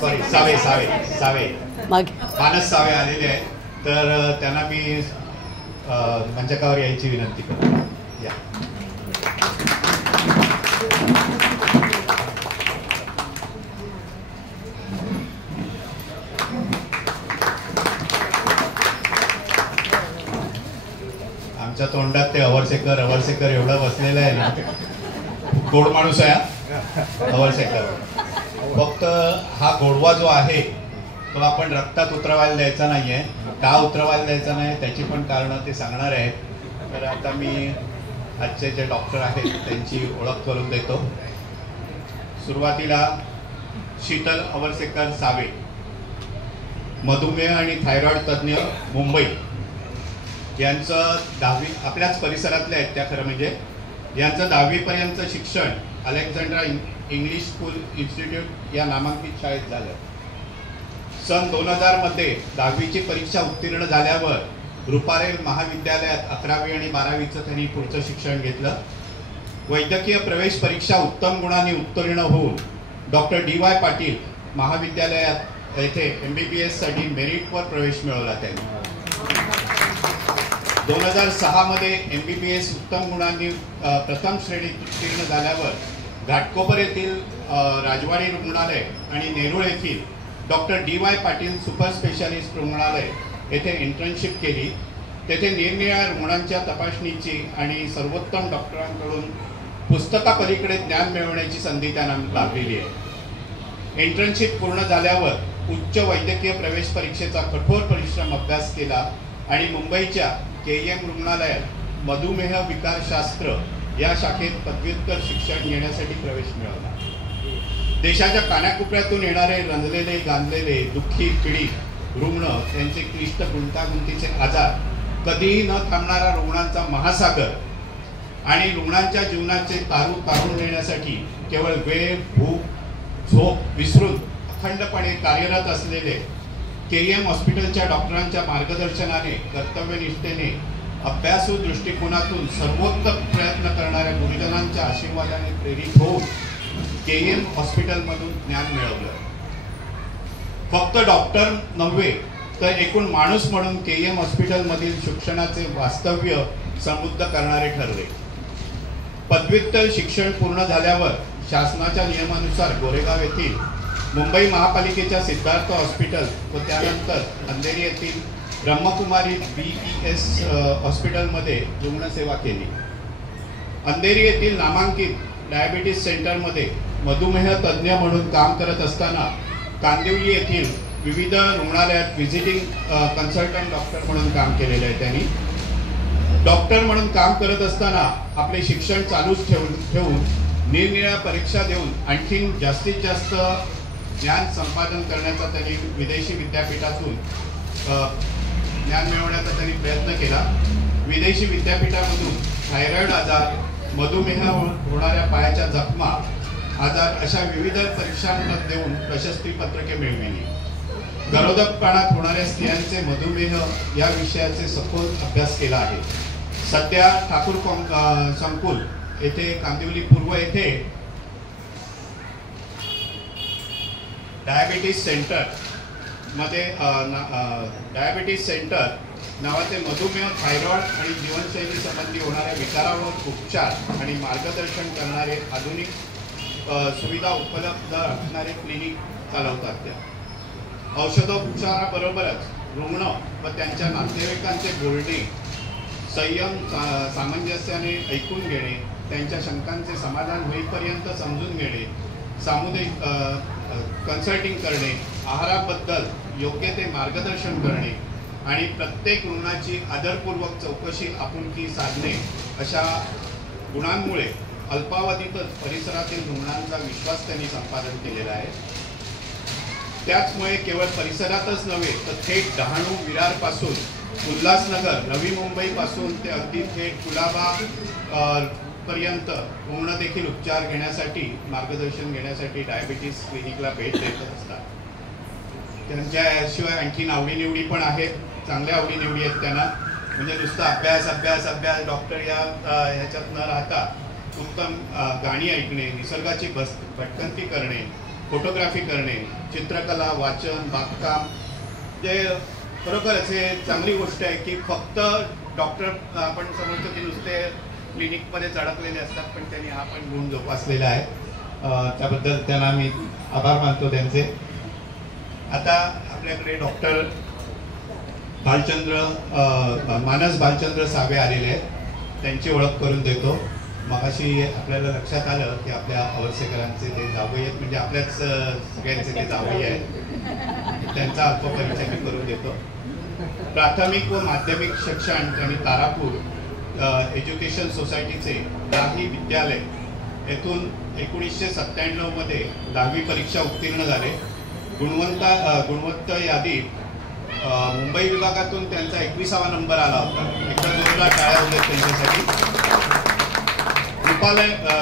Sorry save save save मानस save आलेले आहेत, तर त्यांना मी मंचकावर यायची विनंती करतो. या. आमच्या तोंडात ते अवरसेकर अवरसेकर एवढा बसलेला आहे ना, गोड माणूस आहे अवरसेकर. फक्त हा गोडवा जो आहे तो आपण रक्तात उतरवायला द्यायचा नाहीये. का उतरवायला द्यायचा नाही त्याची पण कारणं ते सांगणार आहेत. तर आता मी आजचे जे डॉक्टर आहेत त्यांची ओळख करून देतो. सुरुवातीला शीतल अवरसेकर सावे, मधुमेह आणि थायरॉइड तज्ज्ञ, मुंबई. यांचं 10वी आपल्याच परिसरातले आहेत त्या, खरं म्हणजे यांचं 10वी पर्यंत शिक्षण अलेक्झांड्रा इंग्लिश स्कूल इन्स्टिट्यूट या नामांकित शाळेत झालं. सन 2000 मध्ये 10वीची परीक्षा उत्तीर्ण झाल्यावर रुपारेल महाविद्यालयात 11वी आणि 12वीचं त्यांनी पुढचं शिक्षण घेतलं. वैद्यकीय प्रवेश परीक्षा उत्तम गुणांनी उत्तीर्ण होऊन डॉक्टर DY पाटील महाविद्यालयात येथे MBBS साठी मेरिटवर प्रवेश मिळवला त्यांनी. 2006 मध्ये MBBS उत्तम गुणांनी प्रथम श्रेणीत उत्तीर्ण झाल्यावर घाटकोपर येथील राजवाडी रुग्णालय आणि नेरूळ येथील doctor DY Patil super specialist रुग्णालय येथे इंटर्नशिप केली. तेथे निरनिराळ्या रुग्णांच्या तपासणीची आणि सर्वोत्तम डॉक्टरांकडून पुस्तकापलीकडे ज्ञान मिळवण्याची संधी त्यांना लाभलेली आहे. इंटर्नशिप पूर्ण झाल्यावर उच्च वैद्यकीय प्रवेश परीक्षेचा कठोर परिश्रम अभ्यास केला आणि मुंबईच्या KEM रुग्णालयात मधुमेह विकारशास्त्र या शाखेत पदव्युत्तर शिक्षण घेण्यासाठी प्रवेश मिळवला. देशाच्या कानाकोपऱ्यातून येणारे रंजलेले गांजलेले दुःखी पीडित रुग्ण, त्यांचे क्लिष्ट गुंतागुंतीचे आजार, कधीही न थांबणारा रुग्णांचा महासागर आणि रुग्णांच्या जीवनाचे तारून नेण्यासाठी केवळ वेळ, भूक, झोप विसरून अखंडपणे कार्यरत असलेले KEM हॉस्पिटलच्या डॉक्टरांच्या मार्गदर्शनाने, कर्तव्यनिष्ठेने, अभ्यासू दृष्टिकोनातून सर्वोत्तम प्रयत्न करणाऱ्या गुरुजनांच्या आशीर्वादाने प्रेरित होऊन KEM हॉस्पिटलमधून ज्ञान मिळवलं. फक्त डॉक्टर नव्हे तर एकूण माणूस म्हणून KEM हॉस्पिटलमधील शिक्षणाचे वास्तव्य समृद्ध करणारे ठरले. पदव्युत्तर शिक्षण पूर्ण झाल्यावर शासनाच्या नियमानुसार गोरेगाव येथील मुंबई महापालिकेच्या सिद्धार्थ हॉस्पिटल व त्यानंतर अंधेरी येथील ब्रह्मकुमारी BES हॉस्पिटलमध्ये रुग्णसेवा केली. अंधेरी येथील नामांकित डायबिटीस सेंटरमध्ये मधुमेह तज्ज्ञ म्हणून काम करत असताना कांदिवली येथील विविध रुग्णालयात व्हिजिटिंग कन्सल्टंट डॉक्टर म्हणून काम केलेलं आहे त्यांनी. डॉक्टर म्हणून काम करत असताना आपले शिक्षण चालूच ठेवून निरनिराळ्या परीक्षा देऊन आणखीन जास्तीत जास्त ज्ञान संपादन करण्याचा त्यांनी विदेशी विद्यापीठातून ज्ञान मिळवण्याचा त्यांनी प्रयत्न केला. विदेशी विद्यापीठामधून थायरॉइड आजार, मधुमेह होणाऱ्या पायाच्या जखमा आजार अशा विविध परीक्षांना देऊन प्रशस्ती पत्रके मिळविली. गरोदरपणात होणाऱ्या स्त्रियांचे मधुमेह या विषयाचे सखोल अभ्यास केला आहे. सध्या ठाकूर संकुल येथे कांदिवली पूर्व येथे डायबिटीस सेंटर नावाचे मधुमेह, थायरॉइड आणि जीवनशैली संबंधी होणाऱ्या विकारावर उपचार आणि मार्गदर्शन करणारे आधुनिक सुविधा उपलब्ध असणारे क्लिनिक चालवतात. त्या औषधोपचाराबरोबरच रुग्ण व त्यांच्या नातेवाईकांचे बोलणे संयम सामंजस्याने ऐकून घेणे, त्यांच्या शंकांचे समाधान होईपर्यंत समजून घेणे, सामुदायिक कन्सल्टिंग करणे, आहाराबद्दल योग्य ते मार्गदर्शन करणे आणि प्रत्येक रुग्णाची आदरपूर्वक चौकशी, आपुलकी साधणे अशा गुणांमुळे अल्पावधीतच परिसरातील रुग्णांचा विश्वास त्यांनी संपादन केलेला आहे. त्याचमुळे केवळ परिसरातच नव्हे तर थेट डहाणू विरारपासून उल्हासनगर, नवी मुंबईपासून ते अगदी थेट कुलाबा पर्यंत रुग्ण देखील उपचार घेण्यासाठी, मार्गदर्शन घेण्यासाठी डायबिटीस क्लिनिकला भेट देत असतात. त्यांच्याशिवाय आणखीन आवडीनिवडी पण आहेत, चांगल्या आवडीनिवडी आहेत त्यांना. म्हणजे नुसतं अभ्यास अभ्यास अभ्यास डॉक्टर ह्याच्यात न राहता उत्तम गाणी ऐकणे, निसर्गाची भटकंती करणे, फोटोग्राफी करणे, चित्रकला, वाचन, बागकाम, जे खरोखर असे चांगली गोष्ट आहे की फक्त डॉक्टर आपण समजतो की नुसते क्लिनिकमध्येच अडकलेले असतात, पण त्यांनी हा पण गुण जोपासलेला आहे. त्याबद्दल त्यांना मी आभार मानतो त्यांचे. आता आपल्याकडे डॉक्टर मानस भालचंद्र सावे आलेले आहेत, त्यांची ओळख करून देतो. मगाशी आपल्याला लक्षात आलं की आपल्या अवर्सेकरांचे ते जावई आहेत, म्हणजे आपल्याच सगळ्यांचे ते जावई आहेत. त्यांचा अल्पपरिचय मी करून देतो. प्राथमिक व माध्यमिक शिक्षण त्यांनी तारापूर एज्युकेशन सोसायटीचे दाही विद्यालय येथून 1997 मध्ये 10वी परीक्षा उत्तीर्ण झाले. गुणवत्ता यादीत मुंबई विभागातून त्यांचा 21वा नंबर आला होता. एकदा जोरदार टाळ्या होत्या त्यांच्यासाठी.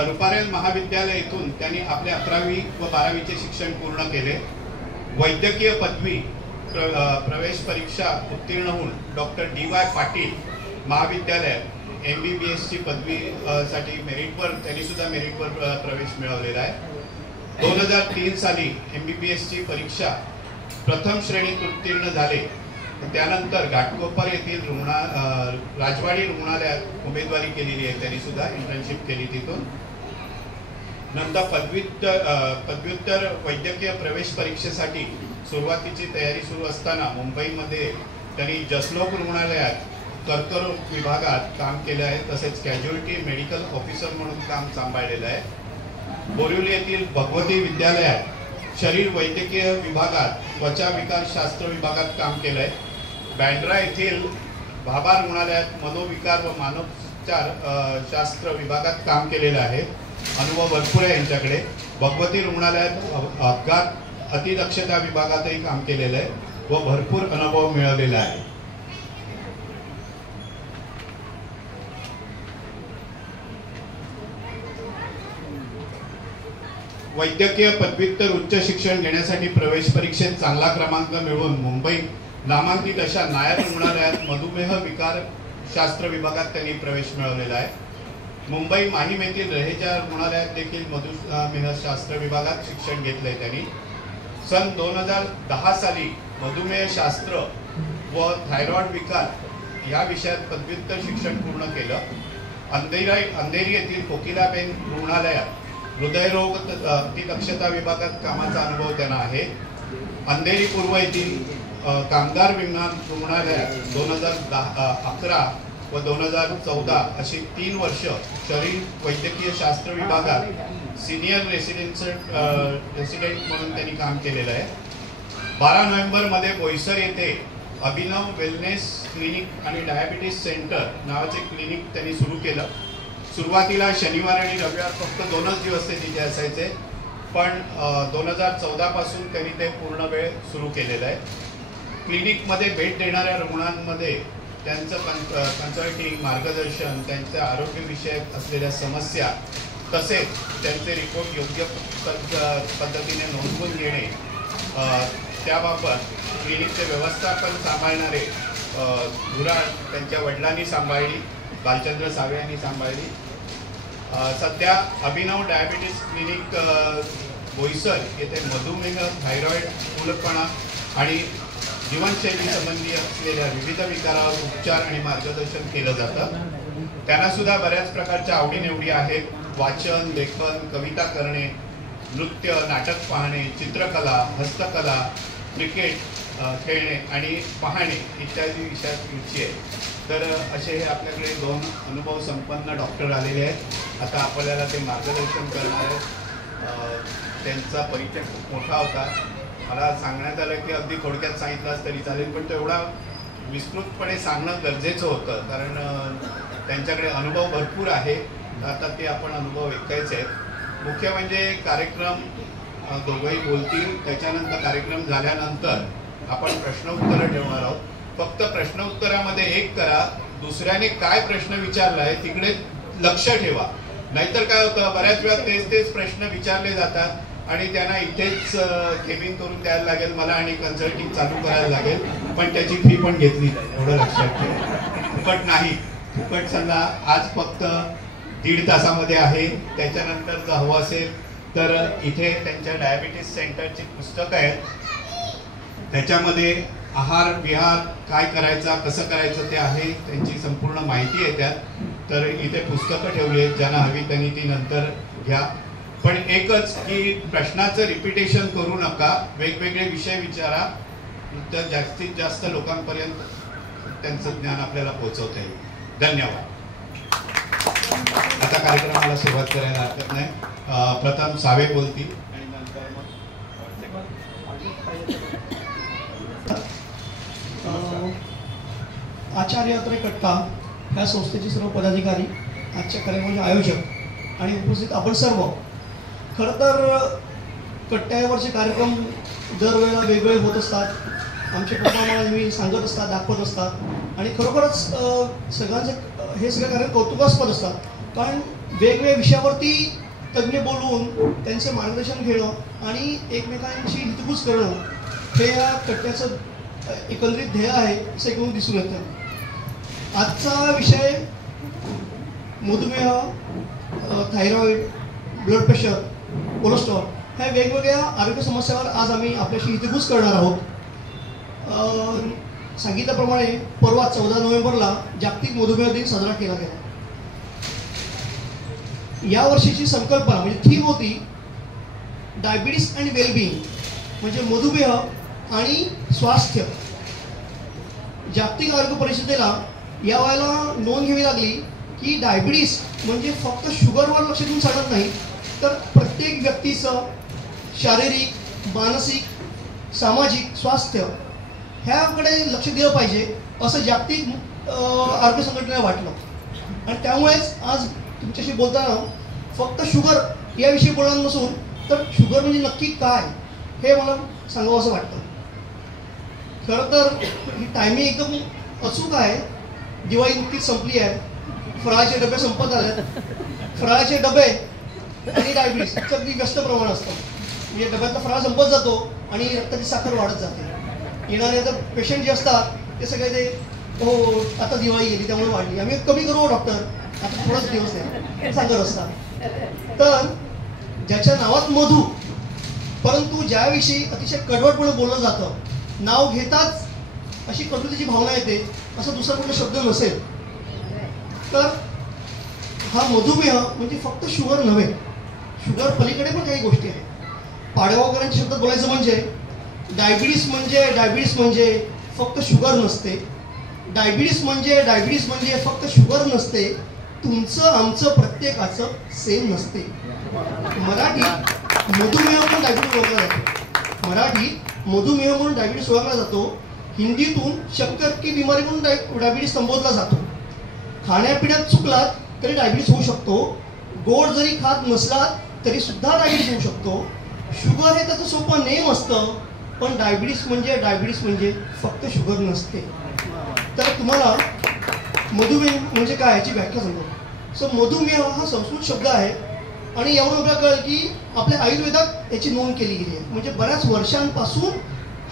रुपारेल महाविद्यालय येथून त्यांनी आपले 11वी व 12वीचे शिक्षण पूर्ण केले. वैद्यकीय पदवी प्रवेश परीक्षा उत्तीर्ण होऊन डॉक्टर DY पाटील महाविद्यालयात MBBS ची पदवी साठी मेरिटवर त्यांनी सुद्धा मेरिटवर प्रवेश मिळवलेला आहे. 2003 साली MBBS ची परीक्षा प्रथम श्रेणीत उत्तीर्ण झाले. त्यानंतर घाटकोपर येथील राजवाडी रुग्णालयात उमेदवारी केलेली आहे, त्यांनी सुद्धा इंटर्नशिप केली तिथून. नंतर पदव्युत्तर वैद्यकीय प्रवेश परीक्षेसाठी सुरुवातीची तयारी सुरू असताना मुंबईमध्ये त्यांनी जसलोक रुग्णालयात कर्करोग विभागात काम केले आहे. तसेच कॅज्युअल्टी मेडिकल ऑफिसर म्हणून काम सांभाळलेलं आहे. बोरिवली येथील भगवती विद्यालयात शरीर वैद्यकीय विभागात त्वचा विकार शास्त्र विभागात काम केलं आहे. बँड्रा येथील भाभा रुग्णालयात मनोविकार व मानवोपचार शास्त्र विभागात काम केलेलं आहे. अनुभव भरपूर आहे यांच्याकडे. भगवती रुग्णालयात अपघात अतिदक्षता विभागातही काम केलेलं आहे व भरपूर अनुभव मिळवलेला आहे. वैद्यकीय पदव्युत्तर उच्च शिक्षण घेण्यासाठी प्रवेश परीक्षेत चांगला क्रमांक मिळवून मुंबई नामांकित अशा नायर रुग्णालयात मधुमेह विकार शास्त्र विभागात त्यांनी प्रवेश मिळवलेला आहे. मुंबई माहीम येथील रहेजा रुग्णालयात देखील मधुमेह शास्त्र विभागात शिक्षण घेतलंय त्यांनी. सन 2010 साली मधुमेह शास्त्र व थायरॉइड विकार या विषयात पदव्युत्तर शिक्षण पूर्ण केलं. अंधेरी येथील कोकिलाबेन रुग्णालयात हृदयरोग अतिदक्षता विभागात कामाचा अनुभव त्यांना आहे. अंधेरी पूर्व येथील कामगार विज्ञान रुग्णालयात 2011 व 2014 अशी 3 वर्ष शरीर वैद्यकीय शास्त्र विभागात सिनियर रेसिडेंट म्हणून त्यांनी काम केलेलं आहे. 12 नोव्हेंबरमध्ये बोईसर येथे अभिनव वेलनेस क्लिनिक आणि डायबिटीस सेंटर नावाचे क्लिनिक त्यांनी सुरू केलं. सुरुवातीला शनिवार आणि रविवार फक्त 2च दिवस ते तिथे असायचे, पण 2014 पासून त्यांनी ते पूर्ण वेळ सुरू केलेलं आहे. क्लिनिकमध्ये भेट देणाऱ्या रुग्णांमध्ये त्यांचं कन्सल्टिंग, मार्गदर्शन, त्यांच्या आरोग्यविषयक असलेल्या समस्या तसेच त्यांचे रिपोर्ट योग्य पद्धतीने नोंदवून घेणे, त्याबाबत क्लिनिकचे व्यवस्थापन सांभाळणारे धुराळ त्यांच्या वडिलांनी सांभाळली, भालचंद्र सावे यांनी सांभाळली. सध्या अभिनव डायबिटीस क्लिनिक बोईसर येथे मधुमेह, थायरॉइड, फुलपणा आणि जीवनशैली संबंधी असलेल्या विविध विकारावर उपचार आणि मार्गदर्शन केलं जातं. त्यांना सुद्धा बऱ्याच प्रकारच्या आवडीनिवडी आहेत. वाचन, लेखन, कविता करणे, नृत्य, नाटक पाहणे, चित्रकला, हस्तकला, क्रिकेट खेळणे आणि पाहणे इत्यादी विषयात रुची आहे. तर असे हे आपल्याकडे 2 अनुभव संपन्न डॉक्टर आलेले आहेत. आता आपल्याला ते मार्गदर्शन करणार आहेत. त्यांचा परिचय खूप मोठा होता. मला सांगण्यात आलं की अगदी थोडक्यात सांगितलंच तरी चालेल, पण तेवढा विस्तृतपणे सांगणं गरजेचं होतं, कारण त्यांच्याकडे अनुभव भरपूर आहे. आता ते आपण अनुभव ऐकायचे आहेत. मुख्य म्हणजे कार्यक्रम दोघंही बोलतील, त्याच्यानंतर कार्यक्रम झाल्यानंतर आपण प्रश्न उत्तरं ठेवणार आहोत. फक्त प्रश्न उत्तरामध्ये एक करा, दुसऱ्याने काय प्रश्न विचारला आहे तिकडे लक्ष ठेवा. नाहीतर काय होतं, बऱ्याच वेळा तेच प्रश्न विचारले जातात आणि त्यांना इथेच केबिन करून द्यायला लागेल मला आणि कन्सल्टिंग चालू करायला लागेल, पण त्याची फी पण घेतली जाईल, एवढं लक्षात ठेवा. फुकट नाही. फुकट समजा आज फक्त 1.5 तासामध्ये आहे, त्याच्यानंतर जर हवं असेल तर इथे त्यांच्या डायबिटीस सेंटरची पुस्तकं आहेत, त्याच्यामध्ये आहार विहार काय करायचा कसं करायचं ते आहे, त्यांची संपूर्ण माहिती आहे त्यात. तर इथे पुस्तकं ठेवली आहेत, ज्यांना हवी त्यांनी ती नंतर घ्या. पण एकच की प्रश्नाचं रिपिटेशन करू नका, वेगवेगळे विषय विचारा, तर जास्तीत जास्त लोकांपर्यंत त्यांचं ज्ञान आपल्याला पोहोचवता येईल. धन्यवाद. आता कार्यक्रमाला सुरुवात करायला हरकत नाही. प्रथम सावे बोलतील आणि नंतर मग आचार्य अत्रे कट्टा ह्या संस्थेचे सर्व पदाधिकारी, आजच्या कार्यक्रमाचे आयोजक आणि उपस्थित आपण सर्व. खरं तर कट्ट्यावरचे कार्यक्रम दरवेळेला वेगवेगळे होत असतात. आमचे प्रोग्राम नेहमी सांगत असतात, दाखवत असतात आणि खरोखरच सगळ्यांचे हे सगळे कार्यक्रम कौतुकास्पद असतात. कारण वेगवेगळ्या विषयावरती तज्ज्ञ बोलवून त्यांचे मार्गदर्शन घेणं आणि एकमेकांशी हितगुज करणं हे या कट्ट्याचं एकंदरीत ध्येय आहे असं एकूण दिसून येतं. आजचा विषय मधुमेह, थायरॉईड, ब्लड प्रेशर, कोलेस्ट्रॉल ह्या वेगवेगळ्या आरोग्य समस्यावर आज आम्ही आपल्याशी हितगुज करणार आहोत. सांगितल्याप्रमाणे परवा 14 नोव्हेंबरला जागतिक मधुमेह दिन साजरा केला गेला. या वर्षीची संकल्पना म्हणजे थीम होती डायबिटीस अँड वेलबिंग, म्हणजे मधुमेह आणि स्वास्थ्य. जागतिक आरोग्य परिषदेला या वेळेला नोंद घ्यावी लागली की डायबिटीस म्हणजे फक्त शुगरवर लक्ष देऊन चालत नाही, तर प्रत्येक व्यक्तीचं शारीरिक, मानसिक, सामाजिक स्वास्थ्य ह्याकडे लक्ष दिलं पाहिजे असं जागतिक आरोग्य संघटनेला वाटलं. आणि त्यामुळेच आज तुमच्याशी बोलताना फक्त शुगर याविषयी बोलणार नसून तर शुगर म्हणजे नक्की काय हे मला सांगावं असं वाटतं. खरं तर ही टायमिंग एकदम अचूक आहे. दिवाळी नुकतीच संपली आहे, फराळाचे डबे संपत आले. फराळाचे डबे आणि डायबिटीस अगदी व्यस्त प्रमाण असतं. म्हणजे डब्यातला फराळ संपत जातो आणि रक्ताची साखर वाढत जाते. येणारे तर पेशंट जे असतात ते सगळे ते हो आता दिवाळी गेली त्यामुळे वाढली, आम्ही कमी करू डॉक्टर, आता थोडाच दिवस नाही सांगत असतात. तर ज्याच्या नावात मधू, परंतु ज्याविषयी अतिशय कडवटपणे बोललं जातं, नाव घेताच अशी कडवटीची भावना येते, असा दुसरा कुठला शब्द नसेल. तर हा मधुमेह म्हणजे फक्त शुगर नव्हे, शुगर पलीकडे पण काही गोष्टी आहेत. पाडगावकरांच्या शब्दात बोलायचं म्हणजे डायबिटीस म्हणजे फक्त शुगर नसते. डायबिटीस म्हणजे फक्त शुगर नसते. तुमचं आमचं प्रत्येकाचं सेम नसते. मराठीत मधुमेह म्हणून डायबिटीस ओळखला जातो. मराठीत मधुमेह म्हणून डायबिटीस ओळखला जातो. हिंदीतून शक्कर की बिमारी म्हणून डायबिटीस संबोधला जातो. खाण्यापिण्यात चुकलात तरी डायबिटीस होऊ शकतो. गोड जरी खात नसलात तरी सुद्धा डायबिटीस होऊ शकतो. शुगर हे त्याचं सोपं नेम असतं, पण डायबिटीस म्हणजे फक्त शुगर नसते. तर तुम्हाला मधुमेह म्हणजे काय याची व्याख्या सांगतो. सो मधुमेह हा संस्कृत शब्द आहे आणि यावरून आपल्याला कळलं की आपल्या आयुर्वेदात याची नोंद केली गेली आहे. म्हणजे बऱ्याच वर्षांपासून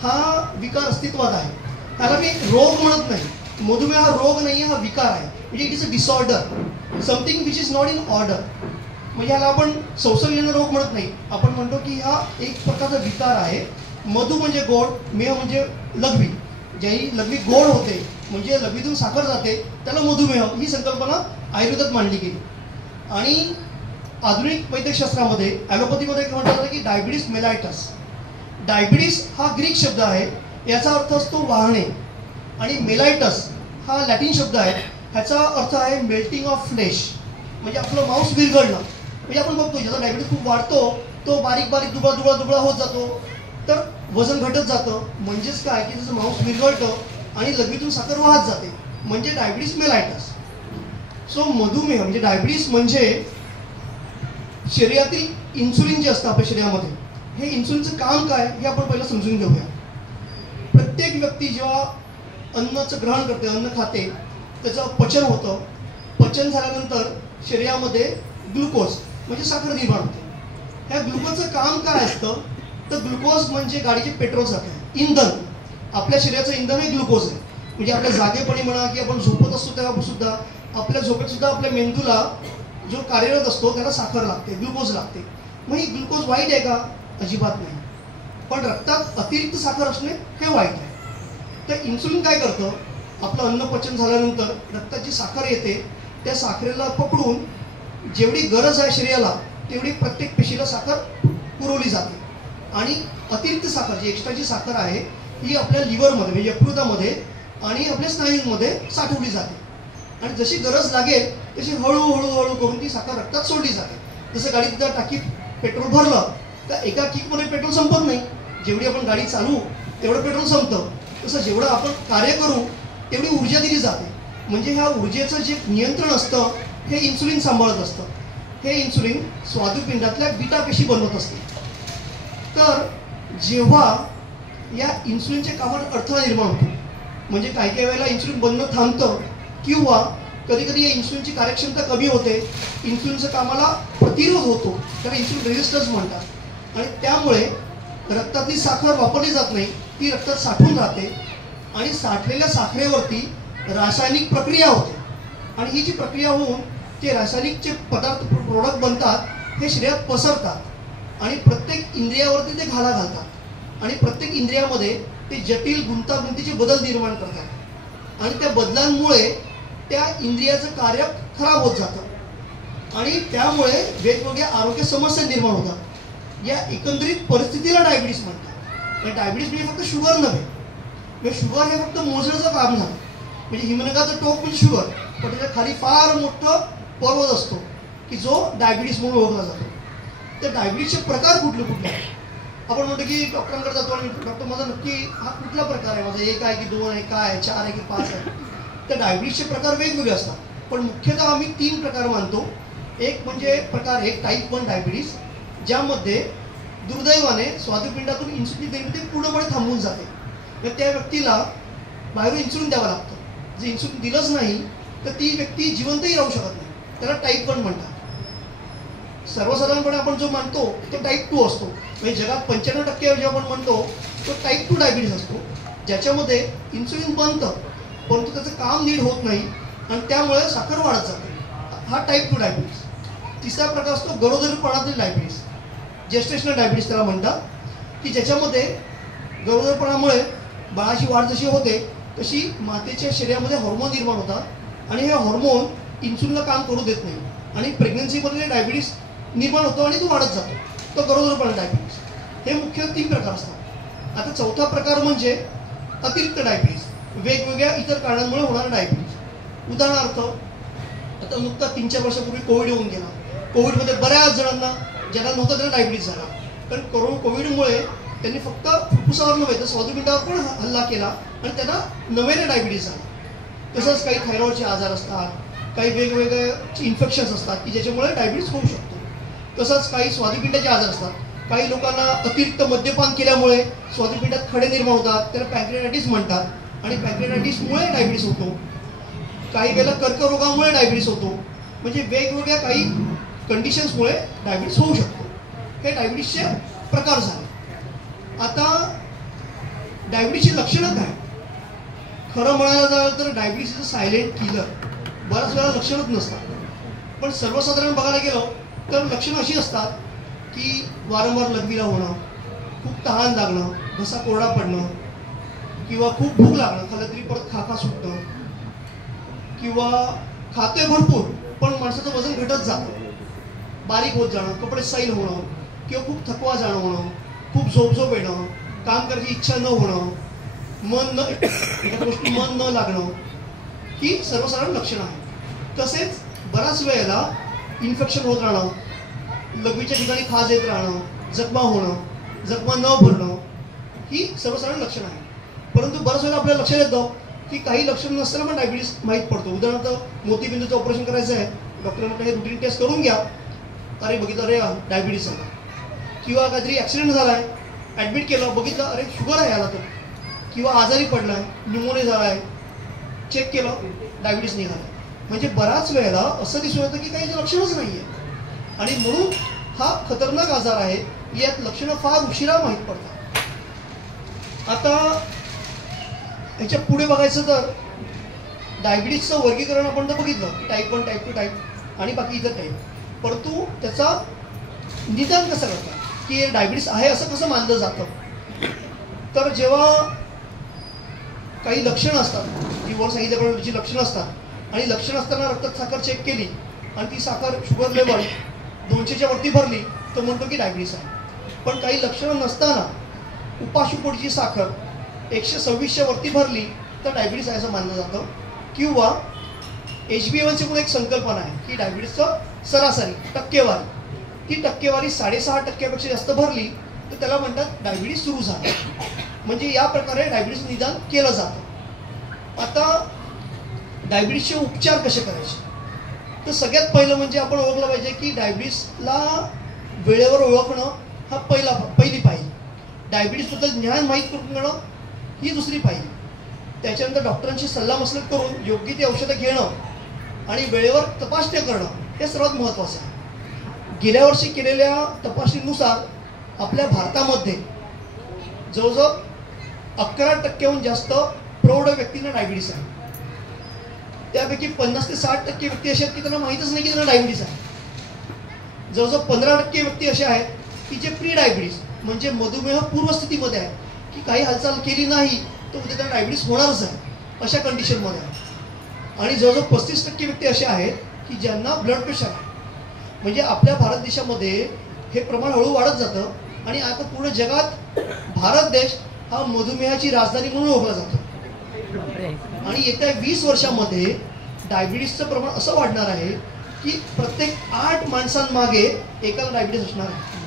हा विकार अस्तित्वात आहे. त्याला मी रोग म्हणत नाही. मधुमेह हा रोग नाही, हा विकार आहे. म्हणजे it is a disorder, something which is not in order. म्हणजे ह्याला आपण संसर्गजन्य रोग म्हणत नाही, आपण म्हणतो की हा एक प्रकारचा विकार आहे. मधु म्हणजे गोड, मेह म्हणजे लघवी. ज्याही लघवी गोड होते म्हणजे लघवीतून साखर जाते त्याला मधुमेह ही संकल्पना आयुर्वेदात मांडली गेली. आणि आधुनिक वैद्यकशास्त्रामध्ये ॲलोपॅथीमध्ये म्हटलं जातं की डायबिटीस मेलायटस. डायबिटीस हा ग्रीक शब्द आहे, याचा अर्थ असतो वाहणे. आणि मेलायटस हा लॅटिन शब्द आहे, ह्याचा अर्थ आहे मेल्टिंग ऑफ फ्लेश, म्हणजे आपलं मांस विरघळणं. म्हणजे आपण बघतो ज्याचा डायबिटीस खूप वाढतो तो बारीक बारीक दुबळा होत जातो, तर वजन घटत जातं. म्हणजेच काय की त्याचं मांस विरघळतं आणि लघवीतून साखर वाहत जाते, म्हणजे डायबिटीस मेलायटस. सो मधुमेह म्हणजे डायबिटीस म्हणजे शरीरातील इन्सुलिन जे असतं आपल्या शरीरामध्ये, हे इन्सुलिनचं काम काय हे आपण पहिलं समजून घेऊया. प्रत्येक व्यक्ती जेव्हा अन्नाचं ग्रहण करते, अन्न खाते, त्याचं पचन होतं. पचन झाल्यानंतर शरीरामध्ये ग्लुकोज म्हणजे साखर निर्माण होते. ह्या ग्लुकोजचं काम काय असतं, तर ग्लुकोज म्हणजे गाडीचे पेट्रोलसारखं आहे, इंधन. आपल्या शरीराचं इंधन हे ग्लुकोज आहे. म्हणजे आपल्या जागेपणी म्हणा की आपण झोपत असतो तेव्हा सुद्धा आपल्या झोपेत सुद्धा आपल्या मेंदूला जो कार्यरत असतो त्याला साखर लागते, ग्लुकोज लागते. मग ही ग्लुकोज वाईट आहे का? अजिबात नाही. पण रक्तात अतिरिक्त साखर असणे हे वाईट आहे. तर इन्सुलिन काय करतं, आपलं अन्न पचन झाल्यानंतर रक्ताची साखर येते, त्या साखरेला पकडून जेवढी गरज आहे शरीराला तेवढी प्रत्येक पेशीला साखर पुरवली जाते. आणि अतिरिक्त साखर, जी एक्स्ट्राची साखर आहे, ही आपल्या लिव्हरमध्ये म्हणजे यकृतामध्ये आणि आपल्या स्नायूंमध्ये साठवली जाते. आणि जशी गरज लागेल तशी हळूहळू करून ती साखर रक्तात सोडली जाते. जसं गाडीत जर टाकीत पेट्रोल भरलं तर एका किकमध्ये पेट्रोल संपत नाही. जेवढी आपण गाडी चालवू तेवढं पेट्रोल संपतं. तसं जेवढं आपण कार्य करू तेवढी ऊर्जा दिली जाते. म्हणजे ह्या ऊर्जेचं जे नियंत्रण असतं हे इन्सुलिन सांभाळत असतं. हे इन्सुलिन स्वादुपिंडातल्या बीटा पेशी बनवत असते. तर जेव्हा या इन्सुलिनच्या कामात अडथळा निर्माण होतो, म्हणजे काही वेळेला इन्सुलिन बनणं थांबतं किंवा कधी कधी या इन्सुलिनची कार्यक्षमता कमी होते, इन्सुलिनच्या कामाला प्रतिरोध होतो, त्याला इन्सुलिन रेजिस्टन्स म्हणतात. आणि त्यामुळे रक्तातली साखर वापरली जात नाही, ती रक्तात साठून राहते आणि साठलेल्या साखरेवरती रासायनिक प्रक्रिया होते. आणि ही जी प्रक्रिया होऊन ते रासायनिक जे पदार्थ प्रोडक्ट बनतात हे शरीरात पसरतात आणि प्रत्येक इंद्रियावरती ते घाला घालतात आणि प्रत्येक इंद्रियामध्ये ते जटिल गुंतागुंतीचे बदल निर्माण करतात. आणि त्या बदलांमुळे त्या इंद्रियाचं कार्य खराब होत जातं आणि त्यामुळे वेगवेगळ्या आरोग्य समस्या निर्माण होतात. या एकंदरीत परिस्थितीला डायबिटीस म्हणतात. आणि डायबिटीस म्हणजे फक्त शुगर नव्हे, म्हणजे शुगर हे फक्त मोजण्याचं काम झालं. म्हणजे हिमनगाचं टोक म्हणजे शुगर, पण त्याच्या खाली फार मोठं पर्वत असतो की जो डायबिटीस म्हणून ओळखला जातो. तर डायबिटीसचे प्रकार कुठले कुठले आहेत? आपण म्हणतो की डॉक्टरांकडे जातो आणि डॉक्टर माझा नक्की हा कुठला प्रकार आहे, माझा 1 आहे की 2 आहे, काय आहे, 4 आहे की 5 आहे. तर डायबिटीसचे प्रकार वेगवेगळे असतात, पण मुख्यतः आम्ही 3 प्रकार मानतो. एक म्हणजे प्रकार 1 टाईप 1 डायबिटीस, ज्यामध्ये दुर्दैवाने स्वादुपिंडातून इन्सुलिन निर्मिती पूर्णपणे थांबून जाते. तर त्या व्यक्तीला बाहेरून इन्सुलिन द्यावं लागतं. जर इन्सुलिन दिलंच नाही तर ती व्यक्ती जिवंतही राहू शकत नाही. त्याला टाईप 1 म्हणतात. सर्वसाधारणपणे आपण जो मानतो तो टाईप 2 असतो. म्हणजे जगात 95% जे आपण म्हणतो तो टाईप 2 डायबिटीस असतो, ज्याच्यामध्ये इन्सुलिन बनतं परंतु त्याचं काम नीट होत नाही आणि त्यामुळे साखर वाढत जाते. हा टाईप 2 डायबिटीस. तिसरा प्रकार असतो गरोदरपणातील डायबिटीस, जेस्टेशनल डायबिटीस त्याला म्हणतात, की ज्याच्यामध्ये गरोदरपणामुळे बाळाची वाढ जशी होते तशी मातेच्या शरीरामध्ये हॉर्मोन निर्माण होतात आणि हे हॉर्मोन इन्सुलिनला काम करू देत नाही आणि प्रेग्नन्सीमध्ये डायबिटीस निर्माण होतो आणि तो वाढत जातो. तो गरोदरपणा डायबिटीस. हे मुख्य 3 प्रकार असतात. आता चौथा प्रकार म्हणजे अतिरिक्त डायबिटीस, वेगवेगळ्या इतर कारणांमुळे होणारा डायबिटीस. उदाहरणार्थ, आता नुकता 3-4 वर्षापूर्वी कोविड येऊन गेला. कोविडमध्ये बऱ्याच जणांना ज्यांना नव्हता त्यांना डायबिटीस झाला. पण कोविडमुळे त्यांनी फक्त फुफ्फुसावर नव्हे तर स्वादुपिंडावर पण हल्ला केला आणि त्यांना नव्याने डायबिटीस झाला. तसंच काही थायरॉइडचे आजार असतात, काही वेगवेगळे इन्फेक्शन्स असतात की ज्याच्यामुळे डायबिटीस होऊ शकतो. तसंच काही स्वादुपिंडाचे आजार असतात. काही लोकांना अतिरिक्त मद्यपान केल्यामुळे स्वादुपिंडात खडे निर्माण होतात, त्याला पॅन्क्रियाटायटिस म्हणतात आणि पॅन्क्रियाटायटिसमुळे डायबिटीस होतो. काही वेळेला कर्करोगामुळे डायबिटीस होतो. म्हणजे वेगवेगळ्या काही कंडिशन्समुळे डायबिटीस होऊ शकतो. हे डायबिटीसचे प्रकार झाले. आता डायबिटीसची लक्षणं काय? खरं म्हणायला झालं तर diabetes is a silent killer. बऱ्याच वेळा लक्षणच नसतात. पण सर्वसाधारण बघायला गेलो तर लक्षणं अशी असतात की वारंवार लघवीला होणं, खूप तहान लागणं, घसा कोरडा पडणं किंवा खूप भूक लागणं, खाल्लं तरी परत खाका सुटणं किंवा खातोय भरपूर पण माणसाचं वजन घटत जातं, बारीक होत जाणं, कपडे सैल होणं किंवा खूप थकवा जाणवणं, खूप झोप येणं, काम करायची इच्छा न होणं, एका गोष्टी मन न लागणं, ही सर्वसाधारण लक्षणं आहेत. तसेच बऱ्याच वेळेला इन्फेक्शन होत राहणं, लघवीच्या ठिकाणी खाज येत राहणं, जखमा होणं, जखमा न भरणं, ही सर्वसाधारण लक्षणं आहेत. परंतु बऱ्याच वेळेला आपल्याला लक्षात येतं की काही लक्षण नसताना पण डायबिटीस माहीत पडतो. उदाहरणार्थ, मोतीबिंदूचं ऑपरेशन करायचं आहे, डॉक्टरांना काही रुटीन टेस्ट करून घ्या, अरे बघितलं अरे डायबिटीस झाला. किंवा काहीतरी ॲक्सिडेंट झाला आहे, ॲडमिट केलं, बघितलं अरे शुगर आहे याला तर, किंवा आजारी पडला आहे, न्यूमोनिया झाला आहे, चेक केलं डायबिटीस निघाला. म्हणजे बऱ्याच वेळेला असं दिसून येतं की काही लक्षणच नाही आहे आणि म्हणून हा खतरनाक आजार आहे. यात लक्षणं फार उशिरा माहीत पडतात. आता ह्याच्या पुढे बघायचं तर डायबिटीसचं वर्गीकरण आपण तर बघितलं की टाईप 1, टाईप 2 टाईप आणि बाकी इतर टाईप. परंतु त्याचा निदान कसं करतात की डायबिटीस आहे असं कसं मानलं जातं. तर जेव्हा काही लक्षणं असतात जी वर सांगितल्याप्रमाणे जी लक्षणं असतात आणि लक्षणं असताना रक्तात साखर चेक केली आणि ती साखर शुगर लेवल 200च्या वरती भरली तर म्हणतो की डायबिटीस आहे. पण काही लक्षणं नसताना उपाशीपोटची साखर 126च्या वरती भरली तर डायबिटीस आहे असं मानलं जातं. किंवा HbA1c म्हणून एक संकल्पना आहे की डायबिटीसचं सरासरी टक्केवारी, ती टक्केवारी 6.5% जास्त भरली तर त्याला म्हणतात डायबिटीस सुरू झाला. म्हणजे या प्रकारे डायबिटीस निदान केलं जातं. आता डायबिटीसचे उपचार कसे करायचे तर सगळ्यात पहिलं म्हणजे आपण ओळखलं पाहिजे की डायबिटीसला वेळेवर ओळखणं हा पहिली पायरी. डायबिटीसबद्दल ज्ञान माहीत करून घेणं ही दुसरी पायरी. त्याच्यानंतर डॉक्टरांची सल्लामसलत करून योग्य ती औषधं घेणं आणि वेळेवर तपासणी करणं हे सर्वात महत्त्वाचं आहे. गेल्या वर्षी केलेल्या तपासणीनुसार आपल्या भारतामध्ये जवळजवळ 11% जास्त प्रौढ व्यक्तींना डायबिटीस आहे. त्यापैकी 50 ते 60% व्यक्ती अशा आहेत की त्यांना माहीतच नाही की त्यांना डायबिटीस आहे. जवळजवळ 15% व्यक्ती अशा आहेत की जे प्री डायबिटीस म्हणजे मधुमेह पूर्वस्थितीमध्ये आहे की काही हालचाल केली नाही तर उद्या त्यांना डायबिटीस होणारच आहे अशा कंडिशनमध्ये आहे. आणि जवळजवळ 35% व्यक्ती असे आहेत की ज्यांना ब्लड प्रेशर आहे. म्हणजे आपल्या भारत देशामध्ये हे प्रमाण हळू वाढत जातं आणि आता पूर्ण जगात भारत देश हा मधुमेहाची राजधानी म्हणून ओळखला जातो. आणि येत्या 20 वर्षामध्ये डायबिटीसचं प्रमाण असं वाढणार आहे की प्रत्येक 8 माणसांमागे एकाला डायबिटीस असणार आहे.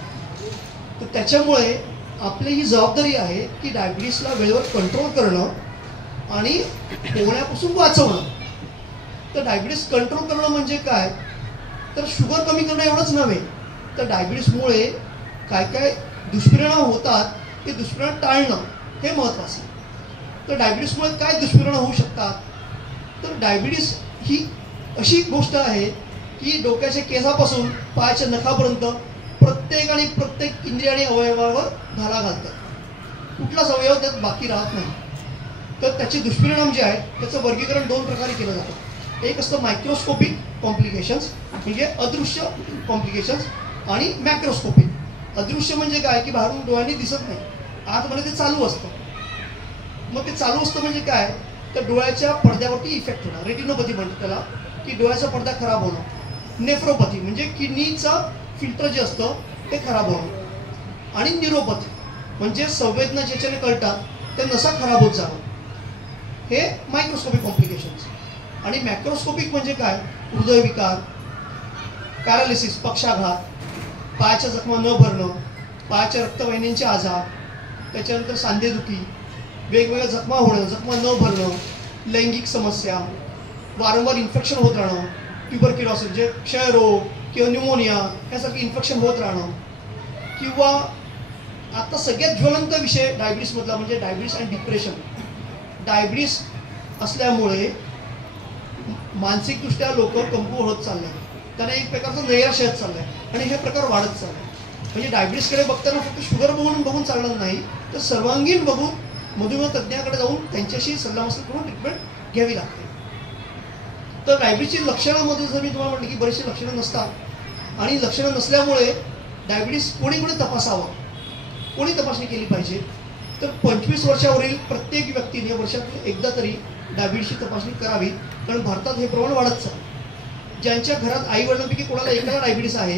तर त्याच्यामुळे आपली ही जबाबदारी आहे की डायबिटीसला वेळेवर कंट्रोल करणं आणि होण्यापासून वाचवणं. तर डायबिटीस कंट्रोल करणं म्हणजे काय तर शुगर कमी करणं एवढंच नव्हे तर डायबिटीसमुळे काय काय दुष्परिणाम होतात ते दुष्परिणाम टाळणं हे महत्त्वाचं आहे. तर डायबिटीसमुळे काय दुष्परिणाम होऊ शकतात तर डायबिटीस ही अशी गोष्ट आहे की डोक्याच्या केसापासून पायाच्या नखापर्यंत प्रत्येक इंद्रिय आणि अवयवावर घाला घालतात. कुठलाच अवयव त्यात बाकी राहत नाही. तर त्याचे दुष्परिणाम जे आहेत त्याचं वर्गीकरण 2 प्रकारे केलं जातं. एक असतं मायक्रोस्कोपिक कॉम्प्लिकेशन्स म्हणजे अदृश्य कॉम्प्लिकेशन्स आणि मॅक्रोस्कोपिक. अदृश्य म्हणजे काय की बाहेरून डोळ्यांनी दिसत नाही, आतमध्ये ते चालू असतं. मग ते चालू असतं म्हणजे काय तर डोळ्याच्या पडद्यावरती इफेक्ट होणार. रेटिनोपॅथी म्हणतात त्याला की डोळ्याचा पडदा खराब होणं. नेफ्रोपॅथी म्हणजे किडनीचं फिल्टर जे असतं ते खराब होणं. आणि न्यूरोपॅथी म्हणजे संवेदना ज्याच्याने कळतात त्या नसा खराब होत जाणं. हे मायक्रोस्कोपिक कॉम्प्लिकेशन्स. आणि मॅक्रोस्कोपिक म्हणजे काय हृदयविकार, पॅरालिसिस पक्षाघात, पायाच्या जखमा न भरणं, पायाच्या रक्तवाहिन्यांचे आजार, त्याच्यानंतर सांधेदुखी, वेगवेगळ्या जखमा होणं, जखमा न भरणं, लैंगिक समस्या, वारंवार इन्फेक्शन होत राहणं, ट्युबरक्युलोसिस म्हणजे क्षयरोग किंवा न्यूमोनिया यासारखे इन्फेक्शन होत राहणं. किंवा आता सगळ्यात ज्वलंत विषय डायबिटीसमधला म्हणजे डायबिटीस आणि डिप्रेशन. डायबिटीस असल्यामुळे मानसिकदृष्ट्या लोक कमकुवत होत चालले आहेत. त्यांना एक प्रकारचं नैराश येत चाललं आहे आणि हे प्रकार वाढत चालले आहेत. म्हणजे डायबिटीसकडे बघताना फक्त शुगर बघून चालणार नाही तर सर्वांगीण बघून मधुमेह तज्ज्ञाकडे जाऊन त्यांच्याशी सल्लामसलत करून ट्रीटमेंट घ्यावी लागते. तर डायबिटीसची लक्षणांमध्ये जर मी तुम्हाला म्हटलं की बरेचसे लक्षणं नसतात आणि लक्षणं नसल्यामुळे डायबिटीस कोणी तपासावं, कोणी तपासणी केली पाहिजे तर 25 वर्षावरील प्रत्येक व्यक्तीने वर्षातून एकदा तरी डायबिटीसची तपासणी करावी. कारण भारतात हे प्रमाण वाढत चाललं. ज्यांच्या घरात आई वडिलांपैकी कोणाला एकाला डायबिटीस आहे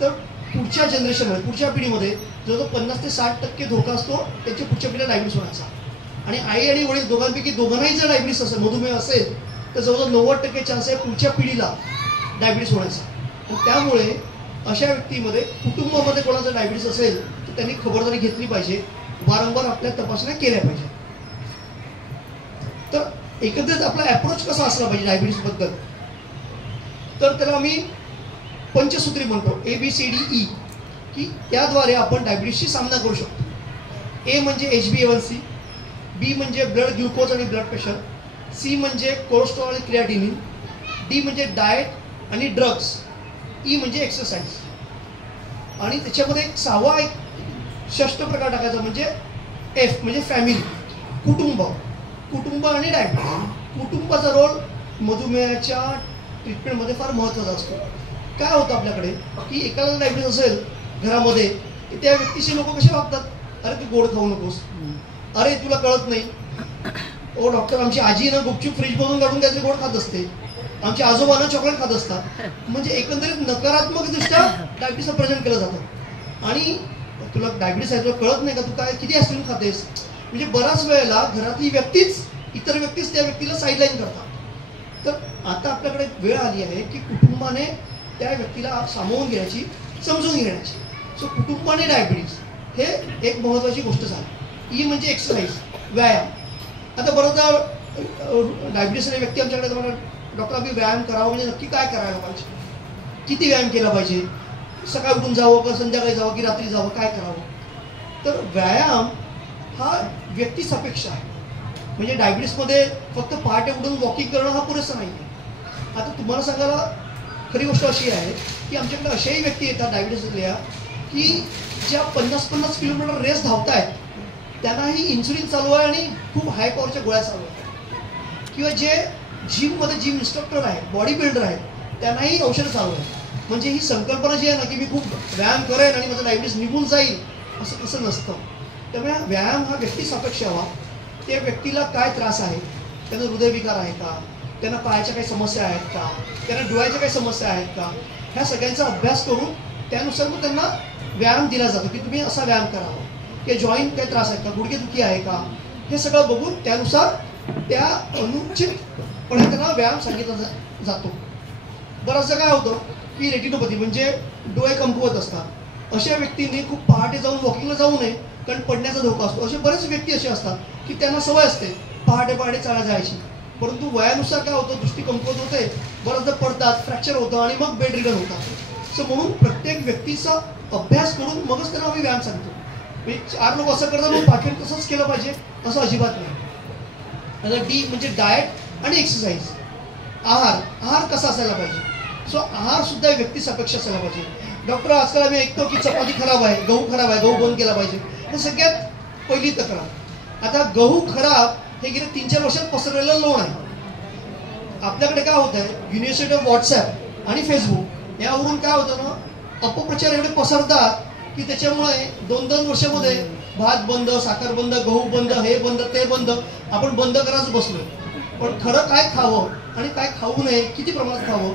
तर पुढच्या जनरेशनमध्ये पुढच्या पिढीमध्ये जवळजवळ 50 ते 60% धोका असतो त्यांच्या पुढच्या पिढीला डायबिटीस होण्याचा. आणि आई आणि वडील दोघांपैकी दोघांनाही जर डायबिटीस असेल मधुमेह असेल तर जवळजवळ 90% चान्स आहे पुढच्या पिढीला डायबिटीस होण्याचा. त्यामुळे अशा व्यक्तीमध्ये कुटुंबामध्ये कोणाचा डायबिटीस असेल तर त्यांनी खबरदारी घेतली पाहिजे, वारंवार आपल्या तपासण्या केल्या पाहिजे. तर एकंदरीत आपला अप्रोच कसा असला पाहिजे डायबिटीसबद्दल तर त्याला आम्ही पंचसूत्री म्हणतो ABCDE की त्याद्वारे आपण डायबिटीसशी सामना करू शकतो. A म्हणजे HbA1c, B म्हणजे ब्लड ग्लुकोज आणि ब्लड प्रेशर, C म्हणजे कोलेस्ट्रॉल आणि क्रिएटिनिन, D म्हणजे डाएट आणि ड्रग्स, E म्हणजे एक्सरसाइज. आणि त्याच्यामध्ये एक 6वा षष्ठ प्रकार टाकायचा म्हणजे F म्हणजे फॅमिली, कुटुंब आणि डायबिटीस. कुटुंबाचा रोल मधुमेहाच्या ट्रीटमेंटमध्ये फार महत्त्वाचा असतो. काय होतं आपल्याकडे की एकाला डायबिटीस असेल घरामध्ये, त्या व्यक्तीशी लोक कसे वागतात, अरे तू गोड खाऊ नकोस, अरे तुला कळत नाही, ओ डॉक्टर आमची आजी ना गुपचूप फ्रीजमधून काढून काहीतरी गोड खात असते, आमची आजोबांना चॉकलेट खात असतात. म्हणजे एकंदरीत नकारात्मकदृष्ट्या डायबिटीसला प्रेझेंट केलं जातं. आणि तुला डायबिटीस आहे, तुला कळत नाही का, तू काय किती आईस्क्रीम खातेस. म्हणजे बऱ्याच वेळेला घरातली व्यक्तीच इतर व्यक्तीच त्या व्यक्तीला साईडलाईन करतात. तर आता आपल्याकडे वेळ आली आहे की कुटुंबाने त्या व्यक्तीला सामावून घेण्याची, समजून घेण्याची. सो कुटुंबाने डायबिटीस हे एक महत्त्वाची गोष्ट झाली. म्हणजे एक्सरसाइज, व्यायाम. आता बरोबर डायबिटीस आणि व्यक्ती आमच्याकडे डॉक्टर आम्ही व्यायाम करावा म्हणजे नक्की काय करायला पाहिजे, किती व्यायाम केला पाहिजे, सकाळी उठून जावं का संध्याकाळी जावं की रात्री जावं, काय करावं. तर व्यायाम हा व्यक्तिसापेक्ष आहे. म्हणजे डायबिटीसमध्ये फक्त पहाटे उठून वॉकिंग करणं हा पुरेसा नाही आहे. आता तुम्हाला सांगायला खरी गोष्ट अशी आहे की आमच्याकडे अशाही व्यक्ती येतात डायबिटीसच्या की ज्या 50-50 किलोमीटर रेस धावतायत, त्यांनाही इन्सुलिन चालू आहे आणि खूप हाय पॉवरच्या गोळ्या चालू आहेत. किंवा जे जिममध्ये जिम इन्स्ट्रक्टर आहेत, बॉडी बिल्डर आहेत, त्यांनाही औषधं चालू आहेत. म्हणजे ही संकल्पना जी आहे ना की मी खूप व्यायाम करेन आणि माझं डायबिटीस निघून जाईल, असं तसं नसतं. त्यामुळे व्यायाम हा व्यक्तिसापेक्ष हवा. त्या व्यक्तीला काय त्रास आहे, त्यांना हृदयविकार आहे का, त्यांना पायाच्या काही समस्या आहेत का, त्यांना डोळ्याच्या काही समस्या आहेत का, ह्या सगळ्यांचा अभ्यास करून त्यानुसार मग त्यांना व्यायाम दिला जातो की तुम्ही असा व्यायाम करावा. किंवा जॉईंट काही त्रास आहेत का, गुडघेदुखी आहे का, हे सगळं बघून त्यानुसार त्या अनुचितपणे त्यांना व्यायाम सांगितला जातो. बराचसा काय होतं की रेटिनोपॅथी म्हणजे डोळे कमकुवत असतात, अशा व्यक्तींनी खूप पहाटे जाऊन वॉकिंगला जाऊ नये, कारण पडण्याचा धोका असतो. असे बरेच व्यक्ती असे असतात की त्यांना सवय असते पहाटे चालत जायची, परंतु वयानुसार काय होतं, दृष्टी कमकुवत होते, बऱ्याचदा पडतात, फ्रॅक्चर होतं आणि मग बेड रिडन होतात. सो म्हणून प्रत्येक व्यक्तीचा अभ्यास करून मगच त्यांना आम्ही व्यायाम सांगतो. म्हणजे 4 लोक असं करतात मग बाकी तसंच केलं पाहिजे असं अजिबात नाही. आता डी म्हणजे डाएट आणि एक्सरसाइज. आहार कसा असायला पाहिजे. सो आहार सुद्धा व्यक्तिसापेक्ष असायला पाहिजे. डॉक्टर आजकाल आम्ही ऐकतो की चपाती खराब आहे, गहू खराब आहे, गहू बंद केला पाहिजे. हे सगळ्यात पहिली तक्रार. आता गहू खराब हे गेले 3-4 वर्षात पसरलेलं लोण आहे. आपल्याकडे काय होत आहे, युनिव्हर्सिटी ऑफ व्हॉट्सॲप आणि फेसबुक यावरून काय होतं ना, अपप्रचार एवढे पसरतात की त्याच्यामुळे 2-2 वर्षामध्ये भात बंद, साखर बंद, गहू बंद, हे बंद, ते बंद, आपण बंद करायच बसलो. पण खरं काय खावं आणि काय खाऊ नये, किती प्रमाणात खावं,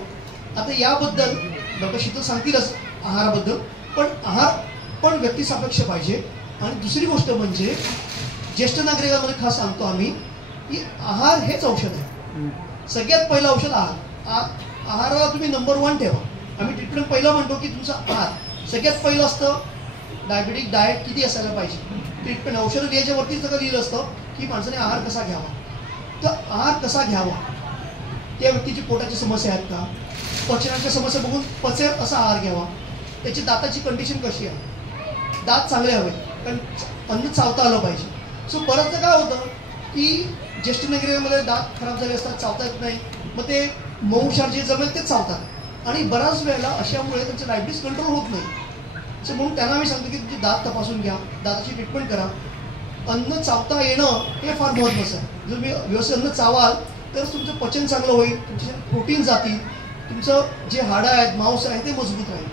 आता याबद्दल डॉक्टर शीतल सांगतीलच आहाराबद्दल. पण आहार पण व्यक्तिसापेक्ष पाहिजे. आणि दुसरी गोष्ट म्हणजे ज्येष्ठ नागरिकांमध्ये खास सांगतो आम्ही की आहार हेच औषध आहे. सगळ्यात पहिलं औषध आहार. आहाराला तुम्ही नंबर 1 ठेवा. आम्ही ट्रीटमेंट पहिलं म्हणतो की तुमचा आहार सगळ्यात पहिलं असतं. डायबेटिक डाएट किती असायला पाहिजे, ट्रीटमेंट औषधं लिहायच्या वरती सगळं लिहिलं असतं की माणसाने आहार कसा घ्यावा. तर आहार कसा घ्यावा, त्या व्यक्तीची पोटाची समस्या आहेत का, पचनाच्या समस्या बघून पचेल असा आहार घ्यावा. त्याची दाताची कंडिशन कशी आहे, दात चांगले हवे, कारण अन्न चावता आलं पाहिजे. सो बऱ्याचदा काय होतं की ज्येष्ठ नागरिकांमध्ये दात खराब झाले असतात, चावता येत नाही, मग ते मऊशार जे जमेल तेच चावतात आणि बऱ्याच वेळेला अशामुळे त्यांचं डायबिटीस कंट्रोल होत नाही. सो म्हणून त्यांना मी सांगतो की तुमचे दात तपासून घ्या, दाताची ट्रीटमेंट करा. अन्न चावता येणं हे फार महत्त्वाचं आहे. जर तुम्ही व्यवस्थित अन्न चावाल तरच तुमचं पचन चांगलं होईल, तुमचे प्रोटीन जातील, तुमचं जे हाडं आहेत, मांस आहे ते मजबूत राहील.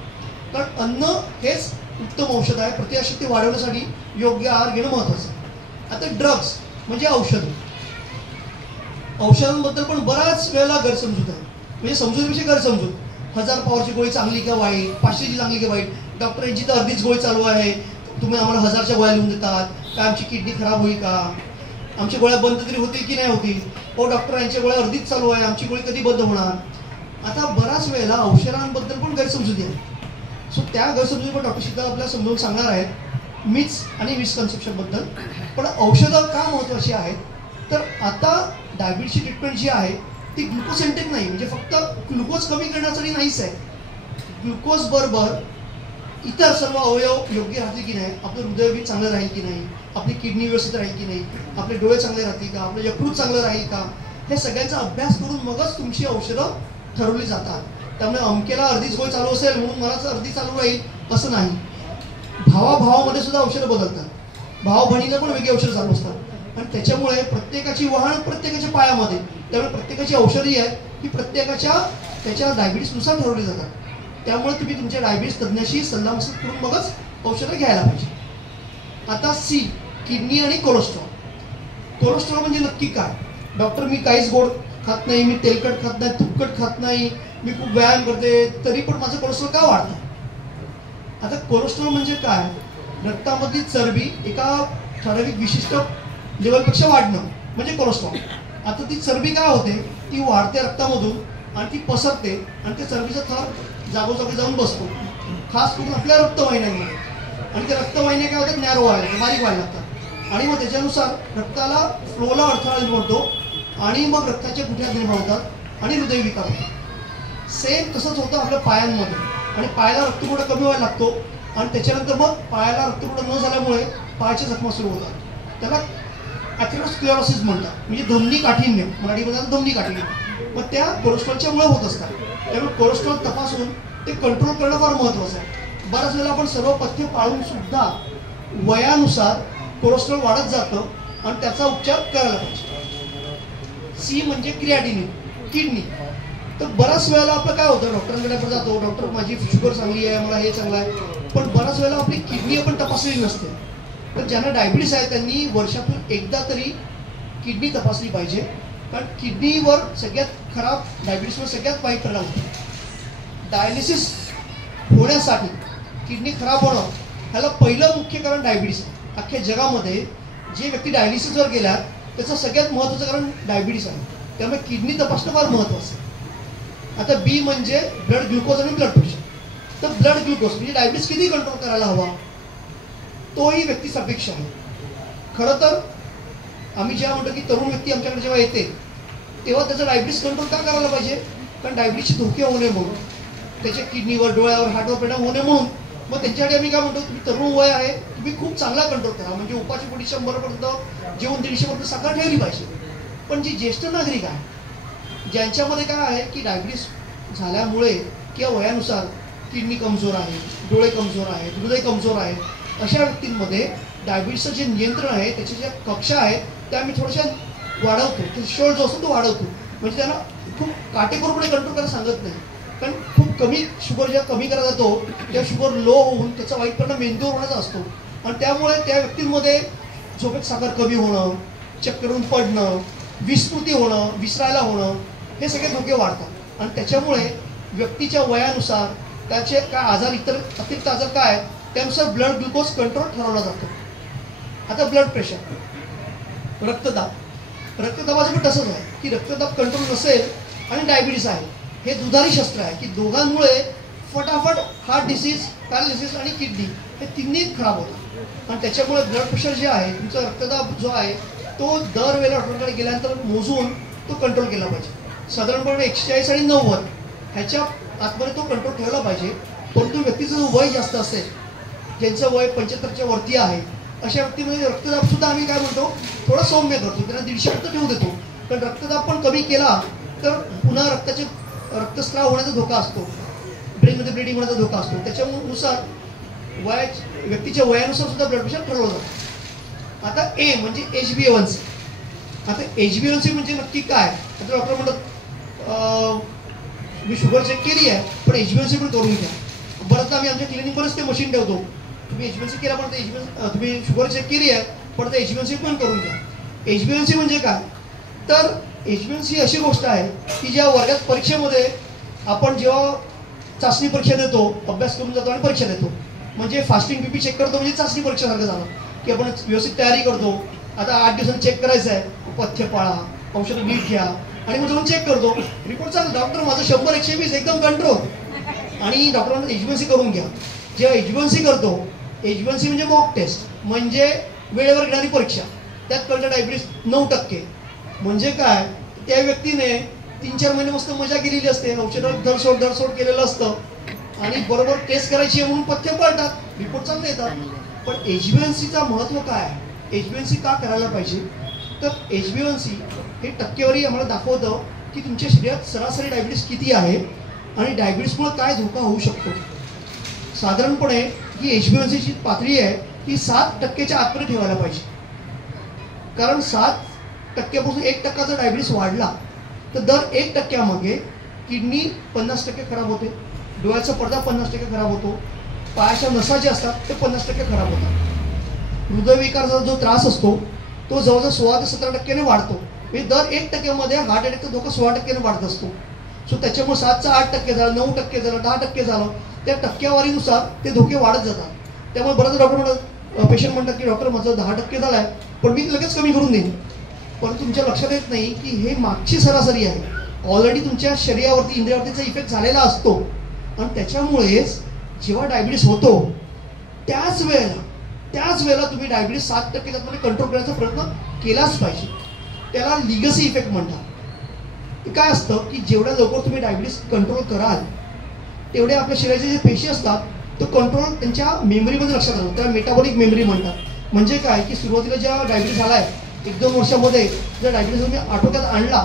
कारण अन्न हेच उत्तम औषध आहे. प्रतिकारशक्ती वाढवण्यासाठी योग्य आहार घेणं महत्त्वाचं आहे. आता ड्रग्स म्हणजे औषधांबद्दल पण बऱ्याच वेळेला गैरसमजूत आहे. म्हणजे समजुतीविषयी गैरसमजूत. 1000 पॉवरची गोळी चांगली का वाईट, 500ची चांगली का वाईट, डॉक्टर यांची तर अर्धीच गोळी चालू आहे, तुम्ही आम्हाला 1000च्या गोळ्या लिहून देतात, काय आमची किडनी खराब होईल का, आमची गोळ्या बंद तरी होतील की नाही होतील, हो डॉक्टर यांच्या गोळ्या अर्धीच चालू आहे, आमची गोळी कधी बंद होणार. आता बऱ्याच वेळेला औषधांबद्दल पण गैरसमजुती आहे. सो त्या गैरसमजुती पण डॉक्टर शीतल आपल्याला समजावून सांगणार आहेत मिथ्स आणि मिसकन्सेप्शनबद्दल. पण औषधं का महत्त्वाची आहेत, तर आता डायबिटीसची ट्रीटमेंट जी आहे ती ग्लुकोसेंट्रिक नाही, म्हणजे फक्त ग्लुकोज कमी करण्यासाठी नाहीच आहे. ग्लुकोज बरोबर इतर सर्व अवयव योग्य राहतील की नाही, आपलं हृदय बी चांगलं राहील की नाही, आपली किडनी व्यवस्थित राहील की नाही, आपले डोळे चांगले राहतील का, आपलं यकृत चांगलं राहील का, हे सगळ्यांचा अभ्यास करून मगच तुमची औषधं ठरवली जातात. त्यामुळे अमकेला अर्धीच गोळी चालू असेल म्हणून मलाच अर्धी चालू राहील असं नाही. भावाभावामध्ये सुद्धा औषधं बदलतात. भाव बहिणीला पण वेगळी औषधं चालू असतात आणि त्याच्यामुळे प्रत्येकाची वाहन प्रत्येकाच्या पायामध्ये, त्यामुळे प्रत्येकाची औषधी आहे ही प्रत्येकाच्या त्याच्या डायबिटीसनुसार ठरवली जातात. त्यामुळे तुम्ही तुमच्या डायबिटीस तज्ज्ञाशी सल्लामसलत करून मगच औषधं घ्यायला पाहिजे. आता सी, किडनी आणि कोलेस्ट्रॉल. कोलेस्ट्रॉल म्हणजे नक्की काय? डॉक्टर मी काहीच गोड खात नाही, मी तेलकट खात नाही, तुपकट खात नाही, मी खूप व्यायाम करते, तरी पण माझं कोलेस्ट्रॉल का वाढतं? आता कोलेस्ट्रॉल म्हणजे काय? रक्तामधली चरबी एका ठराविक विशिष्ट लेवलपेक्षा वाढणं म्हणजे कोलेस्ट्रॉल. आता ती चरबी काय होते? ती वाढते रक्तामधून आणि ती पसरते आणि त्या चरबीचा थर जागोजागी जाऊन बसतो, खास करून आपल्या रक्तवाहिन्यांमध्ये. आणि त्या रक्तवाहिन्या काय होतात? नॅरो व्हायला, बारीक व्हायला लागतात आणि मग त्याच्यानुसार रक्ताला फ्लोला अडथळा निर्माण होतो आणि मग रक्ताच्या गुठ्या निर्माण होतात आणि हृदयविकार होतात. सेम तसंच होतं आपल्या पायांमध्ये. आणि पायाला रक्तपुरवठा कमी व्हायला लागतो आणि त्याच्यानंतर मग पायाला रक्तपुरवठा न झाल्यामुळे पायाच्या जखमा सुरू होतात. त्याला ॲथेरोस्क्लेरोसिस म्हणतात, म्हणजे धमनी काठिण्य, मराठीमध्ये धमनी काठिण्य. मग त्या कोलेस्ट्रॉलच्या मुळे होत असतात. त्यामुळे कोलेस्ट्रॉल तपासून ते कंट्रोल करणं फार महत्त्वाचं आहे. बऱ्याच वेळेला आपण सर्व पथ्य पाळून सुद्धा वयानुसार कोलेस्ट्रॉल वाढत जातं आणि त्याचा उपचार करायला पाहिजे. सी म्हणजे क्रिएटिनिन, किडनी. तर बऱ्याच वेळेला आपलं काय होतं? डॉक्टरांकडे आपण जातो, डॉक्टर माझी शुगर चांगली आहे, मला हे चांगलं आहे, पण बऱ्याच वेळेला आपली किडनी आपण तपासलेली नसते. तर ज्यांना डायबिटीस आहे त्यांनी वर्षातून एकदा तरी किडनी तपासली पाहिजे. कारण किडनीवर सगळ्यात खराब, डायबिटीसवर सगळ्यात वाईट परिणाम होतो. डायलिसिस होण्यासाठी किडनी खराब होणं ह्याला पहिलं मुख्य कारण डायबिटीस आहे. अख्ख्या जगामध्ये जे व्यक्ती डायलिसिसवर गेल्यात त्याचं सगळ्यात महत्त्वाचं कारण डायबिटीस आहे. त्यामुळे किडनी तपासणं फार महत्त्वाचं आहे. आता बी म्हणजे ब्लड ग्लुकोज आणि ब्लड प्रेशर. तर ब्लड ग्लुकोज म्हणजे डायबिटीस किती कंट्रोल करायला हवा तोही व्यक्ती सापेक्ष आहे. खरं तर आम्ही जेव्हा म्हणतो की तरुण व्यक्ती आमच्याकडे जेव्हा येते तेव्हा त्याचं डायबिटीस कंट्रोल का करायला पाहिजे? कारण डायबिटीसचे धोके होऊ नये म्हणून, त्याच्या किडनीवर, डोळ्यावर, हार्टवर परिणाम होऊ नये म्हणून. मग त्यांच्यासाठी आम्ही काय म्हणतो, तुम्ही तरुण वय आहे, तुम्ही खूप चांगला कंट्रोल करा. म्हणजे उपाची पोटी 100पर्यंत जेवून 150पर्यंत साखर ठेवली पाहिजे. पण जी ज्येष्ठ नागरिक आहे ज्यांच्यामध्ये काय आहे की डायबिटीस झाल्यामुळे किंवा वयानुसार किडनी कमजोर आहे, डोळे कमजोर आहेत, हृदय कमजोर आहे, अशा व्यक्तींमध्ये डायबिटीसचं जे नियंत्रण आहे, त्याच्या ज्या कक्षा आहेत त्या आम्ही थोड्याशा वाढवतो. थ्रेशोल्ड जो असतो तो वाढवतो. म्हणजे त्यांना खूप काटेकोरपणे कंट्रोल करायला सांगत नाही. कारण खूप कमी शुगर जेव्हा कमी करायला जातो तेव्हा शुगर लो होऊन त्याचा वाईट परिणाम मेंदूवर होण्याचा असतो. आणि त्यामुळे त्या व्यक्तींमध्ये झोपेत साखर कमी होणं, चक्करून पडणं, विस्मृती होणं, विसरायला होणं, हे सगळे धोके वाढतात. आणि त्याच्यामुळे व्यक्तीच्या वयानुसार त्याचे काय आजार, इतर अतिरिक्त आजार काय आहेत त्यानुसार ब्लड ग्लुकोज कंट्रोल ठरवला जातो. आता ब्लड प्रेशर, रक्तदाब. रक्तदाबाचं पण तसंच आहे की रक्तदाब कंट्रोल नसेल आणि डायबिटीस आहे, हे दुधारी शस्त्र आहे की दोघांमुळे फटाफट हार्ट डिसीज, पॅरालिसिस आणि किडनी हे तिन्ही खराब होतात. आणि त्याच्यामुळे ब्लड प्रेशर जे आहे, तुमचा रक्तदाब जो आहे तो दरवेळेला डॉक्टरकडे गेल्यानंतर मोजून तो कंट्रोल केला पाहिजे. साधारणपणे 140 आणि 90 ह्याच्या आतमध्ये तो कंट्रोल ठेवला पाहिजे. परंतु व्यक्तीचं जो वय जास्त असेल, ज्यांचं वय 75च्या वरती आहे, अशा व्यक्तीमध्ये रक्तदाब सुद्धा आम्ही काय म्हणतो थोडं सौम्य करतो, त्यांना 150 ठेवू देतो. कारण रक्तदाब पण कमी केला तर पुन्हा रक्तस्राव होण्याचा धोका असतो, ब्रेनमध्ये ब्लिडिंग होण्याचा धोका असतो. त्याच्यानुसार व्यक्तीच्या वयानुसार सुद्धा ब्लड प्रेशर ठरवलं जातं. आता ए म्हणजे HbA1c. आता HbA1c म्हणजे नक्की काय? आता डॉक्टर म्हणतात मी शुगर चेक केली आहे पण HbA1c पण करून घ्या. बरंच आम्ही आमच्या क्लिनिकवरच ते मशीन ठेवतो. तुम्ही HbA1c केला पण तुम्ही शुगर चेक केली आहे पण ते HbA1c पण करून घ्या. HbA1c म्हणजे काय? तर HbA1c अशी गोष्ट आहे की ज्या वर्गात परीक्षेमध्ये आपण जेव्हा चाचणी परीक्षा देतो, अभ्यास करून जातो आणि परीक्षा देतो, म्हणजे फास्टिंग BP चेक करतो, म्हणजे चाचणी परीक्षेसारखं झालं की आपण व्यवस्थित तयारी करतो. आता 8 दिवसांनी चेक करायचं आहे, पथ्य पाळा, औषधं नीट घ्या आणि मग जाऊन चेक करतो, रिपोर्ट चांगला, डॉक्टर माझं 100-120 एकदम कंट्रोल. आणि डॉक्टरांना HbA1c करून घ्या. जेव्हा HbA1c करतो, HbA1c म्हणजे मॉक टेस्ट, म्हणजे वेळेवर घेणारी परीक्षा, त्यात कळतं डायबिटीस 9%. म्हणजे काय? त्या व्यक्तीने 3-4 महिने मस्त मजा केलेली असते, औषधं धरसोड केलेलं असतं आणि बरोबर टेस्ट करायची म्हणून पथ्य पाळतात, रिपोर्ट चांगले येतात. पण HbA1cचं महत्त्व काय आहे? HbA1c का करायला पाहिजे? तर HbA1c हे टक्केवारी आम्हाला दाखवतं की तुमच्या शरीरात सरासरी डायबिटीस किती आहे आणि डायबिटीसमुळे काय धोका होऊ शकतो. साधारणपणे ही HbA1cची पातळी आहे ती 7% आतमध्ये ठेवायला पाहिजे. कारण 7% 1% जर डायबिटीस वाढला तर दर 1% मागे किडनी 50% खराब होते, डोळ्याचा पडदा 50% खराब होतो, पायाच्या नसा जे असतात ते 50% खराब होतात. हृदयविकाराचा जो त्रास असतो तो जवळजवळ 16 ते 17% वाढतो. म्हणजे दर 1% हार्ट अटॅकचा धोका 16% वाढत असतो. सो त्याच्यामुळे 7चा 8% झालं, 9% झालं, 10% झालं, त्या टक्केवारीनुसार ते धोके वाढत जातात. त्यामुळे बरेच डॉक्टर म्हणतात, पेशंट म्हणतात की डॉक्टर माझं 10% झालं आहे पण मी लगेच कमी करून देईन. पण तुमच्या लक्षात येत नाही की हे मागची सरासरी आहे. ऑलरेडी तुमच्या शरीरावरती इंद्रियावरतीचा इफेक्ट झालेला असतो आणि त्याच्यामुळेच जेव्हा डायबिटीस होतो त्याच वेळेला तुम्ही डायबिटीस 7% कंट्रोल करण्याचा प्रयत्न केलाच पाहिजे. त्याला लिगसी इफेक्ट म्हणतात. ते काय असतं की जेवढ्या लवकर तुम्ही डायबिटीस कंट्रोल कराल तेवढे आपल्या शरीराचे जे पेशी असतात तो कंट्रोल त्यांच्या मेमरीमध्ये लक्षात राहतो. त्याला मेटाबॉलिक मेमरी म्हणतात. म्हणजे काय की सुरुवातीला जेव्हा डायबिटीस झाला आहे 1-2 वर्षामध्ये जर डायबिटीस तुम्ही आटोक्यात आणला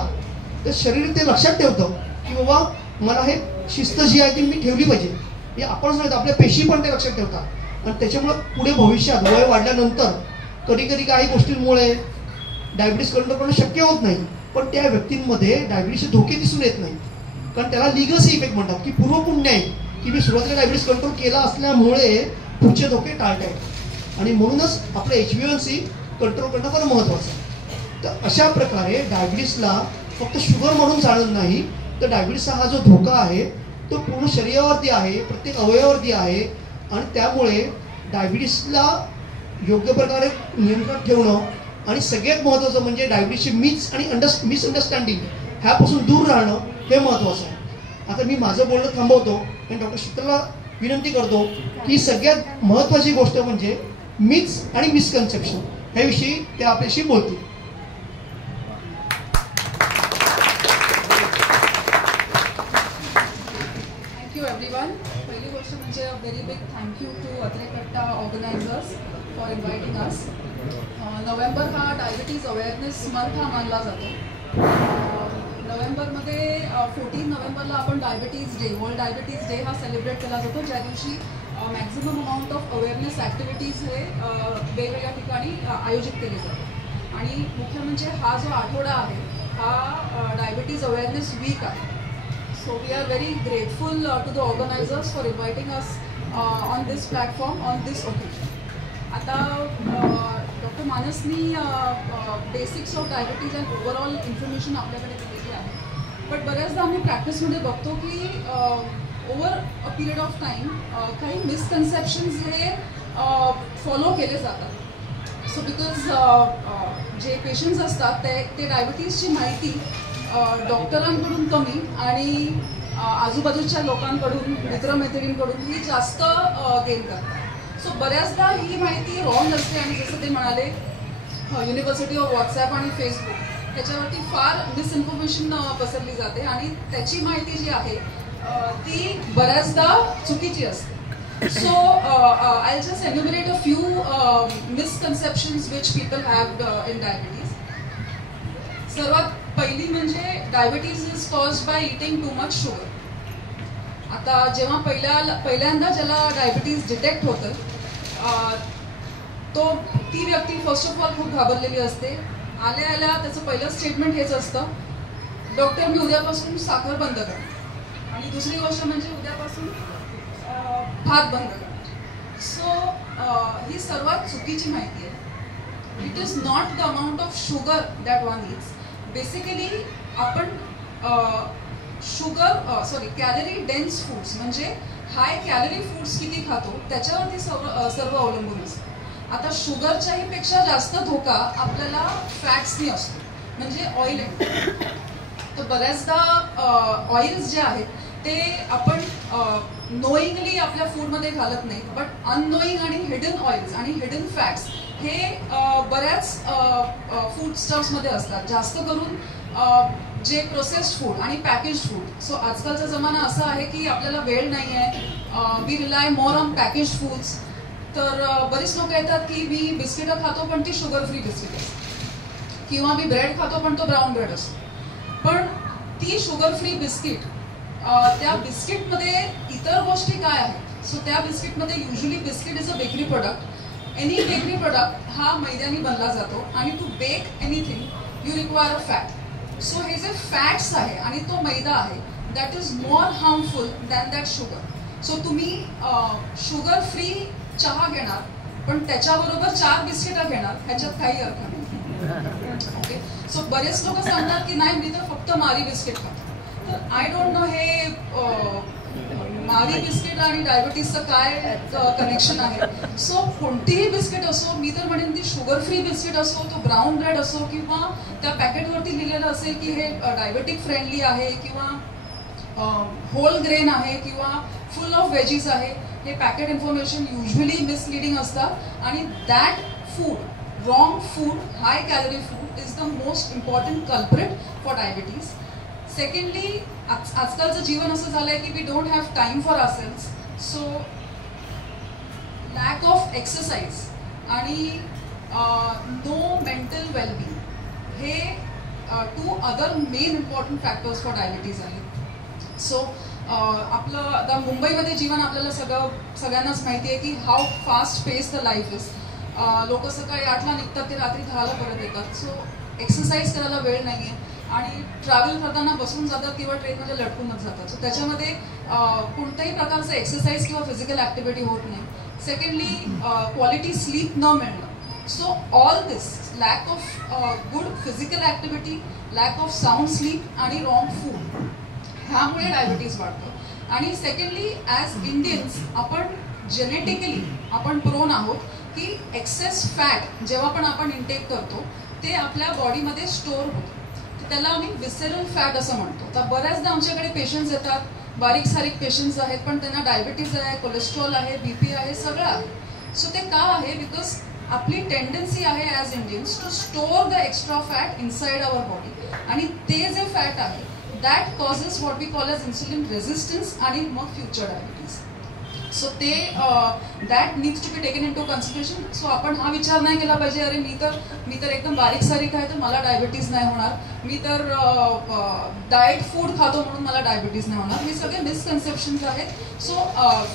तर शरीर ते लक्षात ठेवतं की बाबा मला हे शिस्त जी आहे ती मी ठेवली पाहिजे. हे आपणच नाही, आपल्या पेशी पण ते लक्षात ठेवतात. आणि त्याच्यामुळे पुढे भविष्यात वय वाढल्यानंतर कधी काही गोष्टींमुळे डायबिटीस कंट्रोल करणं शक्य होत नाही. पण त्या व्यक्तींमध्ये डायबिटीसचे धोके दिसून येत नाही. कारण त्याला लिगसी इफेक्ट म्हणतात की पूर्वपुण्य आहे की मी सुरुवातीला डायबिटीस कंट्रोल केला असल्यामुळे पुढचे धोके टाळता येतात. आणि म्हणूनच आपलं HbA1c कंट्रोल करणं फार महत्त्वाचं आहे. तर अशा प्रकारे डायबिटीसला फक्त शुगर म्हणून चालत नाही, तर डायबिटीसचा हा जो धोका आहे तो पूर्ण शरीरावरती आहे, प्रत्येक अवयवावरती आहे. आणि त्यामुळे डायबिटीसला योग्य प्रकारे नियंत्रणात ठेवणं आणि सगळ्यात महत्त्वाचं म्हणजे डायबिटीसची मिसअंडरस्टँडिंग ह्यापासून दूर राहणं हे महत्त्वाचं आहे. आता मी माझं बोलणं थांबवतो आणि डॉक्टर शीतलला विनंती करतो की सगळ्यात महत्त्वाची गोष्ट म्हणजे मिथ्स आणि मिसकन्सेप्शन ह्याविषयी ते आपल्याशी बोलतील. Thank you everyone. पहिली गोष्ट म्हणजे very big thank you to Atrekatta organisers for inviting us. November हा डायबिटीज अवेअरनेस मंथ हा मानला जातो. नोव्हेंबरमध्ये 14 नोव्हेंबरला आपण diabetes day, world diabetes day हा सेलिब्रेट केला जातो, ज्या दिवशी maximum amount of awareness activities हे वेगवेगळ्या ठिकाणी आयोजित केले जातात. आणि मुख्य म्हणजे हा जो आठवडा आहे हा डायबिटीज अवेअरनेस वीक आहे. So we are very grateful to the organisers for inviting us on this platform on this occasion. आता डॉक्टर मानसनी basics of diabetes and overall information आपल्याकडे दिलेली आहे. बट बऱ्याचदा आम्ही प्रॅक्टिसमध्ये बघतो की over a period of time काही मिसकन्सेप्शन्स हे फॉलो केले जातात. सो बिकॉज जे पेशंट्स असतात ते डायबिटीजची माहिती डॉक्टरांकडून कमी आणि आजूबाजूच्या लोकांकडून, मित्रमैत्रिणींकडून ही जास्त गेन करतात. सो बऱ्याचदा ही माहिती रॉंग असते आणि जसं ते म्हणाले युनिव्हर्सिटी ऑफ व्हॉट्सॲप आणि फेसबुक त्याच्यावरती फार मिसइन्फॉर्मेशन पसरली जाते आणि त्याची माहिती जी आहे ती बऱ्याचदा चुकीची असते. So I'll just enumerate a few misconceptions which people have in diabetes. सर्वात पहिली म्हणजे diabetes is caused by eating too much sugar. आता जेव्हा पहिल्यांदा ज्याला डायबिटीज डिटेक्ट होतं ती व्यक्ती फर्स्ट ऑफ ऑल खूप घाबरलेली असते. आल्या त्याचं पहिलं स्टेटमेंट हेच असतं, डॉक्टर मी उद्यापासून साखर बंद करणार. आणि दुसरी गोष्ट म्हणजे उद्यापासून भात बंद करणार. सो ही सर्वात चुकीची माहिती आहे. It is not the amount of sugar that one is. Basically आपण कॅलरी डेन्स फूड्स म्हणजे हाय कॅलरी फूड्स किती खातो त्याच्यावरती सर्व अवलंबून असतं. आता शुगरच्याही पेक्षा जास्त धोका आपल्याला फॅट्सनी असतो म्हणजे ऑइल. तर बऱ्याचदा ऑइल्स जे आहेत ते आपण नोईंगली आपल्या फूडमध्ये घालत नाही, बट अननोईंग आणि हिडन ऑइल्स आणि हिडन फॅट्स हे बऱ्याच फूड स्टफ्समध्ये असतात, जास्त करून जे प्रोसेस्ड फूड आणि पॅकेज फूड. सो आजकालचा जमाना असा आहे की आपल्याला वेळ नाही आहे, we rely more on package foods. तर बरीच लोक येतात की मी बिस्किटं खातो पण ती शुगर फ्री बिस्किट असते, किंवा मी ब्रेड खातो पण तो ब्राऊन ब्रेड असतो. पण ती शुगर फ्री बिस्किट त्या बिस्किटमध्ये इतर गोष्टी काय आहेत. सो त्या बिस्किटमध्ये usually biscuit is a bakery product. Any bakery product हा मैद्याने बनला जातो आणि to bake anything you require a fat. So हे जे फॅट्स आहे आणि तो मैदा आहे that is more harmful than that sugar. So तुम्ही शुगर फ्री चहा घेणार पण त्याच्याबरोबर 4 बिस्किटं घेणार, ह्याच्यात काही अर्थ नाही. ओके, सो बरेच लोक सांगतात की नाही मी तर फक्त मारी बिस्किट खातो. तर आय डोंट नो हे मारी बिस्किट आणि डायबिटीसचं काय कनेक्शन आहे. सो कोणतीही बिस्किट असो, मी तर म्हणेन ती शुगर फ्री बिस्किट असो, तो ब्राऊन ब्रेड असो किंवा त्या पॅकेटवरती लिहिलेलं असेल की हे डायबेटिक फ्रेंडली आहे किंवा होल ग्रेन आहे किंवा फुल ऑफ वेजीज आहे, हे पॅकेट इन्फॉर्मेशन युजली मिसलिडिंग असतात. आणि that food, wrong food, high calorie food is the most important culprit for diabetes. Secondly, आजकालचं जीवन असं झालंय की we don't have time for ourselves. So lack of exercise आणि नो मेंटल वेलबिंग हे 2 other main important factors for diabetes आहेत. So आपलं आता मुंबईमध्ये जीवन आपल्याला सगळ्यांनाच माहिती आहे की how fast pace the life is. लोक सकाळी 8ला निघतात ते रात्री 10ला परत येतात. सो एक्सरसाइज करायला वेळ नाही आहे आणि ट्रॅव्हल करताना बसून जातात किंवा ट्रेनमध्ये लटकूनच जातात. सो त्याच्यामध्ये कोणत्याही प्रकारचं एक्सरसाइज किंवा फिजिकल ॲक्टिव्हिटी होत नाही. सेकंडली, क्वालिटी स्लीप न मिळणं. So all this, lack of good physical activity, lack of sound sleep आणि रॉंग फूड, ह्यामुळे डायबिटीज वाढतं. आणि सेकंडली, ॲज इंडियन्स आपण जेनेटिकली आपण प्रोन आहोत की एक्सेस फॅट जेव्हा पण आपण इंटेक करतो ते आपल्या बॉडीमध्ये स्टोअर होतं. त्याला आम्ही विसेरल फॅट असं म्हणतो. तर बऱ्याचदा आमच्याकडे पेशंट्स येतात, बारीक सारीक पेशंट्स आहेत पण त्यांना डायबिटीज आहे, कोलेस्ट्रॉल आहे, BP आहे, सगळं आहे. सो ते का आहे? बिकॉज आपली टेंडन्सी आहे as Indians to store the extra fat inside our body आणि ते जे फॅट आहे that causes what we call as insulin resistance आणि मग फ्युचर डायबिटीज. सो ते that needs to be taken into consideration. So आपण हा विचार नाही केला पाहिजे अरे मी तर एकदम बारीक सारीक आहे तर मला डायबिटीज नाही होणार, मी तर डाएट फूड खातो म्हणून मला डायबिटीज नाही होणार. हे सगळे मिसकन्सेप्शन्स आहेत. सो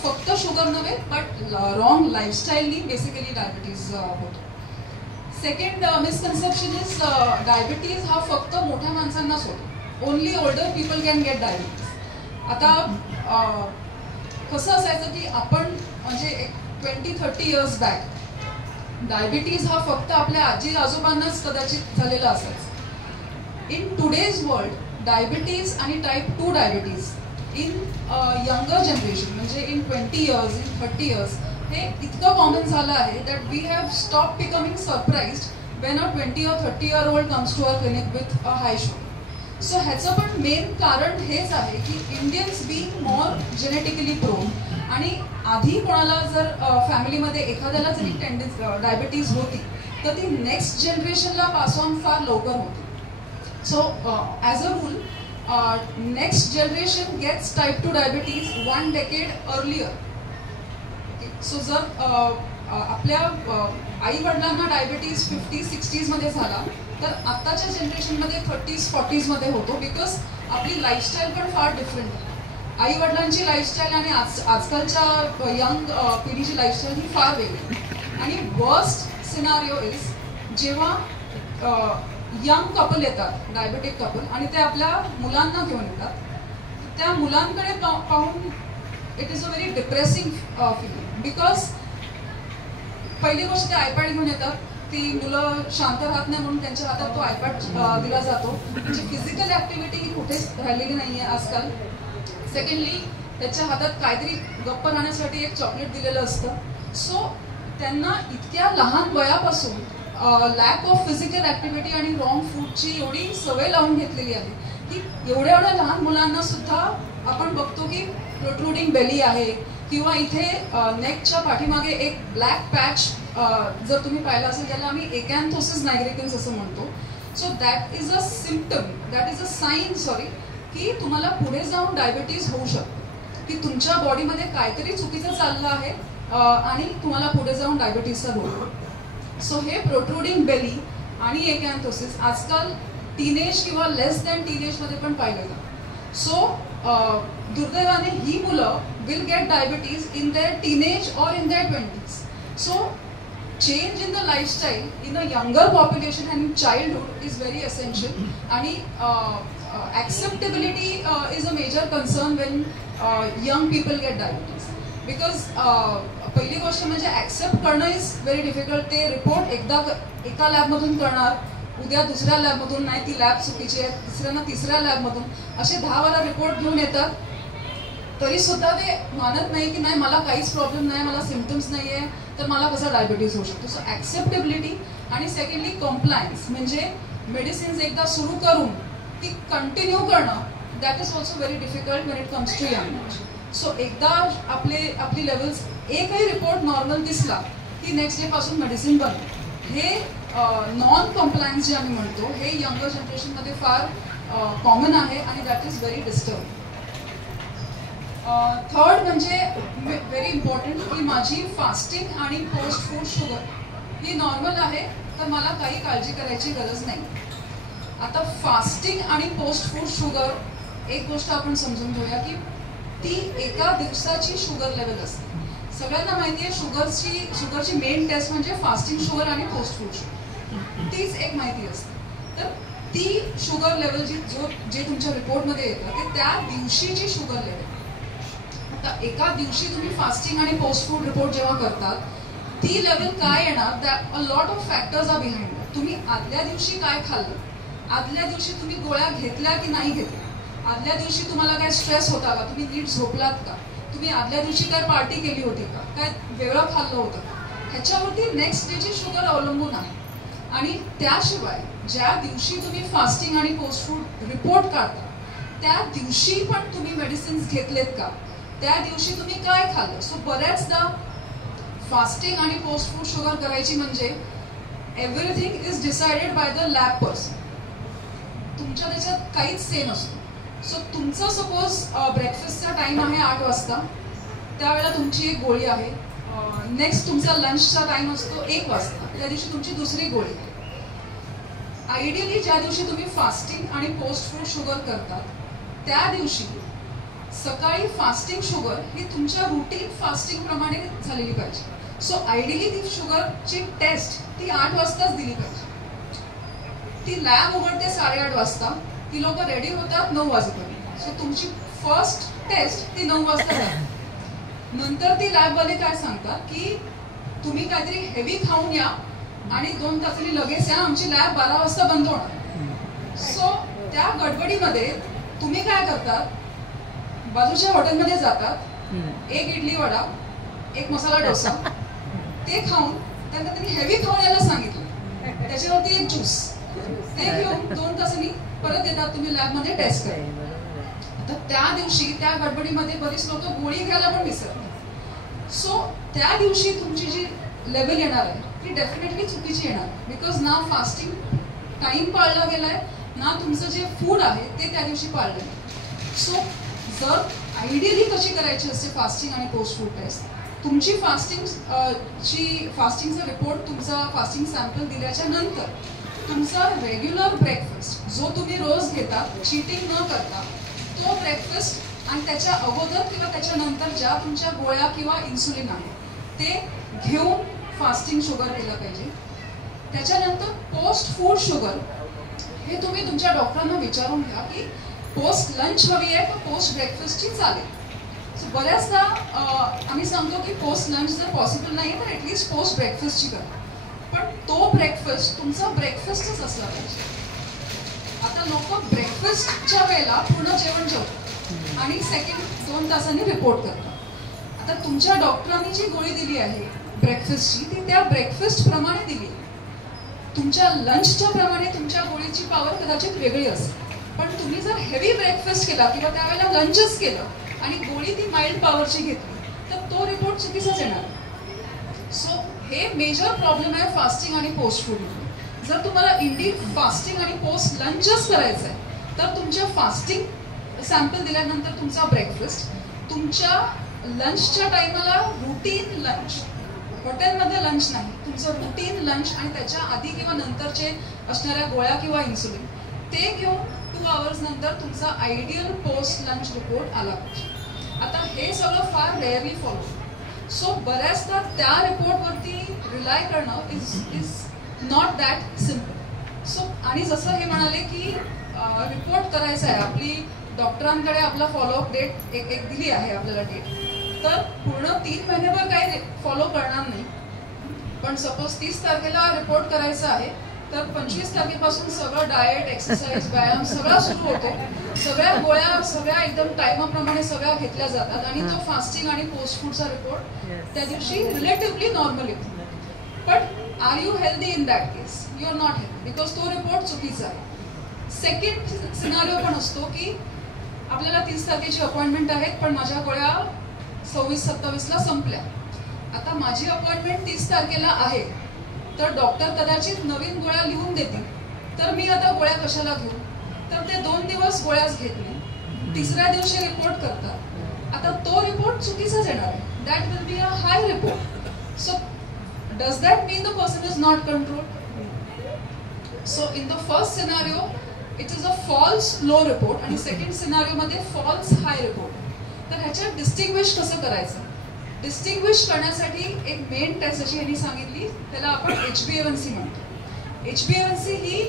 फक्त शुगर नव्हे बट रॉंग लाईफस्टाईलनी बेसिकली डायबिटीज होतो. सेकंड मिसकन्सेप्शन इज डायबिटीज हा फक्त मोठ्या माणसांनाच होतो. Only older people can get diabetes. आता कसं असायचं की आपण म्हणजे 20-30 इयर्स बॅक डायबिटीज हा फक्त आपल्या आजी आजोबांनाच कदाचित झालेला असायचं. इन टुडेज वर्ल्ड डायबिटीज आणि type 2 diabetes in younger generation म्हणजे इन 20 इयर्स, इन 30 इयर्स हे इतकं कॉमन झालं आहे that we have stop becoming surprised when a 20 or 30 year old comes to our clinic with a high sugar. So ह्याचं पण main कारण हेच आहे की Indians being more genetically prone आणि आधी कोणाला जर फॅमिलीमध्ये एखाद्याला जरी डायबिटीज होती तर ती नेक्स्ट जनरेशनला पास ऑन फार लवकर होती. So as a rule next generation gets type 2 diabetes 1 decade earlier. So जर आपल्या आई वडिलांना डायबिटीज 50-60s मध्ये झाला तर आत्ताच्या जनरेशनमध्ये 30s-40s मध्ये होतो बिकॉज आपली लाईफस्टाईल पण फार डिफरंट आहे. आई वडिलांची लाईफस्टाईल आणि आजकालच्या यंग पिढीची लाईफस्टाईल ही फार वेगळी. आणि वर्स्ट सिनारिओ इज जेव्हा यंग कपल येतात, डायबेटिक कपल, आणि ते आपल्या मुलांना घेऊन येतात, त्या मुलांकडे पाहून it is a very depressing feeling. Because पहिली गोष्ट ते आयपॅड घेऊन येतात, ती मुलं शांत राहत नाही म्हणून त्यांच्या हातात तो आयपॅड दिला जातो. म्हणजे फिजिकल ॲक्टिव्हिटी ही कुठेच राहिलेली नाही आहे आजकाल. सेकंडली त्याच्या हातात काहीतरी गप्प राहण्यासाठी एक चॉकलेट दिलेलं असतं. सो त्यांना इतक्या लहान वयापासून लॅक ऑफ फिजिकल ॲक्टिव्हिटी आणि रॉंग फूडची एवढी सवय लावून घेतलेली आहे की एवढ्या लहान मुलांना सुद्धा आपण बघतो की प्रोट्रुडिंग बेली आहे किंवा इथे नेकच्या पाठीमागे एक ब्लॅक पॅच जर तुम्ही पाहिलं असेल त्याला आम्ही एकॅन्थोसिस नायग्रिकन्स असं म्हणतो. So that is a symptom, that is a sine की तुम्हाला पुढे जाऊन डायबिटीज होऊ शकतो, की तुमच्या बॉडीमध्ये काहीतरी चुकीचं चाललं आहे आणि तुम्हाला पुढे जाऊन डायबिटीजचा रोग होतो. सो हे प्रोट्रुडिंग बेली आणि एकॅन्थोसिस आजकाल टीनेज किंवा लेस दॅन टीनेजमध्ये पण पाहिलं जातं. सो दुर्दैवाने ही मुलं will get diabetes in their teenage or in their 20s. So change in the lifestyle in a younger population and in childhood is very essential. आणि acceptability is a major concern when young people get diabetes. Because पहिली गोष्ट म्हणजे accept करणं is very difficult. ते report एकदा एका लॅबमधून करणार, उद्या दुसऱ्या लॅबमधून, नाही ती लॅब चुकीची आहे, तिसऱ्यांना तिसऱ्या लॅबमधून, असे 10-12 रिपोर्ट घेऊन येतात. तरी सुद्धा ते मानत नाही की नाही मला काहीच प्रॉब्लेम नाही, मला सिम्पटम्स नाही आहे, तर मला कसा डायबिटीज होऊ शकतो. सो ॲक्सेप्टेबिलिटी आणि सेकंडली कॉम्प्लायन्स म्हणजे मेडिसिन्स एकदा सुरू करून ती कंटिन्यू करणं, that is also very difficult when it comes to young age. So एकदा आपली लेवल्स एकही रिपोर्ट नॉर्मल दिसला की नेक्स्ट डे पासून मेडिसिन बनवणं, हे नॉन कॉम्प्लायन्स जे आम्ही म्हणतो हे यंगर जनरेशनमध्ये फार कॉमन आहे आणि that is very disturbing. Third म्हणजे व्हेरी इम्पॉर्टंट की माझी फास्टिंग आणि पोस्ट फूड शुगर ही नॉर्मल आहे, तर मला काही काळजी करायची गरज नाही. आता फास्टिंग आणि पोस्ट फूड शुगर एक गोष्ट आपण समजून घेऊया की ती एका दिवसाची शुगर लेवल असते. सगळ्यांना माहिती आहे शुगरची मेन टेस्ट म्हणजे फास्टिंग शुगर आणि पोस्ट फूड शुगर, तीच एक माहिती असते. तर ती शुगर लेवल जे तुमच्या रिपोर्टमध्ये येतं ते त्या दिवशीची शुगर लेवल. आता एका दिवशी तुम्ही फास्टिंग आणि पोस्ट फूड रिपोर्ट जेव्हा करतात ती लेवल काय येणार, that a lot of factors are behind. तुम्ही आदल्या दिवशी काय खाल्लं, आदल्या दिवशी तुम्ही गोळ्या घेतल्या की नाही घेतल्या, आदल्या दिवशी तुम्हाला काय स्ट्रेस होता का, तुम्ही नीट झोपलात का, तुम्ही आदल्या दिवशी काय पार्टी केली होती का, काय वेगळं खाल्लं होतं का, ह्याच्यावरती नेक्स्ट डेची शुगर अवलंबून आहे. आणि त्याशिवाय ज्या दिवशी तुम्ही फास्टिंग आणि पोस्ट फूड रिपोर्ट काढता त्या दिवशी पण तुम्ही मेडिसिन्स घेतलेत का, त्या दिवशी तुम्ही काय खाल्लं. सो बऱ्याचदा फास्टिंग आणि पोस्ट फूड शुगर करायची म्हणजे everything is decided by the lab person. तुमच्या त्याच्यात काहीच से नसतो. सो तुमचा सपोज ब्रेकफास्टचा टाइम आहे 8 वाजता, त्यावेळेला तुमची एक गोळी आहे. नेक्स्ट तुमचा लंचचा टाइम असतो 1 वाजता, त्या दिवशी तुमची दुसरी गोळी आहे. आयडियली ज्या दिवशी तुम्ही फास्टिंग आणि पोस्ट फूड शुगर करतात त्या दिवशी सकाळी फास्टिंग शुगर ही तुमच्या रुटीन फास्टिंग प्रमाणे झालेली पाहिजे. सो आयडियली ती शुगरची टेस्ट ती 8 वाजताच दिली पाहिजे. ती लॅब उघडते 8:30 वाजता, ती लोक रेडी होतात 9 वाजेपर्यंत. सो तुमची फर्स्ट टेस्ट ती 9 वाजता झाली. नंतर ती लॅबवाले काय सांगतात की तुम्ही काहीतरी हेवी खाऊन या आणि 2 तासांनी लगेच या, आमची लॅब 12 वाजता बंद होणार. सो त्या गडबडीमध्ये तुम्ही काय करतात, बाजूच्या हॉटेलमध्ये जातात, 1 इडली वडा, 1 मसाला डोसा ते खाऊन, त्यांना त्यांनी हेवी खाऊन यायला सांगितलं, त्याच्यावरती 1 ज्यूस ते घेऊन 2 तासांनी परत येतात तुम्ही लॅबमध्ये टेस्ट करा. तर त्या दिवशी त्या गडबडीमध्ये बरीच लोक गोळी घ्यायला पण विसरतात. सो त्या दिवशी तुमची जी लेवल येणार आहे ती डेफिनेटली चुकीची येणार, बिकॉज ना फास्टिंग टाइम पाळला गेलाय, ना तुमचं जे फूड आहे ते त्या दिवशी पाळलं गेलं. सो जर आयडियली कशी करायची असते फास्टिंग आणि पोस्ट फूड टेस्ट, तुमची फास्टिंगचा रिपोर्ट, तुमचा फास्टिंग सॅम्पल दिल्याच्या नंतर तुमचा रेग्युलर ब्रेकफास्ट जो तुम्ही रोज घेता चीटिंग न करता, तो ब्रेकफास्ट आणि त्याच्या अगोदर किंवा त्याच्यानंतर ज्या तुमच्या गोळ्या किंवा इन्सुलिन आहे ते घेऊन फास्टिंग शुगर केलं पाहिजे. त्याच्यानंतर पोस्ट फूड शुगर हे तुम्ही तुमच्या डॉक्टरांना विचारून घ्या की पोस्ट लंच हवी आहे का पोस्ट ब्रेकफास्टची चालेल. सो बऱ्याचदा आम्ही सांगतो की पोस्ट लंच जर पॉसिबल नाही तर ॲटलिस्ट पोस्ट ब्रेकफास्टची करा, पण तो ब्रेकफास्ट तुमचा ब्रेकफास्टच असला पाहिजे. आता लोक ब्रेकफास्टच्या वेळेला पूर्ण जेवण जेवतात आणि सेकंड 2 तासांनी रिपोर्ट करतात. आता तुमच्या डॉक्टरांनी जी गोळी दिली आहे ब्रेकफास्टची ती त्या ब्रेकफास्ट प्रमाणे दिली, तुमच्या लंचच्या प्रमाणे तुमच्या गोळीची पॉवर कदाचित वेगळी असेल. पण तुम्ही जर हेवी ब्रेकफास्ट केला किंवा त्यावेळेला लंचच केलं आणि गोळी ती माइल्ड पॉवरची घेतली तर तो रिपोर्ट चुकीचाच येणार. सो हे मेजर प्रॉब्लेम आहे फास्टिंग आणि पोस्ट फूडमध्ये. जर तुम्हाला इंडीड फास्टिंग आणि पोस्ट लंचच करायचं आहे तर तुमच्या फास्टिंग सॅम्पल दिल्यानंतर तुमचा ब्रेकफास्ट, तुमच्या लंचच्या टायमाला रुटीन लंच, हॉटेलमध्ये लंच नाही, तुमचं रुटीन लंच आणि त्याच्या आधी किंवा नंतरचे असणाऱ्या गोळ्या किंवा इन्सुलिन ते घेऊन 2 आवर्स नंतर तुमचा आयडियल पोस्ट लंच रिपोर्ट आला पाहिजे. आता हे सगळं फार रेअरली फॉलो. सो बऱ्याचदा त्या रिपोर्टवरती रिलाय करणं is not that simple. So आणि जसं हे म्हणाले की रिपोर्ट करायचा आहे, आपली डॉक्टरांकडे आपला फॉलोअप डेट एक दिली आहे आपल्याला डेट, तर पूर्ण 3 महिनेभर काही फॉलो करणार नाही. पण सपोज 30 तारखेला रिपोर्ट करायचा आहे, तर 25 तारखेपासून सगळं डाएट, एक्सरसाइज, व्यायाम सगळा सुरू होतो. सगळ्या गोळ्या सगळ्या एकदम टाइमाप्रमाणे सगळ्या घेतल्या जातात आणि तो फास्टिंग आणि पोस्ट फूडचा रिपोर्ट त्या दिवशी रिलेटिव्हली नॉर्मल येतो. पण are you healthy in that case? You are not healthy, because तो रिपोर्ट चुकीचा आहे. सेकंड सिनारिओ पण असतो की आपल्याला 30 तारखेची अपॉइंटमेंट आहेत, पण माझ्या गोळ्या 26-27ला संपल्या. आता माझी अपॉइंटमेंट 30 तारखेला आहे, तर डॉक्टर कदाचित नवीन गोळ्या लिहून देतील, तर मी आता गोळ्या कशाला घेऊ? तर ते 2 दिवस गोळ्याच घेत नाही, तिसऱ्या दिवशी रिपोर्ट करतात. आता तो रिपोर्ट चुकीचाच येणार आहे. That will be a high report. So does that mean the person is not controlled? So in the first scenario it is a false low report आणि सेकंड सिनारिओ मध्ये फॉल्स हाय रिपोर्ट. तर ह्याच्यात distinguish कसं करायचं? Distinguish करण्यासाठी एक main taste अशी यांनी सांगितली, त्याला आपण HbA1c म्हणतो. HbA1c ही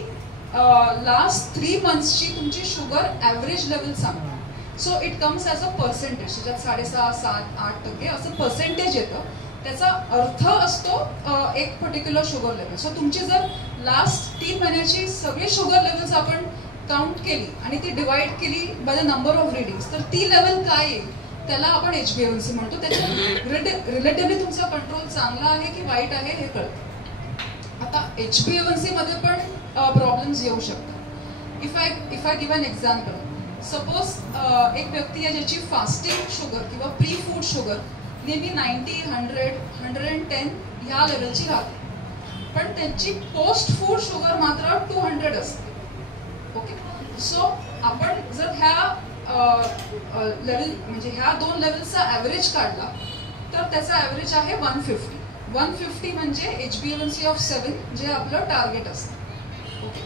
लास्ट 3 मंथ्सची तुमची शुगर ॲव्हरेज लेवल सांगतो. So it comes as a percentage, त्याच्यात 6.5, 7, 8% असं पर्सेंटेज येतं. त्याचा अर्थ असतो एक पर्टिक्युलर शुगर लेवल. सो तुमची जर लास्ट 3 महिन्याची सगळी शुगर लेवल्स आपण काउंट केली आणि ती डिवाइड केली by the number of readings, तर ती लेवल काय येईल त्याला आपण HbA1c म्हणतो. त्याच्यात रिलेटिव्हली तुमचा कंट्रोल चांगला आहे की वाईट आहे हे कळतं. आता HbA1c मध्ये पण प्रॉब्लेम्स येऊ शकतात. If I give an example, suppose एक व्यक्ती आहे ज्याची फास्टिंग शुगर किंवा प्री फूड शुगर नेहमी 90, 100, 110 ह्या लेवलची राहते, पण त्यांची पोस्ट फूड शुगर मात्र 200 असते. ओके, सो आपण जर ह्या लेवल म्हणजे ह्या 2 लेवलचा ॲव्हरेज काढला तर त्याचा ॲव्हरेज आहे 150. 150 म्हणजे HbA1c ऑफ 7 जे आपलं टार्गेट असतं. ओके,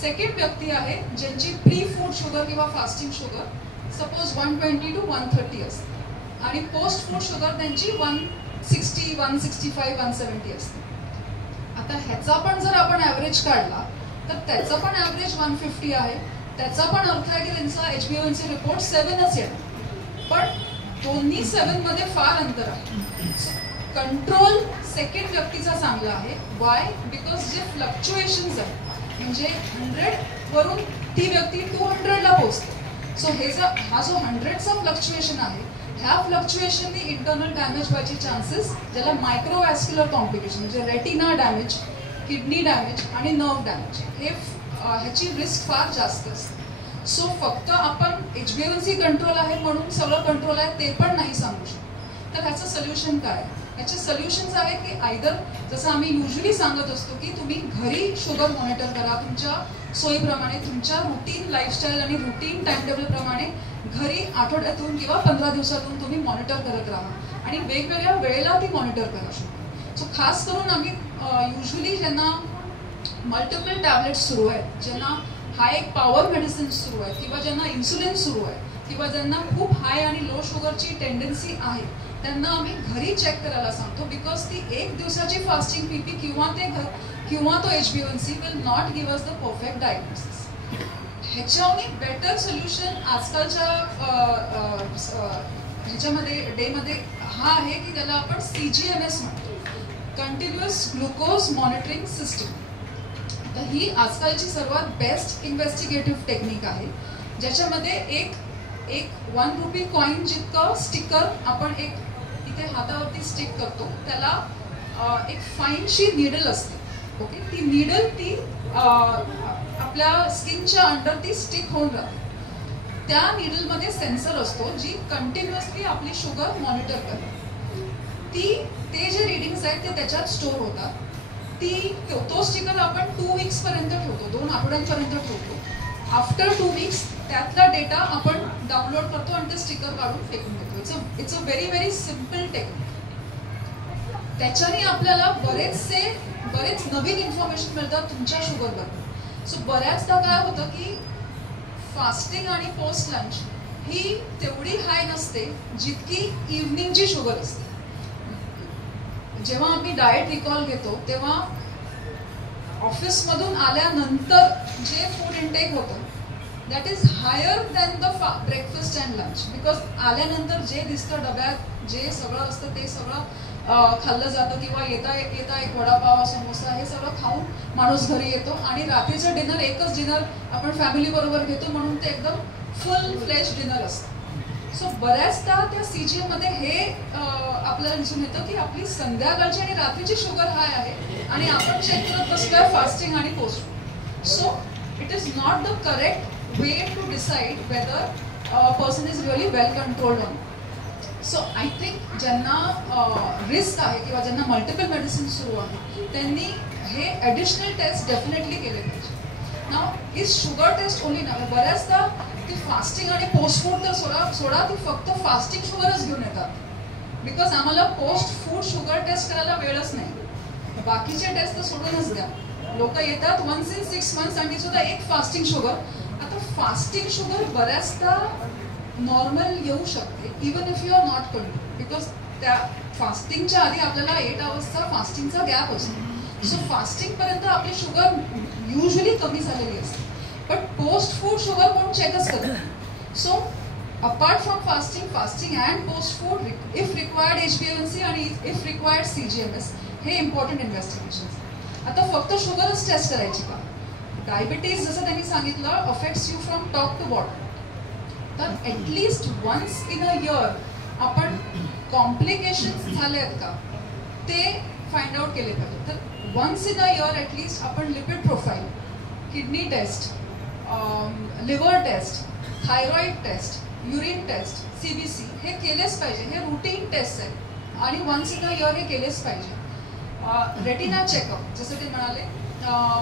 सेकंड व्यक्ती आहे ज्यांची प्री फूड शुगर किंवा फास्टिंग शुगर सपोज 120 to 130 असते आणि पोस्ट फूड शुगर त्यांची 160, 165, 170 असते. आता ह्याचा पण जर आपण ॲव्हरेज काढला तर त्याचा पण ॲव्हरेज 150 आहे. त्याचा पण अर्थ आहे की त्यांचा HbA1c रिपोर्ट 7च येणार, पण दोन्ही 7 मध्ये फार अंतर आहे. कंट्रोल सेकंड व्यक्तीचा चांगला आहे. वाय? बिकॉज जे फ्लक्च्युएशन्स आहेत म्हणजे 100 वरून ती व्यक्ती 200ला पोहोचते. सो हा जो 100चा फ्लक्च्युएशन आहे, ह्या फ्लक्च्युएशननी इंटरनल डॅमेज व्हायचे चान्सेस, ज्याला मायक्रोवॅस्क्युलर कॉम्प्लिकेशन म्हणजे रेटिना डॅमेज, किडनी डॅमेज आणि नर्व डॅमेज, हे ह्याची रिस्क फार जास्त असते. सो फक्त आपण HbA1c कंट्रोल आहे म्हणून सगळं कंट्रोल आहे ते पण नाही सांगू शकतो. तर ह्याचं सोल्युशन काय? ह्याचे सोल्युशन्स आहेत की आयदर जसं आम्ही युजली सांगत असतो की तुम्ही घरी शुगर मॉनिटर करा तुमच्या सोयीप्रमाणे, तुमच्या रुटीन लाईफस्टाईल आणि रुटीन टाइम टेबलप्रमाणे घरी आठवड्यातून किंवा 15 दिवसातून तुम्ही मॉनिटर करत राहा आणि वेगवेगळ्या वेळेला ती मॉनिटर करा शुगर. सो खास करून आम्ही युजली ज्यांना मल्टिपल टॅबलेट्स सुरू आहेत, ज्यांना हाय पॉवर मेडिसिन सुरू आहेत किंवा ज्यांना इन्सुलिन सुरू आहे किंवा ज्यांना खूप हाय आणि लो शुगरची टेंडन्सी आहे, त्यांना आम्ही घरी चेक करायला सांगतो. बिकॉज ती 1 दिवसाची फास्टिंग BP किंवा तो HbA1c will not give us the perfect diagnosis. ह्याच्याहून बेटर सोल्युशन आजकालच्या ह्याच्यामध्ये डेमध्ये हा आहे की त्याला आपण CGMS म्हणतो, कंटिन्युअस ग्लुकोज मॉनिटरिंग सिस्टम. तर ही आजकालची सर्वात बेस्ट इन्व्हेस्टिगेटिव्ह टेक्निक आहे, ज्याच्यामध्ये एक 1 रुपी कॉईन जितकं स्टिकर आपण एक इथे हातावरती स्टिक करतो, त्याला एक फाईनशी निडल असते. ओके, ती निडल ती आपल्या स्किनच्या अंडर ती स्टिक होऊन राहते. त्या निडलमध्ये सेन्सर असतो जी कंटिन्युअसली आपली शुगर मॉनिटर करते. ते जे रिडिंग्स आहेत ते त्याच्यात स्टोअर होतात. तो स्टिकर आपण 2 वीक्स पर्यंत ठेवतो, 2 आठवड्यांपर्यंत ठेवतो. आफ्टर 2 वीक्स त्यातला डेटा आपण डाउनलोड करतो आणि ते स्टिकर काढून फेकून देतो. It's a very simple technique. त्याच्याने आपल्याला बरेच नवीन इन्फॉर्मेशन मिळतात तुमच्या शुगरबद्दल. सो बऱ्याचदा काय होतं की फास्टिंग आणि पोस्ट लंच ही तेवढी हाय नसते जितकी इव्हनिंगची शुगर असते. जेव्हा आम्ही डाएट रिकॉल घेतो तेव्हा ऑफिसमधून आल्यानंतर जे फूड इनटेक होतं that is higher than the breakfast and lunch. Because आल्यानंतर जे दिसतं डब्यात जे सगळं असतं ते सगळं खाल्लं जातं, किंवा येता एक वडापाव समोसा हे सगळं खाऊन माणूस घरी येतो, आणि रात्रीचं डिनर एकच डिनर आपण फॅमिली बरोबर घेतो, म्हणून ते एकदम फुल फ्लेश डिनर असतं. सो बऱ्याचदा त्या CGM मध्ये हे आपल्याला दिसून येतं की आपली संध्याकाळची आणि रात्रीची शुगर हाय आहे, आणि आपण चेक करत बसलोय फास्टिंग आणि post. So it is not the correct way to decide whether person is really well controlled on. So I think ज्यांना रिस्क आहे किंवा ज्यांना मल्टिपल मेडिसिन सुरू आहे त्यांनी हे ॲडिशनल टेस्ट डेफिनेटली केले पाहिजे. नाव इज शुगर टेस्ट ओनली ना, बऱ्याचदा ती फास्टिंग आणि पोस्ट फूड तर सोडा ती फक्त फास्टिंग शुगरच घेऊन येतात, बिकॉज आम्हाला पोस्ट फूड शुगर टेस्ट करायला वेळच नाही. बाकीचे टेस्ट तर सोडूनच द्या. लोक येतात वन्स इन 6 months आणि सुद्धा एक फास्टिंग शुगर. आता फास्टिंग शुगर बऱ्याचदा नॉर्मल येऊ शकते even if you are not control, because त्या फास्टिंगच्या आधी आपल्याला 8 hours फास्टिंगचा गॅप असतो. सो फास्टिंगपर्यंत आपली शुगर युजली कमी झालेली असते, बट पोस्ट फूड शुगर कोण चेकच करत. So apart from fasting and post food if required HbA1c आणि इफ रिक्वायर्ड CGMS हे इम्पॉर्टंट इन्व्हेस्टिगेशन. आता फक्त शुगरच टेस्ट करायची का? डायबिटीज जसं त्यांनी सांगितलं affects you from top to bottom, तर at least once in a year आपण कॉम्प्लिकेशन्स झाले आहेत का ते फाइंड आउट केले पाहिजे. तर once in a year at least आपण lipid profile, kidney test, liver test, thyroid test, urine test, CBC हे केलेच पाहिजे. हे रुटीन टेस्ट आहेत आणि वन्स इन अ इयर हे केलेच पाहिजे. रेटिना चेकअप जसं ते म्हणाले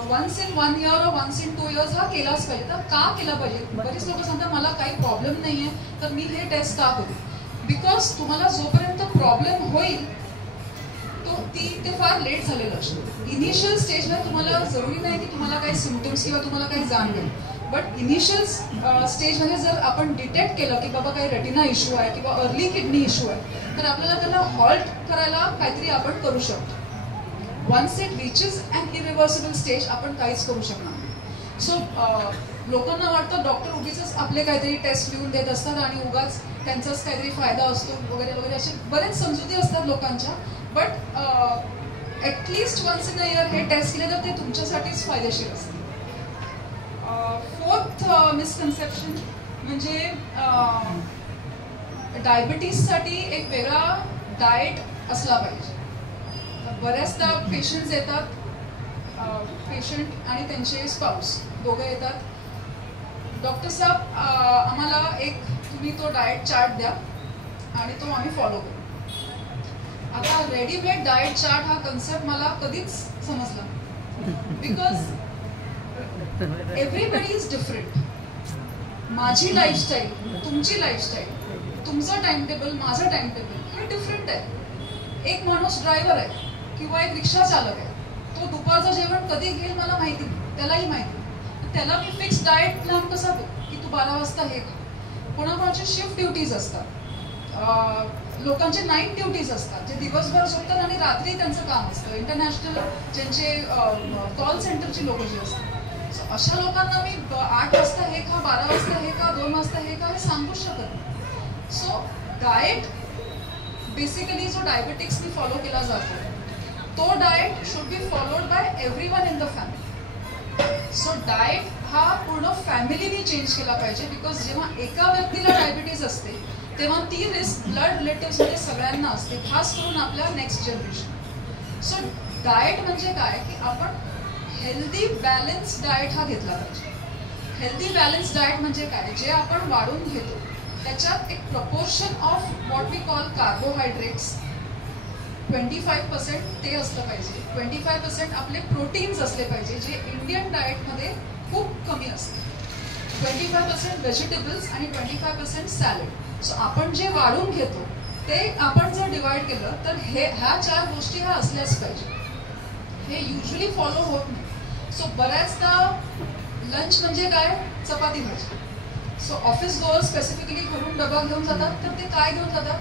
once in 1 year or once in 2 years हा केलाच पाहिजे. तर का केला पाहिजे? बरीच लोक सांगतात मला काही प्रॉब्लेम नाही आहे तर मी हे टेस्ट का करू? बिकॉज तुम्हाला जोपर्यंत प्रॉब्लेम होईल ते फार लेट झालेलं असतं. इनिशियल स्टेजला तुम्हाला जरुरी नाही की तुम्हाला काही सिम्पटम्स किंवा तुम्हाला काही जाणवेल, बट इनिशियल स्टेजमध्ये जर आपण डिटेक्ट केलं की बाबा काही रेटिना इश्यू आहे किंवा अर्ली किडनी इश्यू आहे तर आपल्याला त्याला हॉल्ट करायला काहीतरी आपण करू शकतो. Once it reaches and irreversible stage आपण काहीच करू शकणार नाही. सो लोकांना वाटतं डॉक्टर उगीच आपले काहीतरी टेस्ट लिहून देत असतात आणि उगाच त्यांचाच काहीतरी फायदा असतो वगैरे वगैरे असे बरेच समजुती असतात लोकांच्या. But at least once in a year हे टेस्ट केले तर ते तुमच्यासाठीच फायदेशीर असते. फोर्थ मिसकन्सेप्शन म्हणजे डायबिटीजसाठी एक वेगळा डाएट असला पाहिजे. बऱ्याचदा पेशंट्स येतात, पेशंट आणि त्यांचे स्पाऊस दोघं येतात, डॉक्टर साहेब आम्हाला एक तुम्ही तो डाएट चार्ट द्या आणि तो आम्ही फॉलो करू. आता रेडीमेड डाएट चार्ट हा कन्सेप्ट मला कधीच समजला, बिकॉज एव्हरीबडी इज डिफरंट. माझी लाईफस्टाईल, तुमची लाईफस्टाईल, तुमचं टाइम टेबल, माझं टाइम टेबल हे डिफरंट आहे. एक माणूस ड्रायव्हर आहे किंवा एक रिक्षा चालक आहे, तो दुपारचं जेवण कधी घेईल मला माहिती नाही, त्यालाही माहिती नाही. त्याला मी फिक्स डाएट प्लॅन कसा देऊ की तू 12 वाजता हे खा. कोणाकोणाचे शिफ्ट ड्युटीज असतात, लोकांचे नाईट ड्युटीज असतात जे दिवसभर झोपतात आणि रात्री त्यांचं काम असतं. इंटरनॅशनल ज्यांचे कॉल सेंटरची लोक जे असतात, अशा लोकांना मी 8 वाजता हे खा, 12 वाजता हे खा, 2 वाजता हे खा हे सांगूच शकत नाही. सो डाएट बेसिकली जो डायबेटिक्सनी फॉलो केला जातो तो diet should be followed by everyone in the family. So diet हा पूर्ण फॅमिलीने चेंज केला पाहिजे, बिकॉज जेव्हा एका व्यक्तीला डायबिटीज असते तेव्हा ती रिस्क ब्लड रिलेटिव्समध्ये सगळ्यांना असते, खास करून आपल्या नेक्स्ट जनरेशन. सो डाएट म्हणजे काय की आपण हेल्दी बॅलन्स डाएट हा घेतला पाहिजे. हेल्दी बॅलन्स डाएट म्हणजे काय, जे आपण वाढून घेतो त्याच्यात एक proportion of what we call carbohydrates 25% ते असलं पाहिजे. 25% आपले प्रोटीन्स असले पाहिजे जे इंडियन डाएटमध्ये खूप कमी असते. 25% व्हेजिटेबल्स आणि 25% सॅलड. सो आपण जे वाढून घेतो ते आपण जर डिवाइड केलं तर ह्या 4 गोष्टी ह्या असल्याच पाहिजे. हे युजली फॉलो होत नाही. सो बऱ्याचदा लंच म्हणजे काय, चपाती भाजी. सो ऑफिस गोअर स्पेसिफिकली घरून डबा घेऊन जातात तर ते काय घेऊन जातात,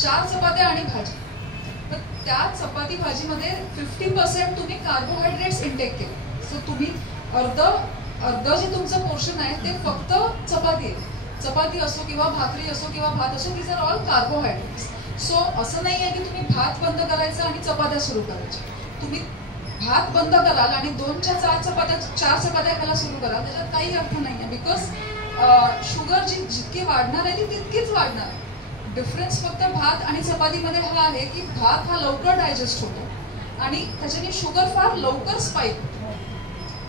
4 चपात्या आणि भाजी. तर त्या चपाती भाजीमध्ये 50% तुम्ही कार्बोहायड्रेट्स इंटेक केले. सो तुम्ही अर्ध अर्ध जे तुमचं पोर्शन आहे ते फक्त चपाती आहे. चपाती असो किंवा भाकरी असो किंवा भात असो, these are all carbohydrates. So असं नाही आहे की तुम्ही भात बंद करायचं आणि चपात्या सुरू करायच्या. तुम्ही भात बंद कराल आणि 4 चपात्या खायला सुरू कराल, त्याच्यात काही अर्थ नाही आहे. बिकॉज शुगर जितकी वाढणार आहे ती तितकीच वाढणार आहे. डिफरन्स फक्त भात आणि चपातीमध्ये हा आहे की भात हा लवकर डायजेस्ट होतो आणि त्याच्याने शुगर फार लवकर स्पाइक होते.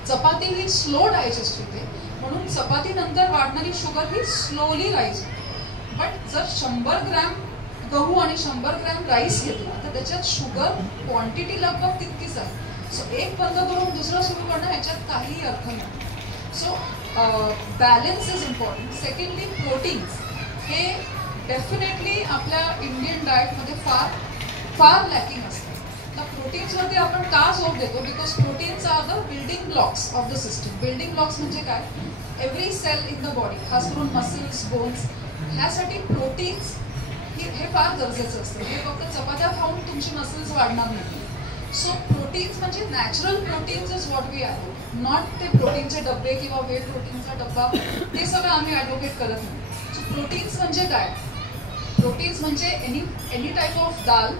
चपाती ही स्लो डायजेस्ट होते, म्हणून चपाती नंतर वाढणारी शुगर ही स्लोली राईज होते. बट जर 100 ग्रॅम गहू आणि 100 ग्रॅम राईस घेतला तर त्याच्यात शुगर क्वांटिटी लगभग तितकीच आहे. सो एक बंद करून दुसरं सुरू करणं ह्याच्यात काहीही अर्थ नाही. So balance is important. Secondly proteins हे डेफिनेटली आपल्या इंडियन डाएटमध्ये फार लॅकिंग असतं. तर प्रोटीन्सवरती आपण का जोर देतो? Because proteins are the building blocks of the system. Building blocks म्हणजे काय? Every cell in the body, खास करून मसल्स, बोन्स, ह्यासाठी प्रोटीन्स हे फार गरजेचं असतं. हे फक्त चपात्या खाऊन तुमची मसल्स वाढणार नाही. सो प्रोटीन्स म्हणजे natural proteins is what we advocate, not ते प्रोटीनचे डबे किंवा वे प्रोटीनचा डब्बा, ते सगळं आम्ही ॲडव्होकेट करत नाही. सो प्रोटीन्स म्हणजे काय? प्रोटीन्स म्हणजे एनी टाईप ऑफ दाल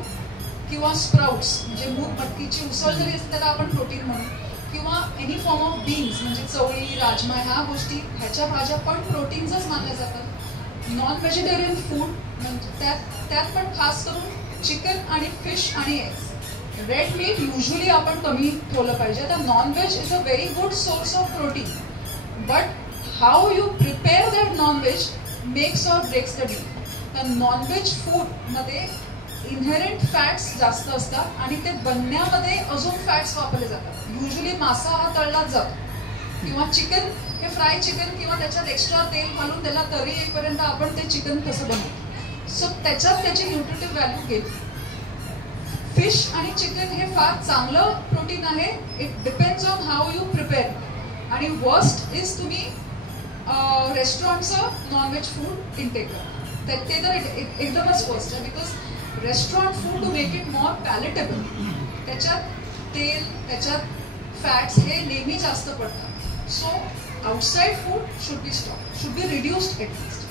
किंवा स्प्राउट्स, म्हणजे मूग मटकीची उसळ जरी असते त्याला आपण प्रोटीन म्हणू, किंवा एनी फॉर्म ऑफ बीन्स म्हणजे चवळी, राजमा, ह्या गोष्टी, ह्याच्या भाज्या पण प्रोटीन्सच मानल्या जातात. नॉन व्हेजिटेरियन फूड म्हणजे त्यात पण खास करून चिकन आणि फिश आणि एग्स. रेड मीट युजली आपण कमी ठेवलं पाहिजे. तर non veg is a very good source of protein, but how you prepare that non veg makes or breaks the deal. तर नॉनव्हेज फूडमध्ये इनहेरंट फॅट्स जास्त असतात आणि ते बनण्यामध्ये अजून फॅट्स वापरले जातात. युजली मासा हा तळलाच जातो किंवा चिकन हे फ्राय चिकन किंवा त्याच्यात एक्स्ट्रा तेल घालून त्याला तरी येईपर्यंत आपण ते चिकन कसं बनवतो. सो त्याच्यात त्याची न्यूट्रिटिव्ह व्हॅल्यू गेली. फिश आणि चिकन हे फार चांगलं प्रोटीन आहे. It depends on how you prepare. आणि वर्स्ट इज तुम्ही रेस्टॉरंटचं नॉनव्हेज फूड इंटेक करा. ते तर एकदमच वर्स्ट आहे. Because restaurant food to make it more palatable, त्याच्यात तेल, त्याच्यात फॅट्स हे नेहमी जास्त पडतात. So outside food should be stopped, should be reduced at least.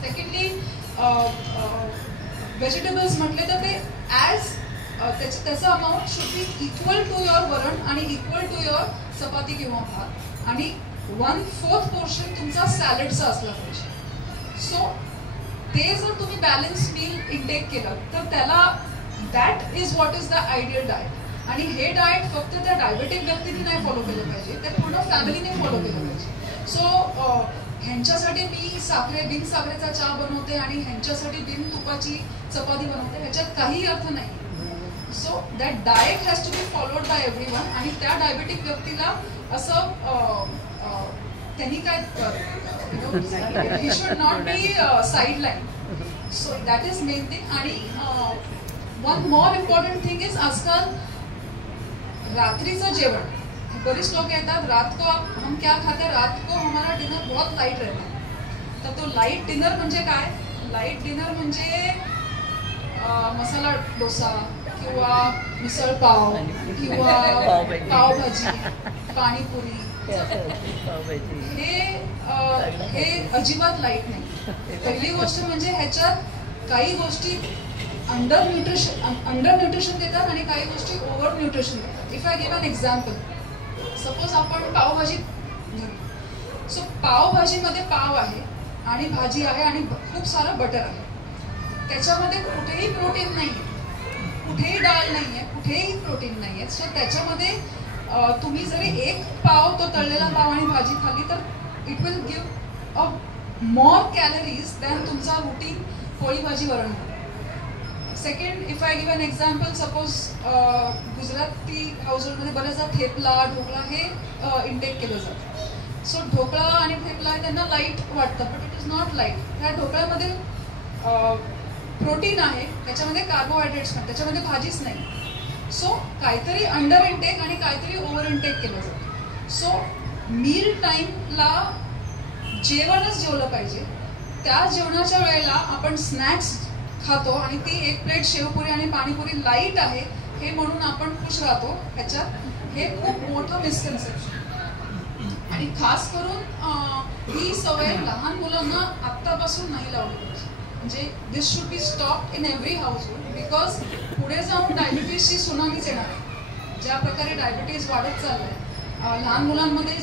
Secondly, vegetables म्हटले तर ते त्याचा amount should be equal to your वरण आणि equal to your चपाती किंवा भात, आणि 1/4 पोर्शन तुमचा सॅलडचा असला पाहिजे. सो ते जर तुम्ही बॅलन्स मील इंटेक केलं तर त्याला that is what is the ideal diet. आणि हे डाएट फक्त त्या डायबेटिक व्यक्तीने नाही फॉलो केलं पाहिजे, ते पूर्ण फॅमिलीने फॉलो केलं पाहिजे. सो ह्यांच्यासाठी मी बिन साखरेचा चहा बनवते आणि ह्यांच्यासाठी बिन तुपाची चपाती बनवते, ह्याच्यात काही अर्थ नाही. So that diet has to be followed by everyone. आणि त्या डायबेटिक व्यक्तीला असं त्यांनी काय ही should not be sideline. So that is main thing. आणि one more important thing is आजकाल रात्रीचं जेवण. बरीच लोग येतात, रात को हम क्या खाते हैं, रात को हमारा डिनर बहुत लाइट रहता है. तर तो लाईट डिनर म्हणजे काय? लाईट डिनर म्हणजे मसाला डोसा किंवा मिसळ पाव किंवा पावभाजी, पाणीपुरी, हे अजिबात लाईट नाही. पहिली गोष्ट म्हणजे ह्याच्यात काही गोष्टी अंडर न्यूट्रिशन देतात आणि काही गोष्टी ओव्हर न्यूट्रिशन देतात. If I give an example, suppose आपण पावभाजी घेऊ. सो पावभाजीमध्ये पाव आहे आणि भाजी आहे आणि खूप सारं बटर आहे. त्याच्यामध्ये कुठेही प्रोटीन नाही आहे, कुठेही डाळ नाही आहे, कुठेही प्रोटीन नाही आहे. सो त्याच्यामध्ये तुम्ही जरी एक पाव, तो तळलेला पाव आणि भाजी खाल्ली तर it will give a more calories than तुमचा रुटीन पोळी भाजी वरण. Second, if I give an example, suppose Gujarati हाऊसहोल्डमध्ये बऱ्याचदा थेपला, ढोकळा हे इंटेक केलं जातं. सो ढोकळा आणि थेपला त्यांना लाईट वाटतं, but it is not light. त्या ढोकळ्यामध्ये प्रोटीन आहे, त्याच्यामध्ये कार्बोहायड्रेट्स नाही, त्याच्यामध्ये भाजीच नाही. सो काहीतरी अंडर इंटेक आणि काहीतरी ओव्हर इंटेक केलं जातं. सो मील टाईमला जेवणच जेवलं पाहिजे. त्या जेवणाच्या वेळेला आपण स्नॅक्स खातो आणि ती एक प्लेट शेवपुरी आणि पाणीपुरी लाईट आहे हे म्हणून आपण खुश राहतो. ह्याच्यात हे खूप मोठं मिसकन्सेप्शन. आणि खास करून ही सवय लहान मुलांना आत्तापासून नाही लावली पाहिजे. म्हणजे this should be stop in every household, because पुढे जाऊन डायबिटीजची सुनामीच येणार आहे. ज्या प्रकारे डायबिटीज वाढत चाललंय, लहान मुलांमध्ये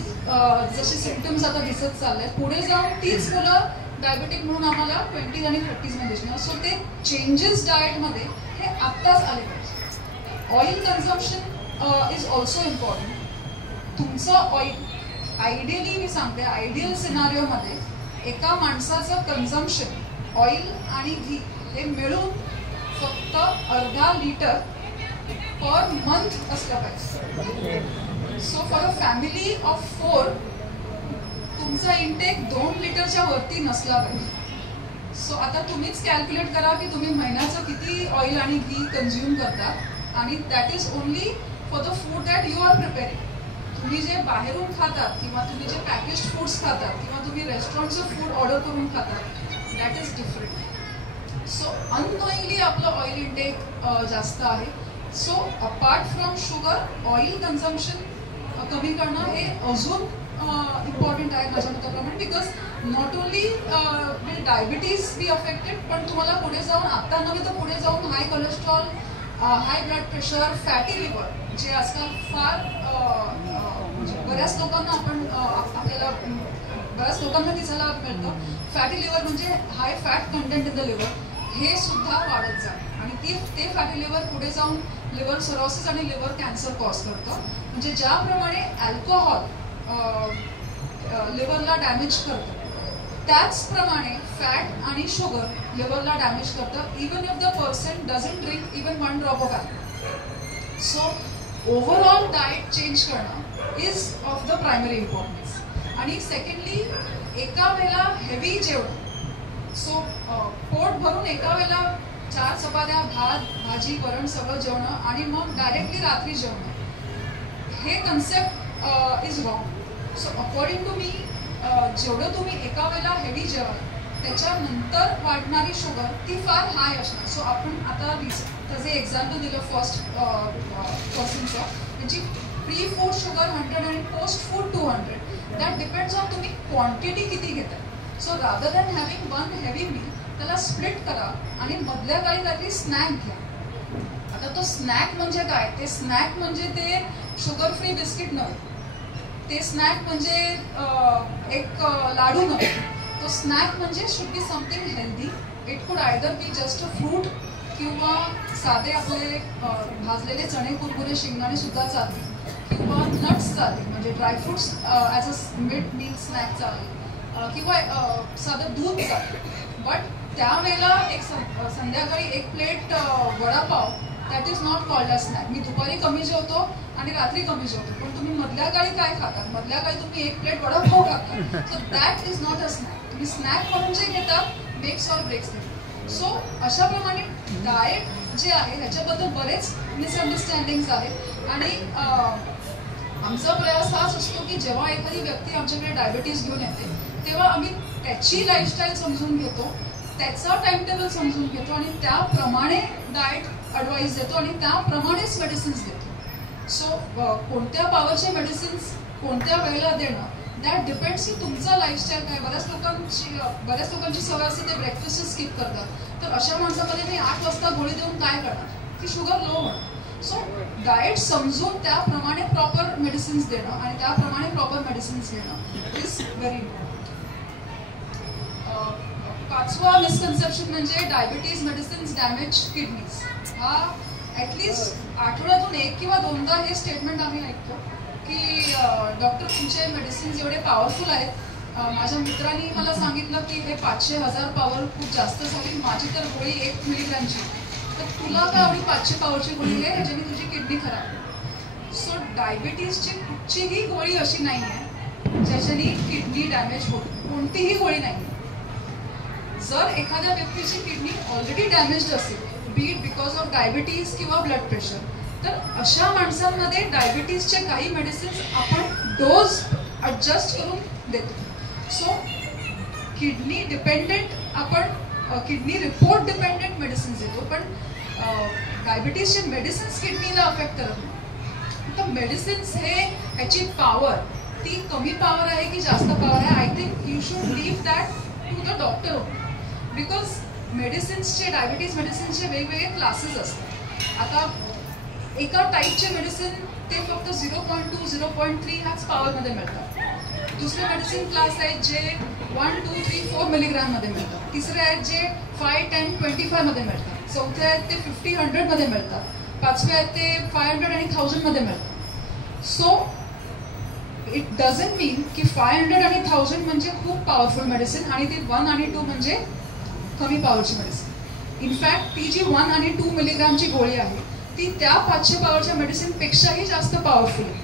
जसे सिम्पटम्स आता दिसत चालले, पुढे जाऊन तीच मुलं डायबिटिक म्हणून आम्हाला 20s आणि 30s मध्ये दिसणार. सो ते चेंजेस डाएटमध्ये हे आत्ताच आले पाहिजे. Oil consumption is also important. तुमचं ऑइल आयडियली, मी सांगते, आयडियल सिनारिओमध्ये एका माणसाचं कन्झम्पशन ऑइल आणि घी हे मिळून फक्त 1/2 लिटर पर मंथ असलं पाहिजे. So for a family of 4 तुमचा इंटेक 2 लिटरच्या वरती नसला पाहिजे. सो आता तुम्हीच कॅल्क्युलेट करा की तुम्ही महिन्याचं किती ऑइल आणि घी कन्झ्युम करता, आणि that is only for the food that you are preparing. तुम्ही जे बाहेरून खातात किंवा तुम्ही जे पॅकेज्ड फूड्स खातात किंवा तुम्ही रेस्टॉरंटचं फूड ऑर्डर करून खातात, that is different. So unknowingly आपलं ऑइल इंटेक जास्त आहे. So apart from sugar, oil consumption कमी करणं हे अजून इम्पॉर्टंट आहे माझ्या मताप्रमाणे, because not only will diabetes be affected, पण तुम्हाला पुढे जाऊन, आता नव्हे तर पुढे जाऊन high cholesterol, high blood pressure, fatty liver, जे आजकाल फार बऱ्याच लोकांना आपल्याला बऱ्याच लोकांना दिसायला मिळतं. फॅटी लिव्हर म्हणजे high fat content in the liver, हे सुद्धा वाढत जातं. आणि ते फॅटी लिव्हर पुढे जाऊन लिव्हर सिरोसिस आणि लिव्हर कॅन्सर कॉज करतं. म्हणजे ज्याप्रमाणे अल्कोहॉल लिव्हरला डॅमेज करतं, त्याचप्रमाणे फॅट आणि शुगर लिव्हरला डॅमेज करतं, even if the person doesn't drink even 1 drop of alcohol. So overall diet change करणं is of the primary importance. आणि सेकंडली, एका वेळेला हेवी जेवण. सो पोट भरून एका वेळेला 4 चपात्या, भात, भाजी, वरण सगळं जेवणं आणि मग डायरेक्टली रात्री जेवणं, हे concept is wrong. So according to me, जेवढं तुम्ही एका वेळेला हेवी जेवाल त्याच्यानंतर वाढणारी शुगर ती फार हाय असणार. सो आपण आता त्याचे एक्झाम्पल दिलं फर्स्ट पर्सनचं, त्याची प्री फूड शुगर 100 आणि post food 200. That depends on तुम्ही क्वांटिटी किती घेता. So rather than having 1 heavy meal, त्याला स्प्लिट करा आणि मधल्या काळी काहीतरी स्नॅक घ्या. आता तो स्नॅक म्हणजे काय? ते स्नॅक म्हणजे ते शुगर फ्री बिस्किट नव्हे, ते स्नॅक म्हणजे एक लाडू नव्हे. तो स्नॅक म्हणजे should be something healthy. It could either be just a fruit किंवा साधे आपले भाजलेले चणे, कुरमुरे, शेंगदाणे सुद्धा चालतील, किंवा नट्स चालतील, म्हणजे dry fruits as a mid meal snack चालेल, किंवा साधं दूध चालेल. बट त्यावेळेला एक संध्याकाळी 1 plate vada pav, that is not called a snack. मी दुपारी कमी जेवतो आणि रात्री कमी जेवतो, पण तुम्ही मधल्या काळी काय खातात? मधल्या काळी तुम्ही 1 प्लेट वडापाव खाता. So that is not a snack. तुम्ही स्नॅक म्हणून जे घेतात, मेक्स ऑर ब्रेक्स देतात. सो अशाप्रमाणे डाएट जे आहे ह्याच्याबद्दल बरेच मिसअंडरस्टँडिंग्स आहेत. आणि आमचा प्रयास हाच असतो की जेव्हा एखादी व्यक्ती आमच्याकडे डायबिटीज घेऊन येते, तेव्हा आम्ही त्याची लाईफस्टाईल समजून घेतो, त्याचा टाइम टेबल समजून घेतो आणि त्याप्रमाणे डाएट ॲडवाईस देतो आणि त्याप्रमाणेच मेडिसिन्स देतो. सो कोणत्या पॉवरचे मेडिसिन्स कोणत्या वेळेला देणं, दॅट डिपेंड्स की तुमचा लाईफस्टाईल काय. बऱ्याच लोकांची सवय असते ते ब्रेकफास्ट स्किप करतात. तर अशा माणसामध्ये मी 8 वाजता गोळी देऊन काय करणार? की शुगर लो होणार. सो डाएट समजून त्याप्रमाणे प्रॉपर मेडिसिन्स देणं आणि त्याप्रमाणे प्रॉपर मेडिसिन्स घेणं इज व्हेरी इम्पॉर्टंट. 5वा मिसकन्सेप्शन म्हणजे डायबिटीज मेडिसिन्स डॅमेज किडनीज. हा ॲटलिस्ट आठवड्यातून 1 किंवा 2दा हे स्टेटमेंट आम्ही ऐकतो की डॉक्टर तुमचे मेडिसिन्स एवढे पॉवरफुल आहेत. माझ्या मित्रांनी मला सांगितलं की हे 500-1000 पॉवर खूप जास्त झाली, माझी तर गोळी 1 मिलीग्रॅमची, तर तुला काय एवढी 500 पॉवरची गोळी आहे ह्याच्याने तुझी किडनी खराब. सो डायबिटीजची कुठचीही गोळी अशी नाही आहे ज्याच्याने किडनी डॅमेज होते. कोणतीही गोळी नाही. जर एखाद्या व्यक्तीची किडनी ऑलरेडी डॅमेज्ड असेल, बी इट बिकॉज ऑफ डायबिटीज किंवा ब्लड प्रेशर, तर अशा माणसांमध्ये डायबिटीजचे काही मेडिसिन्स आपण डोज ॲडजस्ट करून देतो. सो किडनी डिपेंडेंट आपण किडनी रिपोर्ट डिपेंडेंट मेडिसिन्स देतो, पण डायबिटीजचे मेडिसिन्स किडनीला अफेक्ट करत नाही. तर मेडिसिन्स हे ह्याची पॉवर ती ती कमी पॉवर आहे की जास्त पॉवर आहे, I think you should leave that to the doctor. Because मेडिसिन्सचे, डायबिटीज मेडिसिन्सचे वेगवेगळे क्लासेस असतात. आता एका टाईपचे मेडिसिन ते फक्त 0.2 0.3 ह्याच पॉवरमध्ये मिळतात. दुसरे मेडिसिन क्लास आहेत जे 1, 2, 3, 4 मिलीग्राममध्ये मिळतात. तिसरे आहेत जे 5, 10, 25 मध्ये मिळतात. चौथे आहेत ते 50, 100 मध्ये मिळतात. पाचवे आहेत ते 500 आणि 1000 मध्ये मिळतात. सो इट डझंट मीन की 500 आणि 1000 म्हणजे खूप पॉवरफुल मेडिसिन आणि ती 1 आणि 2 म्हणजे कमी पॉवरची मेडिसिन. इनफॅक्ट ती जी 1 आणि 2 मिलीग्रामची गोळी आहे ती त्या 500 पॉवरच्या मेडिसिनपेक्षाही जास्त पॉवरफुल आहे.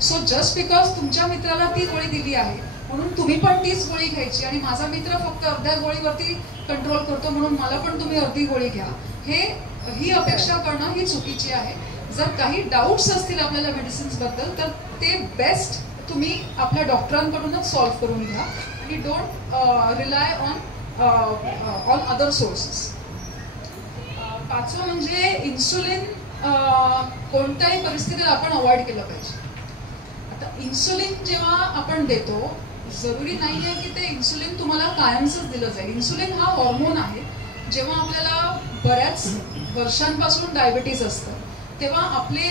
सो जस्ट बिकॉज तुमच्या मित्राला ती गोळी दिली आहे म्हणून तुम्ही पण तीच गोळी घ्यायची आणि माझा मित्र फक्त अर्ध्या गोळीवरती कंट्रोल करतो म्हणून मला पण तुम्ही अर्धी गोळी घ्या, ही अपेक्षा करणं ही चुकीची आहे. जर काही डाऊट्स असतील आपल्याला मेडिसिन्सबद्दल तर ते बेस्ट तुम्ही आपल्या डॉक्टरांकडूनच सॉल्व्ह करून घ्या आणि don't rely on other sources. पाचवं म्हणजे इन्सुलिन कोणत्याही परिस्थितीत आपण अवॉइड केलं पाहिजे. आता इन्सुलिन जेव्हा आपण देतो जरुरी नाही आहे की ते इन्सुलिन तुम्हाला कायमचंच दिलं जाईल. इन्सुलिन हा हॉर्मोन आहे. जेव्हा आपल्याला बऱ्याच वर्षांपासून डायबिटीज असतं तेव्हा आपले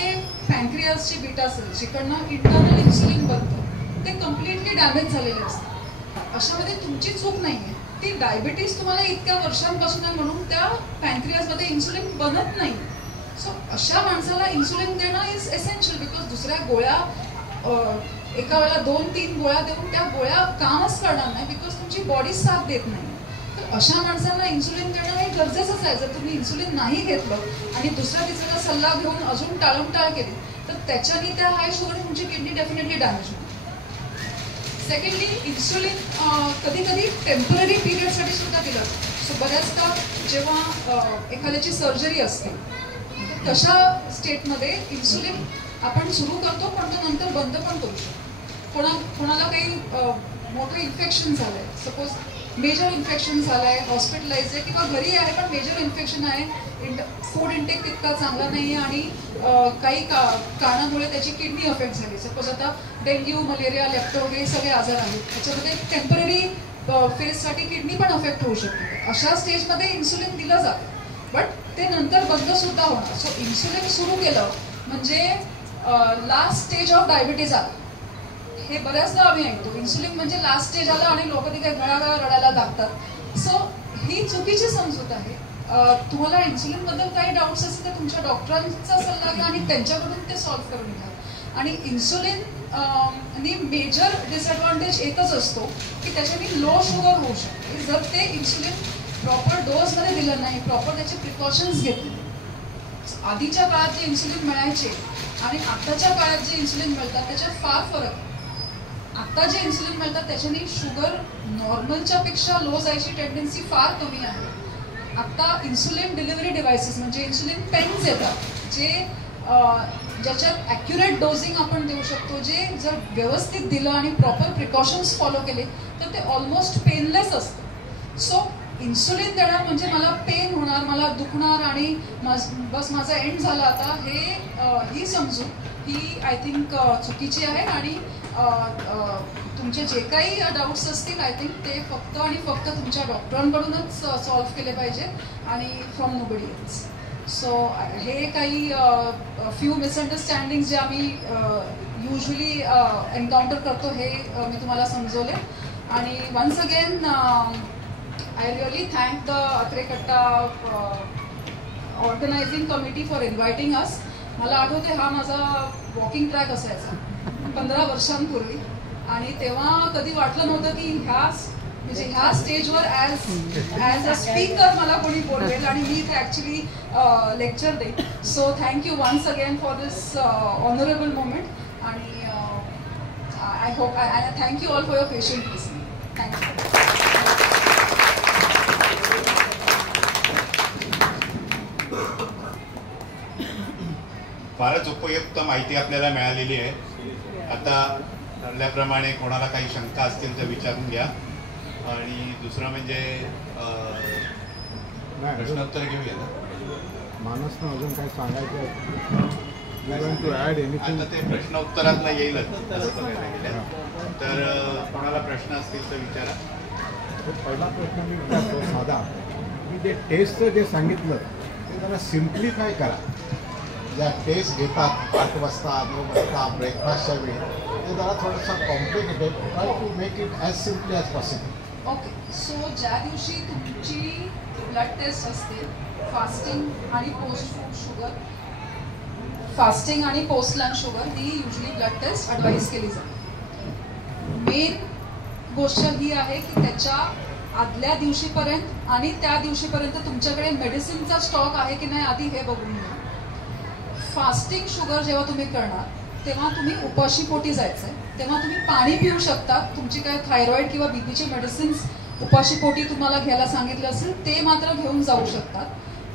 पॅन्क्रियासचे बीटा सेल्स जिकडनं इंटरनल इन्सुलिन बनतं ते कम्प्लिटली डॅमेज झालेले असतात. अशामध्ये तुमची चूक नाही आहे. ती डायबिटीज तुम्हाला इतक्या वर्षांपासून आहे म्हणून त्या पॅन्क्रियासमध्ये इन्सुलिन बनत नाही. सो अशा माणसाला इन्सुलिन देणं इज एसेन्शियल. बिकॉज दुसऱ्या गोळ्या एका वेळेला 2-3 गोळ्या देऊन त्या गोळ्या कामच करणार नाही बिकॉज तुमची बॉडी साथ देत नाही. तर अशा माणसांना इन्सुलिन देणं हे गरजेचंच आहे. जर तुम्ही इन्सुलिन नाही घेतलं आणि दुसऱ्या तिसऱ्याचा सल्ला घेऊन अजून टाळमटाळ केली तर त्याच्याने त्या हाय शुगर तुमची किडनी डेफिनेटली डॅमेज होईल. सेकंडली इन्सुलिन कधी कधी टेम्पररी पिरियडसाठी सुद्धा दिलं जातं. सो बऱ्याचदा जेव्हा एखाद्याची सर्जरी असते तशा स्टेटमध्ये इन्सुलिन आपण सुरू करतो पण तो नंतर बंद पण करू शकतो. कोणाला काही मोठं इन्फेक्शन झालं आहे, सपोज मेजर इन्फेक्शन झालं आहे, हॉस्पिटलाइज आहे किंवा घरी आहे पण मेजर इन्फेक्शन आहे, फूड इंटेक तितका चांगला नाही आहे आणि काही कारणामुळे त्याची किडनी अफेक्ट झाली. सपोज आता डेंग्यू, मलेरिया, लेप्टो हे सगळे आजार आहेत. त्याच्यामध्ये टेम्पररी फेजसाठी किडनी पण अफेक्ट होऊ शकते. अशा स्टेजमध्ये इन्सुलिन दिलं जातं बट ते नंतर बंद सुद्धा होणार. सो इन्सुलिन सुरू केलं म्हणजे लास्ट स्टेज ऑफ डायबिटीज आला. हे बऱ्याचदा आम्ही ऐकतो इन्सुलिन म्हणजे लास्ट स्टेज आला आणि लोक तिथे घळाघळा रडायला लागतात. सो ही चुकीची समजूत आहे. तुम्हाला इन्सुलिन बद्दल काही डाऊट्स असतील तर तुमच्या डॉक्टरांचा सल्ला घ्या आणि त्यांच्याकडून ते सॉल्व्ह करून घ्या. आणि इन्सुलिन आणि मेजर डिसएडव्हान्टेज एकच असतो की त्याच्याने लो शुगर होऊ शकते जर ते इन्सुलिन प्रॉपर डोसमध्ये दिलं नाही, प्रॉपर त्याचे प्रिकॉशन्स घेतले. आधीच्या काळात जे इन्सुलिन मिळायचे आणि आत्ताच्या काळात जे इन्सुलिन मिळतात त्याच्यात फार फरक आहे. आता जे इन्सुलिन मिळतात त्याच्याने शुगर नॉर्मलच्या पेक्षा लो जायची टेंडन्सी फार कमी आहे. आता इन्सुलिन डिलिव्हरी डिव्हायसेस म्हणजे इन्सुलिन पेन्स येतात जे ज्याच्यात ॲक्युरेट डोजिंग आपण देऊ शकतो, जे जर व्यवस्थित दिलं आणि प्रॉपर प्रिकॉशन्स फॉलो केले तर ते ऑलमोस्ट पेनलेस असतं. सो इन्सुलिन देणं म्हणजे मला पेन होणार, मला दुखणार आणि बस माझा एंड झाला आता ही समजून ही आय थिंक चुकीची आहे. आणि तुमचे जे काही डाऊट्स असतील आय थिंक ते फक्त आणि फक्त तुमच्या डॉक्टरांकडूनच सॉल्व्ह केले पाहिजे आणि फ्रॉम नोबडी एल्स. सो हे काही फ्यू मिसअंडरस्टँडिंग्स जे आम्ही युजली एन्काउंटर करतो हे मी तुम्हाला समजवले. आणि once again I really thank the Atrekata organizing committee for inviting us. मला आठवते हा माझा वॉकिंग ट्रॅक असायचा 15 वर्षांपूर्वी आणि तेव्हा कधी वाटलं नव्हतं की ह्या स्टेजवर ॲज अ स्पीकर मला कोणी बोलवेल आणि मी इथे ॲक्च्युली लेक्चर देईन. So thank you once again for this honourable moment आणि I hope I thank you all for your patient listening. Thank you. फारच उपयुक्त माहिती आपल्याला मिळालेली आहे. आता ठरल्याप्रमाणे कोणाला काही शंका असतील तर विचारून घ्या. आणि दुसरं म्हणजे प्रश्नोत्तर घेऊया ना. मानसनं अजून काही सांगायचं आता ते प्रश्न उत्तरातनं येईलच असं बघायला गेलं. प्रश्न असतील तर विचारा. तो पहिला प्रश्न मी विचारतो साधा, की जे टेस्टचं जे सांगितलं ते जरा सिम्प्लिफाय करा. ज्या टेस्ट घेतात 8 वाजता 9 वाजता ब्रेकफास्टच्या वेळी, ते जरा थोडंसं complicated. Try to make it as simply as possible. Okay, so ज्या दिवशी तुमची ब्लड टेस्ट असते, फास्टिंग आणि पोस्ट फूड शुगर, फास्टिंग आणि पोस्ट लंच शुगर ही युजली ब्लड टेस्ट ॲडवाईज केली जाते. मेन गोष्ट ही आहे की त्याच्या आदल्या दिवशीपर्यंत आणि त्या दिवशीपर्यंत तुमच्याकडे मेडिसिनचा स्टॉक आहे की नाही आधी हे बघून घ्या. फास्टिंग शुगर जेव्हा तुम्ही करणार तेव्हा तुम्ही उपाशी पोटी जायचं आहे, तेव्हा तुम्ही पाणी पिऊ शकता. तुमची काय थायरॉइड किंवा बीपीची मेडिसिन्स उपाशी पोटी तुम्हाला घ्यायला सांगितलं असेल ते मात्र घेऊन जाऊ शकतात.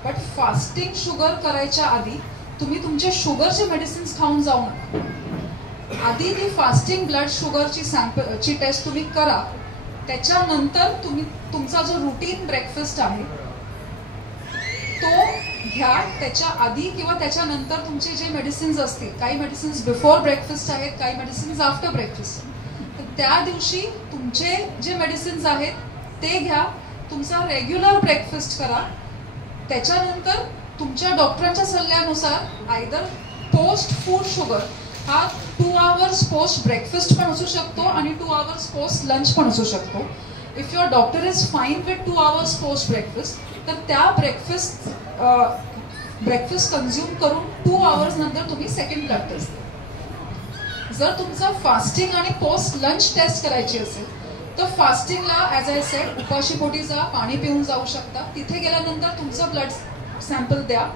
बट फास्टिंग शुगर करायच्या आधी तुम्ही तुमचे शुगरचे मेडिसिन्स खाऊन जाऊ नका. आधी ती फास्टिंग ब्लड शुगरची सॅम्पलची टेस्ट तुम्ही करा. त्याच्यानंतर तुम्ही तुमचा जो रुटीन ब्रेकफास्ट आहे तो घ्या. त्याच्या आधी किंवा त्याच्यानंतर तुमचे जे मेडिसिन्स असतील, काही मेडिसिन्स बिफोर ब्रेकफास्ट आहेत, काही मेडिसिन्स आफ्टर ब्रेकफास्ट. तर त्या दिवशी तुमचे जे मेडिसिन्स आहेत ते घ्या. तुमचा रेग्युलर ब्रेकफास्ट करा. त्याच्यानंतर तुमच्या डॉक्टरांच्या सल्ल्यानुसार आयदर पोस्ट फूड शुगर हा 2 आवर्स पोस्ट ब्रेकफास्ट पण असू शकतो आणि 2 आवर्स पोस्ट लंच पण असू शकतो. If your doctor is fine with 2 hours post breakfast, तर त्या ब्रेकफास्ट कन्झ्युम करून 2 आवर्स नंतर तुम्ही सेकंड ब्लड टेस्ट द्या. जर तुमचा फास्टिंग आणि पोस्ट लंच टेस्ट करायची असेल तर फास्टिंगला ॲज आय सेड उपाशी पोटी जा, पाणी पिऊन जाऊ शकता. तिथे गेल्यानंतर तुमचं ब्लड सॅम्पल द्या.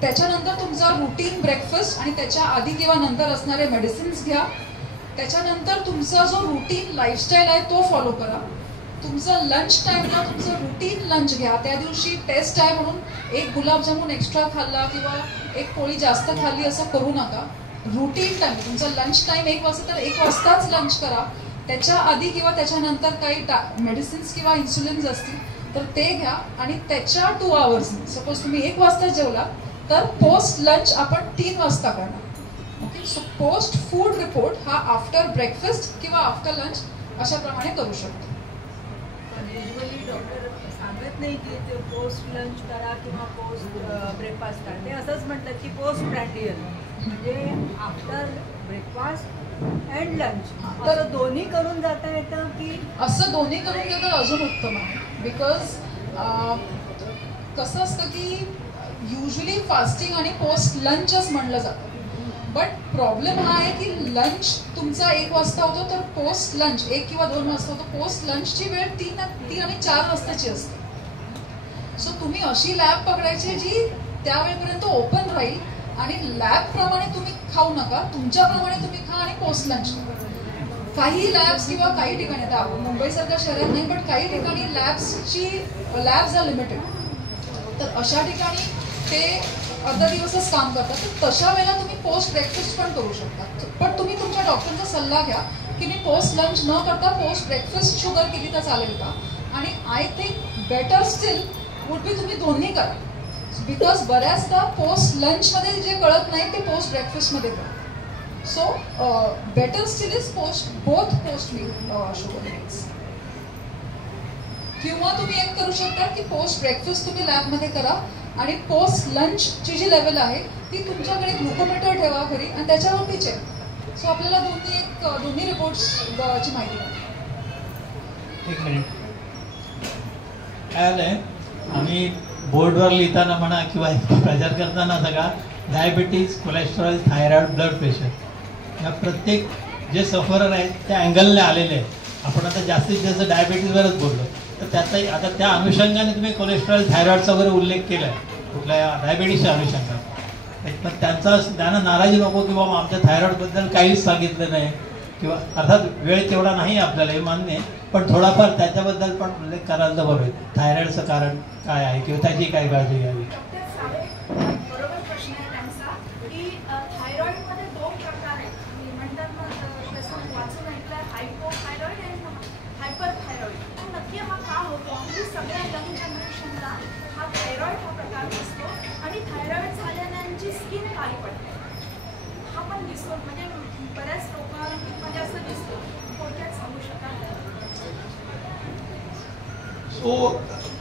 त्याच्यानंतर तुमचा रुटीन ब्रेकफास्ट आणि त्याच्या आधी किंवा नंतर असणारे मेडिसिन्स घ्या. त्याच्यानंतर तुमचा जो रुटीन लाईफस्टाईल आहे तो फॉलो करा. तुमचं लंच टाईमला तुमचं रुटीन लंच घ्या. त्या दिवशी टेस्ट आहे म्हणून एक गुलाबजामुन एक्स्ट्रा खाल्ला किंवा एक पोळी जास्त खाल्ली असं करू नका. रुटीन टाईम तुमचा लंच टाईम 1 वाजता तर 1 वाजताच लंच करा. त्याच्या आधी किंवा त्याच्यानंतर काही मेडिसिन्स किंवा इन्सुलिन्स असतील तर ते घ्या. आणि त्याच्या 2 आवर्स, सपोज तुम्ही 1 वाजता जेवला तर पोस्ट लंच आपण 3 वाजता करणार. Okay, so post food report हा आफ्टर ब्रेकफास्ट किंवा आफ्टर लंच अशाप्रमाणे करू शकतो. युजली डॉक्टर सांगत नाही की ते पोस्ट लंच करा किंवा पोस्ट ब्रेकफास्ट करा. ते असंच म्हणतात की पोस्ट प्रँडियल म्हणजे आफ्टर ब्रेकफास्ट अँड लंच. तर दोन्ही करून जाता येतं की असं दोन्ही करून गेलं अजून उत्तम आहे. बिकॉज कसं असतं की युजली फास्टिंग आणि पोस्ट लंचच म्हणलं जातं. बट प्रॉब्लेम हा आहे की लंच तुमचा 1 वाजता होतो तर पोस्ट लंच 1 किंवा 2 वाजता होतो. पोस्ट लंचची वेळ 3 आणि 4 वाजताची असते. सो तुम्ही अशी लॅब पकडायची जी त्यावेळेपर्यंत ओपन राहील आणि लॅबप्रमाणे तुम्ही खाऊ नका, तुमच्याप्रमाणे तुम्ही खा आणि पोस्ट लंच. काही लॅब्स किंवा काही ठिकाणी, आता मुंबईसारख्या शहरात नाही बट काही ठिकाणी लॅब्स आर लिमिटेड. तर अशा ठिकाणी ते अर्धा दिवसच काम करतात. तर तशा वेळेला तुम्ही पोस्ट ब्रेकफास्ट पण करू शकता. पण तुम्ही तुमच्या डॉक्टरचा सल्ला घ्या की मी पोस्ट लंच न करता पोस्ट ब्रेकफास्ट शुगर केली तर चालेल का. आणि I think better steel would be तुम्ही दोन्ही करा. बिकॉज बऱ्याचदा पोस्ट लंचमध्ये जे कळत नाही ते पोस्ट ब्रेकफास्टमध्ये करा. So better still is both post meal sugar meals. किंवा तुम्ही एक करू शकता की पोस्ट ब्रेकफास्ट तुम्ही लॅबमध्ये करा आणि पोस्ट लंचची जी लेवल आहे ती तुमच्याकडे ग्लुकोमीटर ठेवा घरी आणि त्याच्यावरती चेक. सो आपल्याला दोन्ही रिपोर्ट्सची माहिती मिळते. 1 मिनिट. काय आलंय, आम्ही बोर्डवर लिहिताना म्हणा किंवा प्रचार करताना सगळा diabetes, cholesterol, thyroid, blood pressure या प्रत्येक जे सफरर आहेत त्या अँगलने आलेले आहेत. आपण आता जास्तीत जास्त डायबिटीजवरच बोललो, तर त्याचाही आता त्या अनुषंगाने तुम्ही कोलेस्ट्रॉल, थायरॉइडचा वगैरे उल्लेख केला आहे कुठल्या डायबिटीसच्या अनुषंगाने. पण त्यांना नाराजी नको की बाबा आमच्या थायरॉइडबद्दल काहीच सांगितलं नाही किंवा अर्थात वेळ तेवढा नाही आपल्याला हे मान्य आहे, पण थोडाफार त्याच्याबद्दल पण उल्लेख करायला बरं होईल. थायरॉइडचं कारण काय आहे किंवा त्याची काय काळजी घ्यावी. बरोबर प्रश्न आहे त्यांचा की थायरॉइडमध्ये 2 प्रकार आहेत. म्हणतात मग तसं वाचून ऐकलं हायपोथायरॉइड आणि हायपरथायरॉइड. तर नक्की हा का होतो. म्हणजे सगळ्या यंग जनरेशनला हा थायरॉइड हा प्रकार दिसतो आणि थायरॉइड झाल्यानंची स्किन काळी पडते. हा पण दिसतो म्हणजे बऱ्याच लोकांमध्ये असं दिसतो. थोडक्यात सांगू शकाल. सो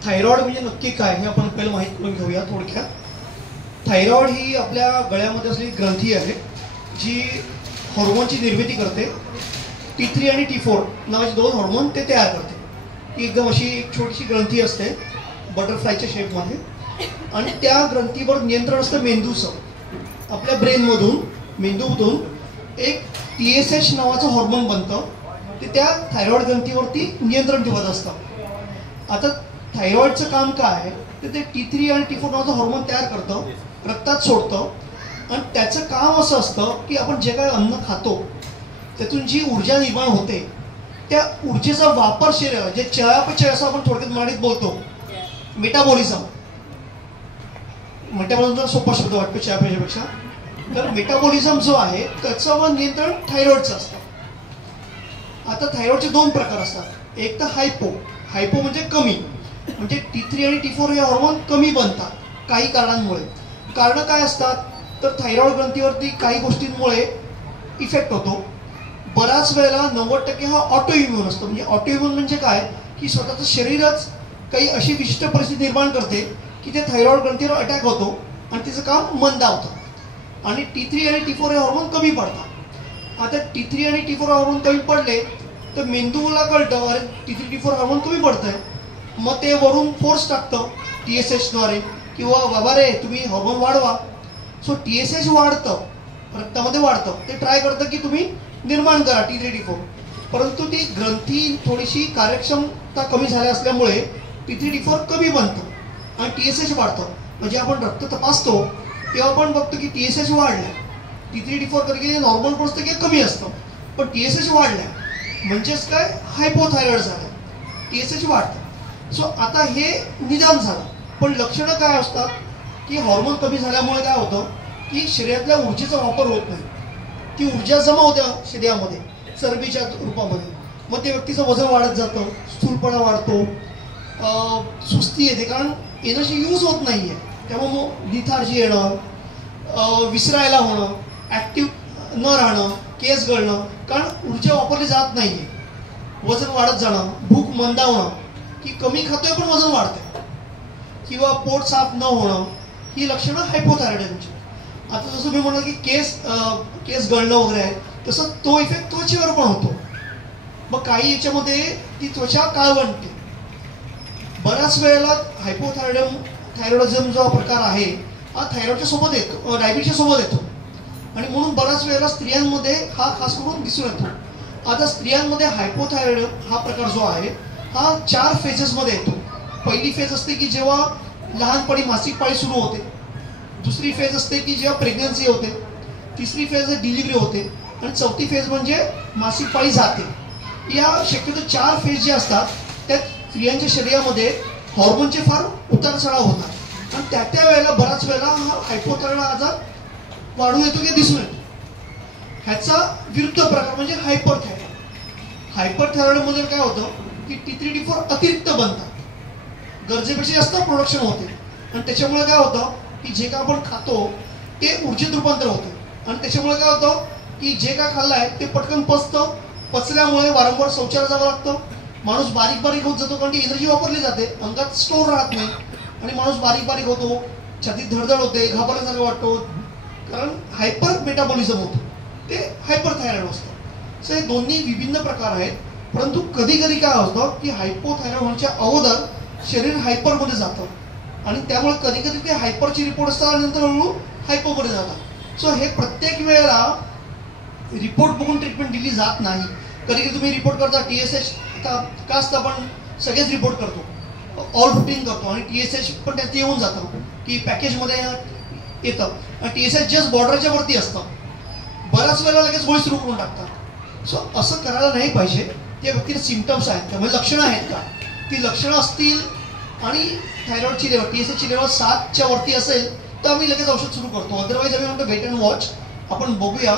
थायरॉइड म्हणजे नक्की काय हे आपण पहिलं माहीत करून घेऊया थोडक्यात. थायरॉइड ही आपल्या गळ्यामध्ये असलेली ग्रंथी आहे जी हॉर्मोनची निर्मिती करते. T3 आणि T4 नावाचे 2 हॉर्मोन ते तयार करते. ती एकदम अशी एक छोटीशी ग्रंथी असते बटरफ्लायच्या शेपमध्ये आणि त्या ग्रंथीवर नियंत्रण असतं मेंदूचं. आपल्या ब्रेनमधून मेंदूमधून एक TSH नावाचं हॉर्मोन बनतं ते त्या थायरॉइड ग्रंथीवरती नियंत्रण ठेवत असतं. आता थायरॉइडचं काम काय आहे तर ते T3 आणि T4 नावाचं हॉर्मोन तयार करतं, रक्तात सोडतं आणि त्याचं काम असं असतं की आपण जे काही अन्न खातो त्यातून जी ऊर्जा निर्माण होते त्या ऊर्जेचा वापर शरीराला जे चयापचय असं आपण थोडक्यात मराठीत बोलतो मेटाबॉलिझम. मेटाबॉलिझम सोपा शब्द वाटतो चयापचयापेक्षा. तर मेटाबॉलिझम जो आहे त्याचं नियंत्रण थायरॉइडचं असतं. आता थायरॉइडचे 2 प्रकार असतात. एक तर हायपो म्हणजे कमी, म्हणजे T3 आणि T4 हे हॉर्मोन कमी बनतात काही कारणांमुळे. कारणं काय असतात तर थायरॉइड ग्रंथीवरती काही गोष्टींमुळे इफेक्ट होतो. बऱ्याच वेळेला 90% हा ऑटो इम्युन असतो. म्हणजे ऑटो इम्युन म्हणजे काय की स्वतःचं शरीरच काही अशी विशिष्ट परिस्थिती निर्माण करते की ते थायरॉइड ग्रंथीवर अटॅक होतो आणि तिचं काम मंदावतं आणि T3 आणि T4 हे हॉर्मोन कमी पडतात. आता T3 आणि T4 हॉर्मोन कमी पडले तर मेंदूला कळतं अरे T3 T4 हॉर्मोन कमी पडतंय, मग ते वरून फोर्स टाकतं TSHद्वारे किंवा बाबा रे तुम्ही हॉर्मोन वाढवा. सो TSH वाढतं, रक्तामध्ये वाढतं, ते ट्राय करतं की तुम्ही निर्माण करा T3 T4. परंतु ती ग्रंथी थोडीशी कार्यक्षमता कमी झाल्या असल्यामुळे T3 T4 कमी बनतं आणि TSH वाढतं. म्हणजे आपण रक्त तपासतो तेव्हा आपण बघतो की TSH वाढल्या, T3 T4 कधी नॉर्मल पोचतं की कमी असतं, पण TSH वाढल्या म्हणजेच काय हायपोथायरॉइड झालं, TSH वाढतं. सो आता हे निदान झालं. पण लक्षणं काय असतात की हॉर्मोन कमी झाल्यामुळे काय होतं की शरीरातल्या ऊर्जेचा वापर होत नाही. ती ऊर्जा जमा होते शरीरामध्ये चरबीच्या रूपामध्ये. मग ते व्यक्तीचं वजन वाढत जातं, स्थूलपणा वाढतो, सुस्ती येते कारण एनर्जी यूज होत नाही आहे. त्यामुळे मग लिथार्जी येणं, विसरायला होणं, ॲक्टिव्ह न राहणं, केस गळणं कारण ऊर्जा वापरली जात नाही आहे. वजन वाढत जाणं, भूक मंदावणं की कमी खातोय पण वजन वाढतंय किंवा पोट साफ न होणं ही लक्षणं हायपोथायरॉइडची. आता जसं मी म्हणलं की केस गळणं वगैरे आहे तसं तो इफेक्ट त्वचेवर पण होतो. मग काही याच्यामध्ये ती त्वचा काळवंटते. बऱ्याच वेळेला थायरॉइडिझम जो प्रकार आहे हा थायरॉइडच्या सोबत येतो, डायबिटीसच्या सोबत येतो आणि म्हणून बऱ्याच वेळेला स्त्रियांमध्ये हा खास करून दिसून येतो. आता स्त्रियांमध्ये हायपोथायरॉइड हा प्रकार जो आहे हा 4 फेजेसमध्ये येतो. पहिली फेज असते की जेव्हा लहानपणी मासिक पाळी सुरू होते, दुसरी फेज असते की जेव्हा प्रेग्नन्सी होते, तिसरी फेज डिलिव्हरी होते आणि चौथी फेज म्हणजे मासिक पाळी जाते. या शक्यतो 4 फेज जे असतात त्या स्त्रियांच्या शरीरामध्ये हॉर्मोनचे फार उतार चढाव होतात आणि त्या वेळेला बऱ्याच वेळेला हा हायपोथायरॉइड आजार वाढून येतो की दिसून येतो. ह्याचा विरुद्ध प्रकार म्हणजे हायपरथायरॉइडमध्ये काय होतं की T3 T4 अतिरिक्त बनतात, गरजेपेक्षा जास्त प्रोडक्शन होते आणि त्याच्यामुळे काय होतं की जे काय आपण खातो ते ऊर्जेत रूपांतर होतं आणि त्याच्यामुळे काय होतं की जे काय खाल्लं आहे ते पटकन पचतं. पचल्यामुळे वारंवार शौचाला जावं लागतं, माणूस बारीक होत जातो कारण ती एनर्जी वापरली जाते, अंगात स्टोर राहत नाही आणि माणूस बारीक होतो, छातीत धडधड होते, घाबरल्यासारखं वाटतो कारण हायपर मेटाबॉलिझम होतं, ते हायपरथायरॉइड असतं. सो हे दोन्ही विभिन्न प्रकार आहेत. परंतु कधी काय होतं की हायपोथायरॉइड होण्याच्या अगोदर शरीर हायपरमध्ये जातं आणि त्यामुळे कधी ते हायपरची रिपोर्ट असतात आणि नंतर हळूहळू हायपोमध्ये जातात. सो हे प्रत्येक वेळेला रिपोर्ट बघून ट्रीटमेंट दिली जात नाही. कधी तुम्ही रिपोर्ट करता TSH का असतं, आपण सगळेच रिपोर्ट करतो, ऑल रुटीन करतो आणि TSH पण त्यात येऊन जातं की पॅकेजमध्ये येतं आणि TSH जस्ट बॉर्डरच्या वरती असतं. बऱ्याच वेळेला लगेच गोळी सुरू करून टाकतात. सो असं करायला नाही पाहिजे. त्या व्यक्तीला सिम्पटम्स आहेत का, म्हणजे लक्षणं आहेत का, ती लक्षणं असतील आणि थायरॉइडची लेवल TSHची लेवल 7च्या वरती असेल तर आम्ही लगेच औषध सुरू करतो. अदरवाईज आम्ही म्हणतो वेट अँड वॉच, आपण बघूया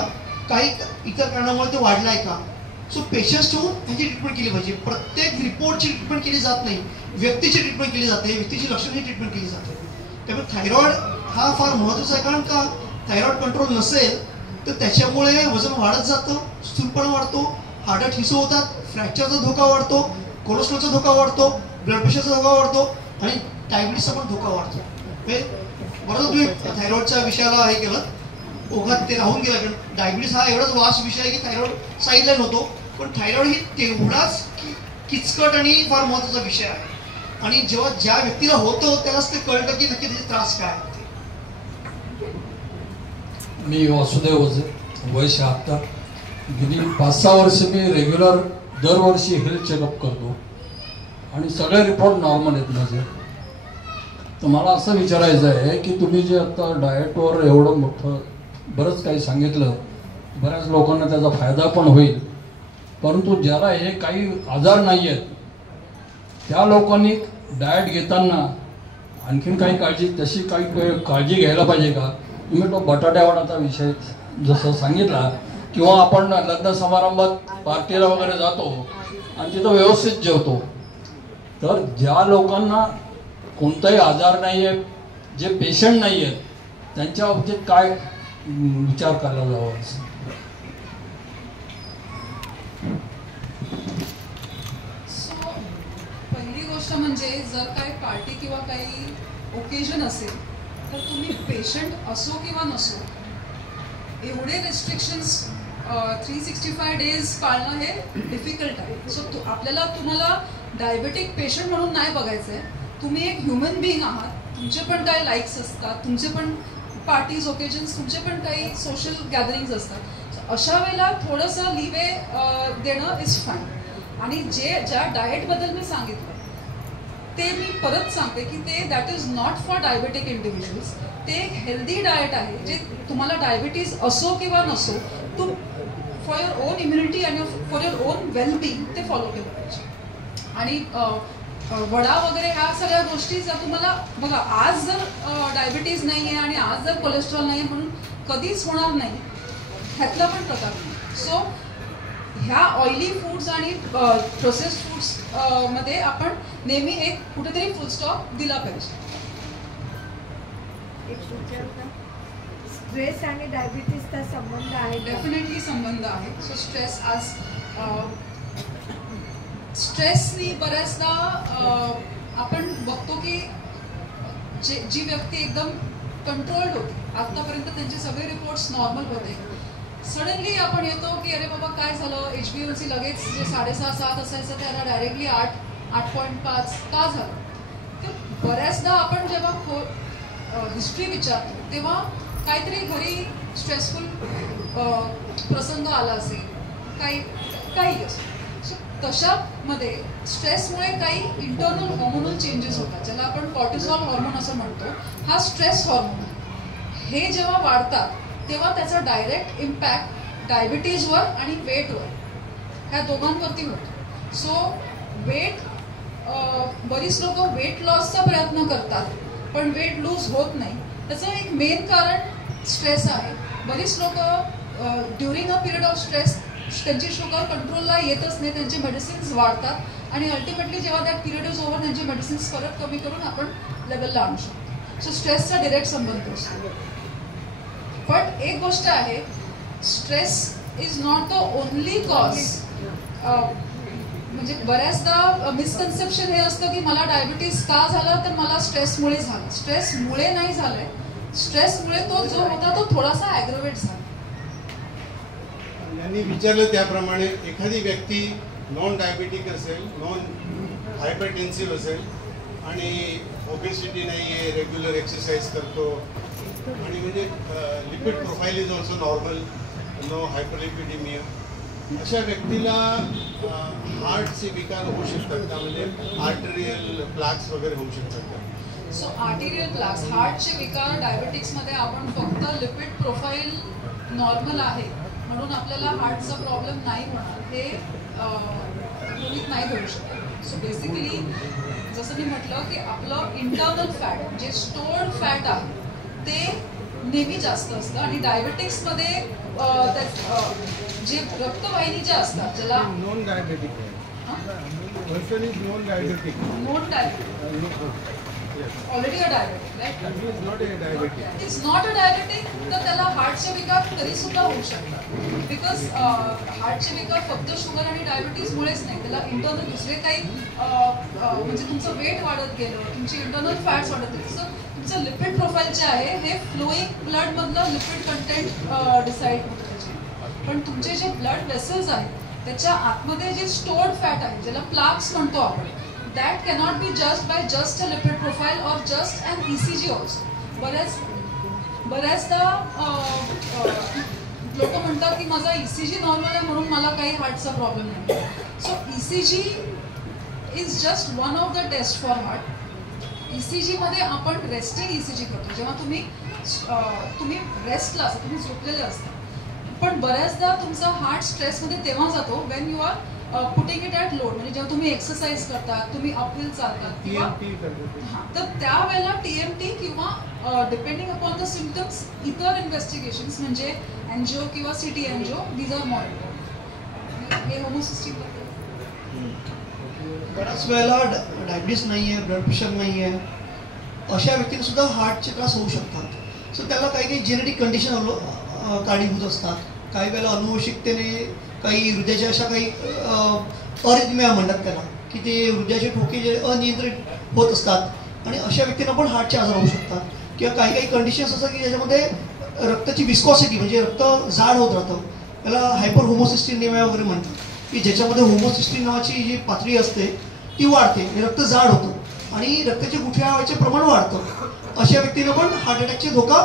काही इतर कारणामुळे ते वाढलं आहे का. सो पेशन्स ठेवून ह्याची ट्रीटमेंट केली पाहिजे. प्रत्येक रिपोर्टची ट्रीटमेंट केली जात नाही, व्यक्तीची ट्रीटमेंट केली जाते, व्यक्तीची लक्षणं ट्रीटमेंट केली जाते. त्यामुळे थायरॉइड हा फार महत्त्वाचा आहे कारण का थायरॉइड कंट्रोल नसेल तर त्याच्यामुळे वजन वाढत जातं, स्थूलपणा वाढतो, हाडं ठिसूळ होतात, फ्रॅक्चरचा धोका वाढतो, कोलेस्ट्रॉलचा धोका वाढतो, ब्लड प्रेशरचा धोका वाढतो आणि डायबिटीसचा पण धोका वाढतो. बरोबर तुम्ही थायरॉइडच्या विषयाला हे केलं, ओघात ते राहून गेलं. कारण डायबिटीस हा एवढाच वास्ट विषय आहे की थायरॉइड साईडलाईन होतो, पण थायरॉइड ही तेवढाच किचकट आणि फार महत्त्वाचा विषय आहे. आणि जेव्हा ज्या व्यक्तीला होतं त्यालाच ते कळतं की नक्की त्याचे त्रास काय आहे. मी वासुदेव वजे, वय 76. गेली 5-6 वर्ष मी रेग्युलर दरवर्षी हेल्थ चेकअप करतो आणि सगळे रिपोर्ट नॉर्मल आहेत माझे. तर मला असं विचारायचं आहे की तुम्ही जे आता डाएटवर एवढं मोठं बरंच काही सांगितलं, बऱ्याच लोकांना त्याचा फायदा पण होईल, परंतु ज्याला हे काही आजार नाही आहेत त्या लोकांनी डाएट घेताना आणखीन काही काळजी, तशी काही काळजी घ्यायला पाहिजे का? तुम्ही तो बटाट्यावडाचा विषय जसं सांगितला, किंवा आपण लग्न समारंभात पार्टीला वगैरे जातो आणि तिथं व्यवस्थित जेवतो, तर ज्या लोकांना कोणताही आजार नाही आहे, जे पेशंट नाही आहेत, त्यांच्या बाबतीत काय विचार करायला जावं? सो पहिली गोष्ट म्हणजे जर काही पार्टी किंवा काही ओकेजन असेल तर तुम्ही पेशंट असो किंवा नसो, एवढे रेस्ट्रिक्शन्स 365 डेज पाळणं हे डिफिकल्ट आहे. सो तुम्हाला डायबेटिक पेशंट म्हणून नाही बघायचं आहे. तुम्ही एक ह्युमन बिईंग आहात, तुमचे पण काही लाईक्स असतात, तुमचे पण पार्टीज ओकेजन्स, तुमचे पण काही सोशल गॅदरिंग्स असतात. अशा वेळेला थोडंसं लिवे देणं इज फाईन. आणि ज्या डाएटबद्दल मी सांगितलं ते मी परत सांगते की ते that is not for diabetic individuals. ते एक हेल्दी डाएट आहे जे तुम्हाला डायबिटीज असो किंवा नसो, तू फॉर युअर ओन इम्युनिटी आणि फॉर युअर ओन वेलबिंग ते फॉलो केलं पाहिजे. आणि वडा वगैरे ह्या सगळ्या गोष्टी जर तुम्हाला बघा, आज जर डायबिटीज नाही आहे आणि आज जर कोलेस्ट्रॉल नाही आहे म्हणून कधीच होणार नाही, ह्यातला पण प्रकार नाही. सो ह्या ऑइली फूड्स आणि प्रोसेस्ड फूड्स मध्ये आपण नेहमी एक कुठेतरी फुल स्टॉप दिला पाहिजे. स्ट्रेस आणि डायबिटीसचा संबंध आहे? डेफिनेटली संबंध आहे. सो स्ट्रेसनी बऱ्याचदा आपण बघतो की जी व्यक्ती एकदम कंट्रोल्ड होती, आतापर्यंत त्यांचे सगळे रिपोर्ट्स नॉर्मल होते, सडनली आपण येतो की अरे बाबा काय झालं, HbA1c लगेच जे 6.5-7 असायचं त्याला डायरेक्टली 8.5 का झालं? तर बऱ्याचदा आपण जेव्हा हिस्ट्री विचारतो तेव्हा काहीतरी घरी स्ट्रेसफुल प्रसंग आला असेल, काही असेल. सो तशामध्ये स्ट्रेसमुळे काही इंटरनल हॉर्मोनल चेंजेस होतात, ज्याला आपण कॉर्टिसॉल हॉर्मोन असं म्हणतो. हा स्ट्रेस हॉर्मोन आहे. हे जेव्हा वाढतात तेव्हा त्याचा डायरेक्ट इम्पॅक्ट डायबिटीजवर आणि वेटवर, ह्या दोघांवरती होतो. सो बरीच लोक वेट लॉसचा प्रयत्न करतात पण वेट लूज होत नाही. त्याचं एक मेन कारण स्ट्रेस आहे. बरीच लोक during a period of stress त्यांची शुगर कंट्रोलला येतच नाही, त्यांचे मेडिसिन्स वाढतात आणि अल्टिमेटली जेव्हा दॅट पिरियड इज ओव्हर त्यांचे मेडिसिन्स परत कमी करून आपण लेवलला आणू शकतो. सो स्ट्रेसचा डिरेक्ट संबंध असतो. पण एक गोष्ट आहे, stress is not the only cause. म्हणजे बऱ्याचदा मिसकन्सेप्शन हे असतं की मला डायबिटीस का झाला तर मला स्ट्रेसमुळे झालं. स्ट्रेसमुळे नाही झालंय, स्ट्रेसमुळे तो जो होता तो थोडासा ॲग्रोवेट झाला. यांनी विचारलं त्याप्रमाणे एखादी व्यक्ती नॉन डायबेटिक असेल, नॉन हायपरटेन्सिव्ह असेल आणि ओबेसिटी नाही आहे, रेग्युलर एक्सरसाइज करतो आणि म्हणजे lipid profile is also normal, no hyperlipidaemia, अशा व्यक्तीला हार्टचे विकार होऊ शकतात का? म्हणजे आर्टेरियल प्लॅक्स वगैरे होऊ शकतात का? सो आर्टेरियल प्लॅक्स, हार्टचे विकार डायबेटिक्समध्ये आपण फक्त लिपिड प्रोफाईल नॉर्मल आहे म्हणून आपल्याला हार्टचा प्रॉब्लेम नाही होणार हे गृहीत नाही धरू शकत. सो बेसिकली जसं मी म्हटलं की आपलं इंटरनल फॅट जे स्टोर्ड फॅट आहे ते नेहमी जास्त असतं आणि डायबेटिक्समध्ये जे रक्तवाहिनी ज्या असतात ज्याला non diabetic person is non diabetic already a diabetic, right? He is not a diabetic. It's not a diabetic, तर त्याला हार्टचे विकार तरी सुद्धा होऊ शकतात. बिकॉज हार्टचे विकार फक्त शुगर आणि डायबिटीजमुळेच नाही, त्याला इंटरनल दुसरे काही म्हणजे तुमचं वेट वाढत गेलं, तुमची इंटरनल फॅट्स वाढत गेली, सो तुमचं लिपिड प्रोफाईल जे आहे हे फ्लोईंग ब्लडमधलं लिपिड कंटेंट डिसाईड होतं त्याचे. पण तुमचे जे ब्लड वेसल्स आहेत त्याच्या आतमध्ये जे स्टोर्ड फॅट आहे, ज्याला प्लाक्स म्हणतो आपण, that cannot be just by just a lipid profile और जस्ट अन ECG ऑल्सो. बऱ्याचदा लोक म्हणतात की माझा ECG नॉर्मल आहे म्हणून मला काही हार्टचा प्रॉब्लेम नाही. So ECG is just one of the test for heart. ECG मध्ये आपण रेस्टिंग ECG करतो, जेव्हा तुम्ही रेस्टला असता, तुम्ही झोपलेले असता. पण बऱ्याचदा तुमचा हार्ट स्ट्रेसमध्ये तेव्हा जातो when you are putting it at load, म्हणजे जेव्हा तुम्ही एक्सरसाइज करता, तुम्ही अपहिल चालतात किंवा तर त्यावेळेला TMT किंवा डिपेंडिंग अपॉन द सिम्पटम्स इतर इन्व्हेस्टिगेशन्स म्हणजे एनजिओ किंवा CT angio these are monitor. हे होमोसिस्टिक बऱ्याच वेळेला डायबिटीस नाही आहे, ब्लड प्रेशर नाही आहे, अशा व्यक्तींना सुद्धा हार्टचे त्रास होऊ शकतात. सो त्याला काही काही जेनेटिक कंडिशन कारणीभूत असतात. काही वेळेला अनुवंशिकतेने काही हृदयाच्या अशा काही अरिथमिया म्हणतात त्याला, की ते हृदयाचे ठोके जे अनियंत्रित होत असतात आणि अशा व्यक्तींना पण हार्टचे आजार होऊ शकतात. किंवा काही काही कंडिशन्स असतात की ज्याच्यामध्ये रक्ताची विस्कॉसिटी म्हणजे रक्त जाड होत राहतं, त्याला हायपर होमोसिस्टिनिमिया वगैरे म्हणतात, की ज्याच्यामध्ये होमोसिस्टिन नावाची जी पातळी असते ती वाढते, रक्त जाड होतं आणि रक्ताचे गुठळ्या व्हायचे प्रमाण वाढतं. अशा व्यक्तींना पण हार्ट अटॅकचे धोका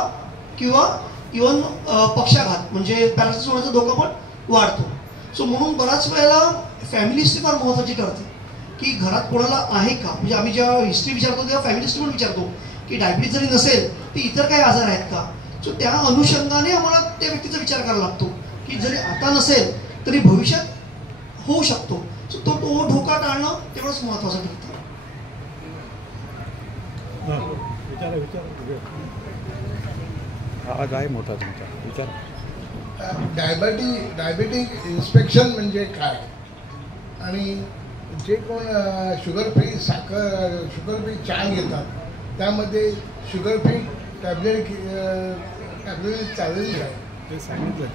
किंवा इव्हन पक्षाघात म्हणजे पॅरालिसिस होण्याचा धोका पण वाढतो. सो म्हणून बऱ्याच वेळेला फॅमिली हिस्ट्री फार महत्त्वाची ठरते, की घरात कोणाला आहे का. म्हणजे आम्ही जेव्हा हिस्ट्री विचारतो तेव्हा फॅमिली हिस्ट्री पण विचारतो की डायबिटीज जरी नसेल तर इतर काही आजार आहेत का. सो त्या अनुषंगाने आम्हाला त्या व्यक्तीचा विचार करायला लागतो की जरी आता नसेल तरी भविष्यात होऊ शकतो. सो तो धोका टाळणं तेवढंच महत्त्वाचं ठरतं. आवाज आहे मोठा तुमचा, विचार. डायबेटिक इन्स्पेक्शन म्हणजे काय आणि जे कोण शुगर फ्री चहा घेतात त्यामध्ये शुगर फ्री टॅबलेट चालेल काय ते सांगितलं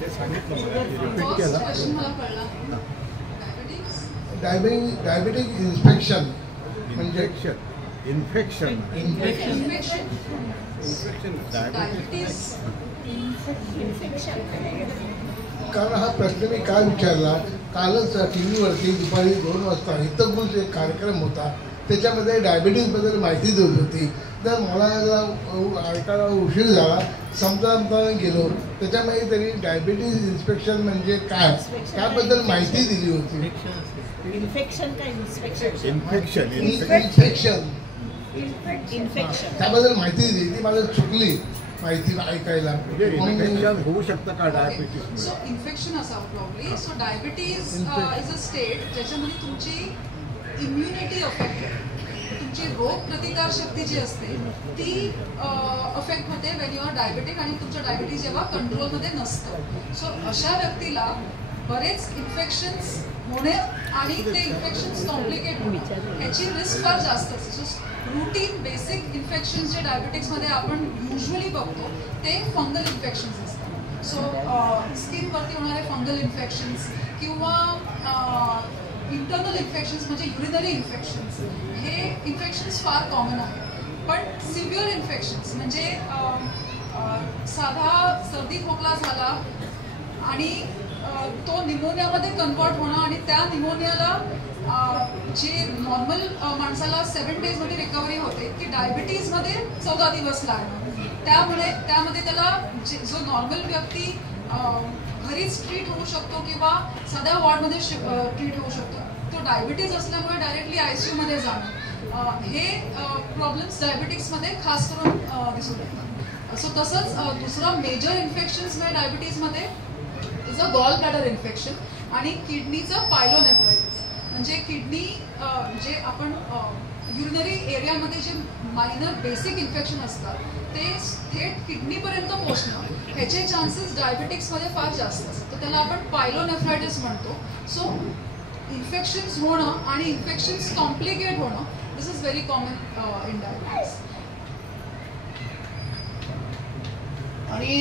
ते सांगितलं रिपीट केलं. डायबेटिक इन्स्पेक्शन म्हणजे इन्फेक्शन कारण हा प्रश्न मी काय विचारला, कालच TV वरती दुपारी 2 वाजता हितगुज एक कार्यक्रम होता, त्याच्यामध्ये डायबिटीजबद्दल माहिती दिली होती. तर मला ऐकायला उशीर झाला, समजा गेलो, त्याच्यामध्ये त्यांनी डायबिटीज इन्स्पेक्शन म्हणजे काय त्याबद्दल माहिती दिली होती. इन्फेक्शन काय इन्फेक्शन त्याबद्दल माहिती दिली, ती मला चुकली माहिती ऐकायला. होऊ शकतं का डायबिटीज? सो इन्फेक्शन असावं probably. So diabetes is a state ज्याच्यामध्ये तुमची इम्युनिटी अफेक्ट होते, तुमची रोग प्रतिकार शक्ती जी असते ती अफेक्ट होते वेन यू आर डायबेटिक आणि तुमचं डायबिटीज जेव्हा कंट्रोलमध्ये नसतं. सो अशा व्यक्तीला बरेच इन्फेक्शन्स होणे आणि ते इन्फेक्शन्स कॉम्प्लिकेट होणं ह्याची रिस्क फार जास्त असते. सो रूटीन बेसिक इन्फेक्शन्स जे डायबिटिक्समध्ये आपण युजली बघतो ते फंगल इन्फेक्शन्स असतात. सो स्किनवरती होणारे फंगल इन्फेक्शन्स किंवा इंटरनल इन्फेक्शन्स म्हणजे युरिनरी इन्फेक्शन्स, हे इन्फेक्शन्स फार कॉमन आहेत. पण सिव्हिअर इन्फेक्शन्स म्हणजे साधा सर्दी खोकला झाला आणि तो निमोनियामध्ये कन्वर्ट होणं आणि त्या निमोनियाला जे नॉर्मल माणसाला 7 डेजमध्ये रिकव्हरी होते की डायबिटीजमध्ये 14 दिवस लागणार. त्यामध्ये त्याला जो नॉर्मल व्यक्ती घरीच ट्रीट होऊ शकतो किंवा साध्या वॉर्डमध्ये ट्रीट होऊ शकतो, तो डायबिटीज असल्यामुळे डायरेक्टली ICU मध्ये जाणं, हे प्रॉब्लेम्स डायबिटिक्समध्ये खास करून दिसून येतात. सो तसंच दुसरं मेजर इन्फेक्शन्स म्हणजे डायबिटीजमध्ये is a gall bladder infection आणि किडनीचं पायलोनेफ्रायटिस. म्हणजे किडनी जे आपण युरिनरी एरियामध्ये जे मायनर बेसिक इन्फेक्शन असतात ते थेट किडनीपर्यंत पोहोचणं ह्याचे चान्सेस डायबिटिक्समध्ये फार जास्त असतात. तर त्याला आपण पायलोनेफ्रायटिस म्हणतो. सो इन्फेक्शन्स होणं आणि इन्फेक्शन्स कॉम्प्लिकेट होणं This is very common in diabetes. आणि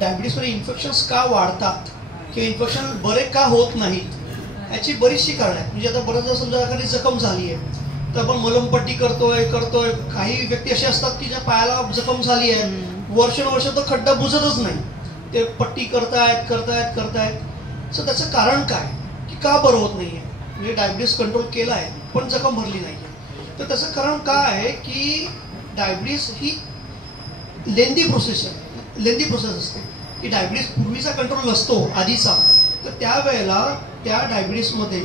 डायबिटीसमध्ये इन्फेक्शन्स का वाढतात किंवा इन्फेक्शन बरे का होत नाहीत याची बरीचशी कारणं आहेत. म्हणजे आता बऱ्याचदा समजा एखादी जखम झाली आहे तर आपण मलमपट्टी करतोय. काही व्यक्ती असे असतात की ज्या पायाला जखम झाली आहे वर्षानुवर्ष तो खड्डा बुजतच नाही, ते पट्टी करतायत. सो त्याचं कारण काय की का बरं होत नाहीये. म्हणजे डायबिटीस कंट्रोल केला आहे पण जखम भरली नाही. तर त्याचं कारण काय आहे की डायबिटीस ही लेंदी प्रोसेस असते की डायबिटीस पूर्वीचा कंट्रोल नसतो आधीचा, तर त्यावेळेला त्या डायबिटीसमध्ये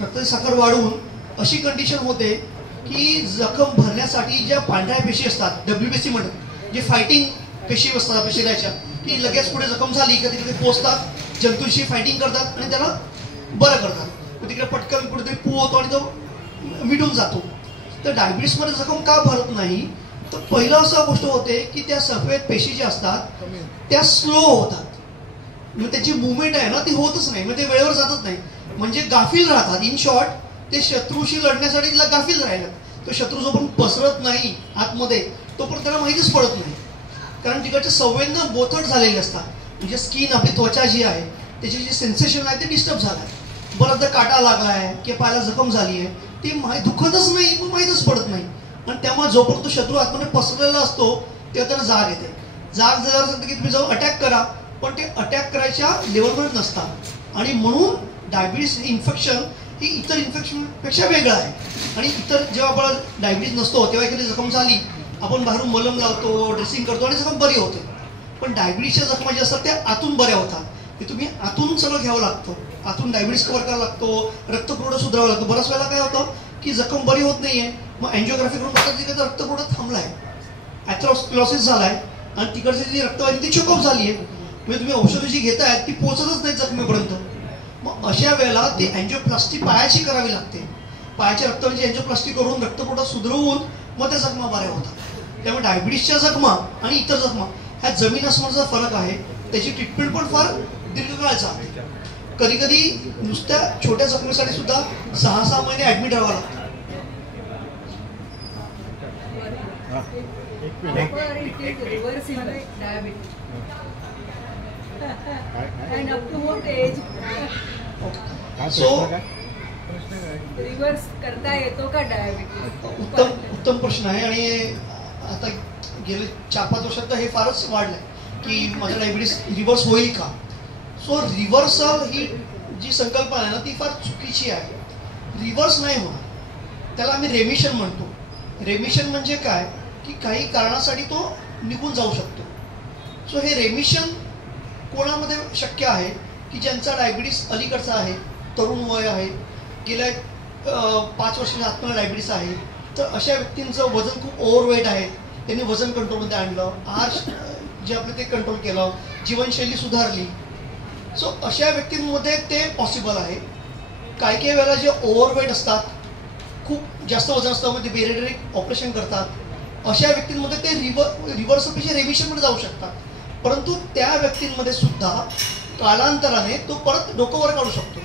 रक्ताची साखर वाढून अशी कंडिशन होते की जखम भरण्यासाठी ज्या पांढऱ्या पेशी असतात WBC म्हणतात, जे फायटिंग पेशी असतात आपल्या शरीराच्या, की लगेच पुढे जखम झाली कधी कधी पोचतात, जंतूंशी फायटिंग करतात आणि त्याला बरं करतात. तिकडे पटकन कुठेतरी पू होतो आणि तो मिटून जातो. तर डायबिटीसमध्ये जखम का भरत नाही तर पहिलं असं गोष्ट होते की त्या सफेद पेशी ज्या असतात त्या स्लो होतात. मग त्याची मुवमेंट आहे ना ती होतच नाही, मग ते वेळेवर जातच नाही, म्हणजे गाफील राहतात. इन शॉर्ट ते शत्रूशी लढण्यासाठी तिला गाफील राहिलं. तो शत्रू जो पण पसरत नाही आतमध्ये तोपर्यंत त्याला माहितीच पडत नाही, कारण तिकडचे संवेदना बोथट झालेले असतात. म्हणजे स्किन आपली त्वचा जी आहे त्याची जी सेन्सेशन आहे ते डिस्टर्ब झालं आहे. बऱ्याचदा काटा लागला आहे किंवा पायाला जखम झाली आहे ती दुखतच नाही, पण माहीतच पडत नाही. आणि त्यामुळे जोपर्यंत शत्रू आतमध्ये पसरलेला असतो तेव्हा त्याला जाग येते. जाग जर सांगते की तुम्ही जाऊन अटॅक करा, पण ते अटॅक करायच्या लेवलमध्ये नसतात. आणि म्हणून डायबिटीस इन्फेक्शन ही इतर इन्फेक्शनपेक्षा वेगळं आहे. आणि इतर जेव्हा आपण डायबिटीस नसतो तेव्हा एखादी जखम झाली आपण बाहेरून मलम लावतो, ड्रेसिंग करतो आणि जखम बरी होते. पण डायबिटीसच्या जखमा ज्या असतात त्या आतून बऱ्या होतात. की तुम्ही आतून सगळं घ्यावं लागतं, आतून डायबिटीस कव्हर करावा लागतो, रक्तपुरवठा सुधारावा लागतो. बऱ्याच वेळेला काय होतं की जखम बरी होत नाहीये, मग अँजिओग्राफी करून बघतात तिकडचा रक्तपुरवठा थांबलाय, ॲथेरोस्क्लेरोसिस झालाय आणि तिकडची जी रक्तवाहिनी ती चोकअप झाली आहे. म्हणजे तुम्ही औषधं जी घेताय ती पोहोचतच नाही जखमेपर्यंत. मग अशा वेळेला ती अँजिओप्लास्टी पायाची करावी लागते. पायाच्या रक्तवाहिनीची अँजिओप्लास्टी करून रक्तपुरवठा सुधारवून मग त्या जखमा बऱ्या होतात. त्यामुळे डायबिटीसच्या जखमा आणि इतर जखमा ह्या जमीन आसमानाचा फरक आहे. त्याची ट्रीटमेंट पण फार दीर्घकाळाचा आहे. कधी कधी नुसत्या छोट्या जखमेसाठी सुद्धा 6 महिने ऍडमिट राहावं लागतं. रिव्हर्स करता येतो का डायबिटीस? उत्तम प्रश्न आहे. आणि आता गेले 4-5 वर्षात हे फारच वाढलंय की माझं डायबिटीस रिव्हर्स होईल का. सो रिव्हर्सल ही जी संकल्पना आहे ना ती फार चुकीची आहे. रिव्हर्स नाही होणार, त्याला आम्ही रेमिशन म्हणतो. रेमिशन म्हणजे काय की काही कारणासाठी तो निघून जाऊ शकतो. सो हे रेमिशन कोणामध्ये शक्य आहे की ज्यांचा डायबिटीस अलीकडचा आहे, तरुण वय आहे, गेल्या 5 वर्षाच्या आतमध्ये डायबिटीस आहे, तर अशा व्यक्तींचं वजन खूप ओव्हरवेट आहे, त्यांनी वजन कंट्रोलमध्ये आणलं, आहार जे आपलं ते कंट्रोल केलं, जीवनशैली सुधारली. सो अशा व्यक्तींमध्ये ते पॉसिबल आहे. काही वेळेला जे ओव्हरवेट असतात, खूप जास्त वजन असतं, मग ते बेरिएट्रिक ऑपरेशन करतात, अशा व्यक्तींमध्ये ते रिव्हर्सपेक्षा रेमिशनमध्ये जाऊ शकतात. परंतु त्या व्यक्तींमध्ये सुद्धा कालांतराने तो परत डोकं वर काढू शकतो.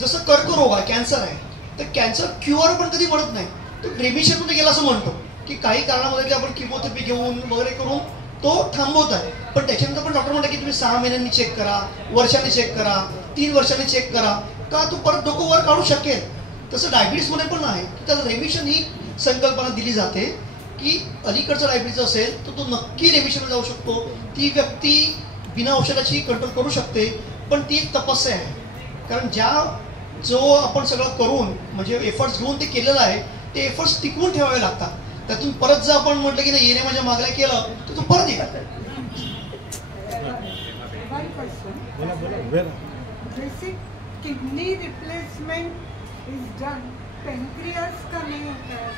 जसं कर्करोग आहे, कॅन्सर आहे, तर कॅन्सर क्युअर पण कधी बनत नाही, तो रेमिशनमध्ये गेला असं म्हणतो की काही कारणामध्ये आपण किमोथेरपी घेऊन वगैरे करून तो थांबवत आहे. पण त्याच्यानंतर पण डॉक्टर म्हणतात की तुम्ही 6 महिन्यांनी चेक करा, वर्षांनी चेक करा, 3 वर्षांनी चेक करा, का तो परत डोकं वर काढू शकेल. तसं डायबिटीसमध्ये पण आहे की त्याला रेमिशन ही संकल्पना दिली जाते की अलीकडचा डायबिटीस असेल तर तो नक्की रेमिशनमध्ये जाऊ शकतो. ती व्यक्ती बिना औषधाची कंट्रोल करू शकते, पण ती एक तपस्या आहे. कारण जो आपण सगळं करून म्हणजे एफर्ट्स घेऊन ते केलेलं आहे ते एफर्ट्स टिकवून ठेवावे लागतात. त्यातून परत जर आपण म्हटलं की नाही येणे माझ्या मागल्या केलं तर तो परत येईल. Basic kidney replacement is done, pancreas का नहीं होता है?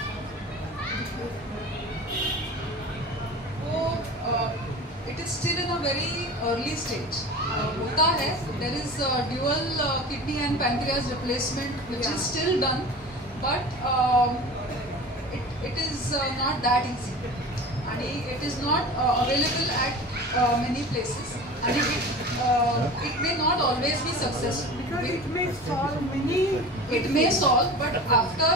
It is still in a very early stage. होता है, there is dual kidney and pancreas replacement which is still done, but it is not that easy, and it is not available at many places, and it may not always be successful. Because it may solve many. It may solve, but after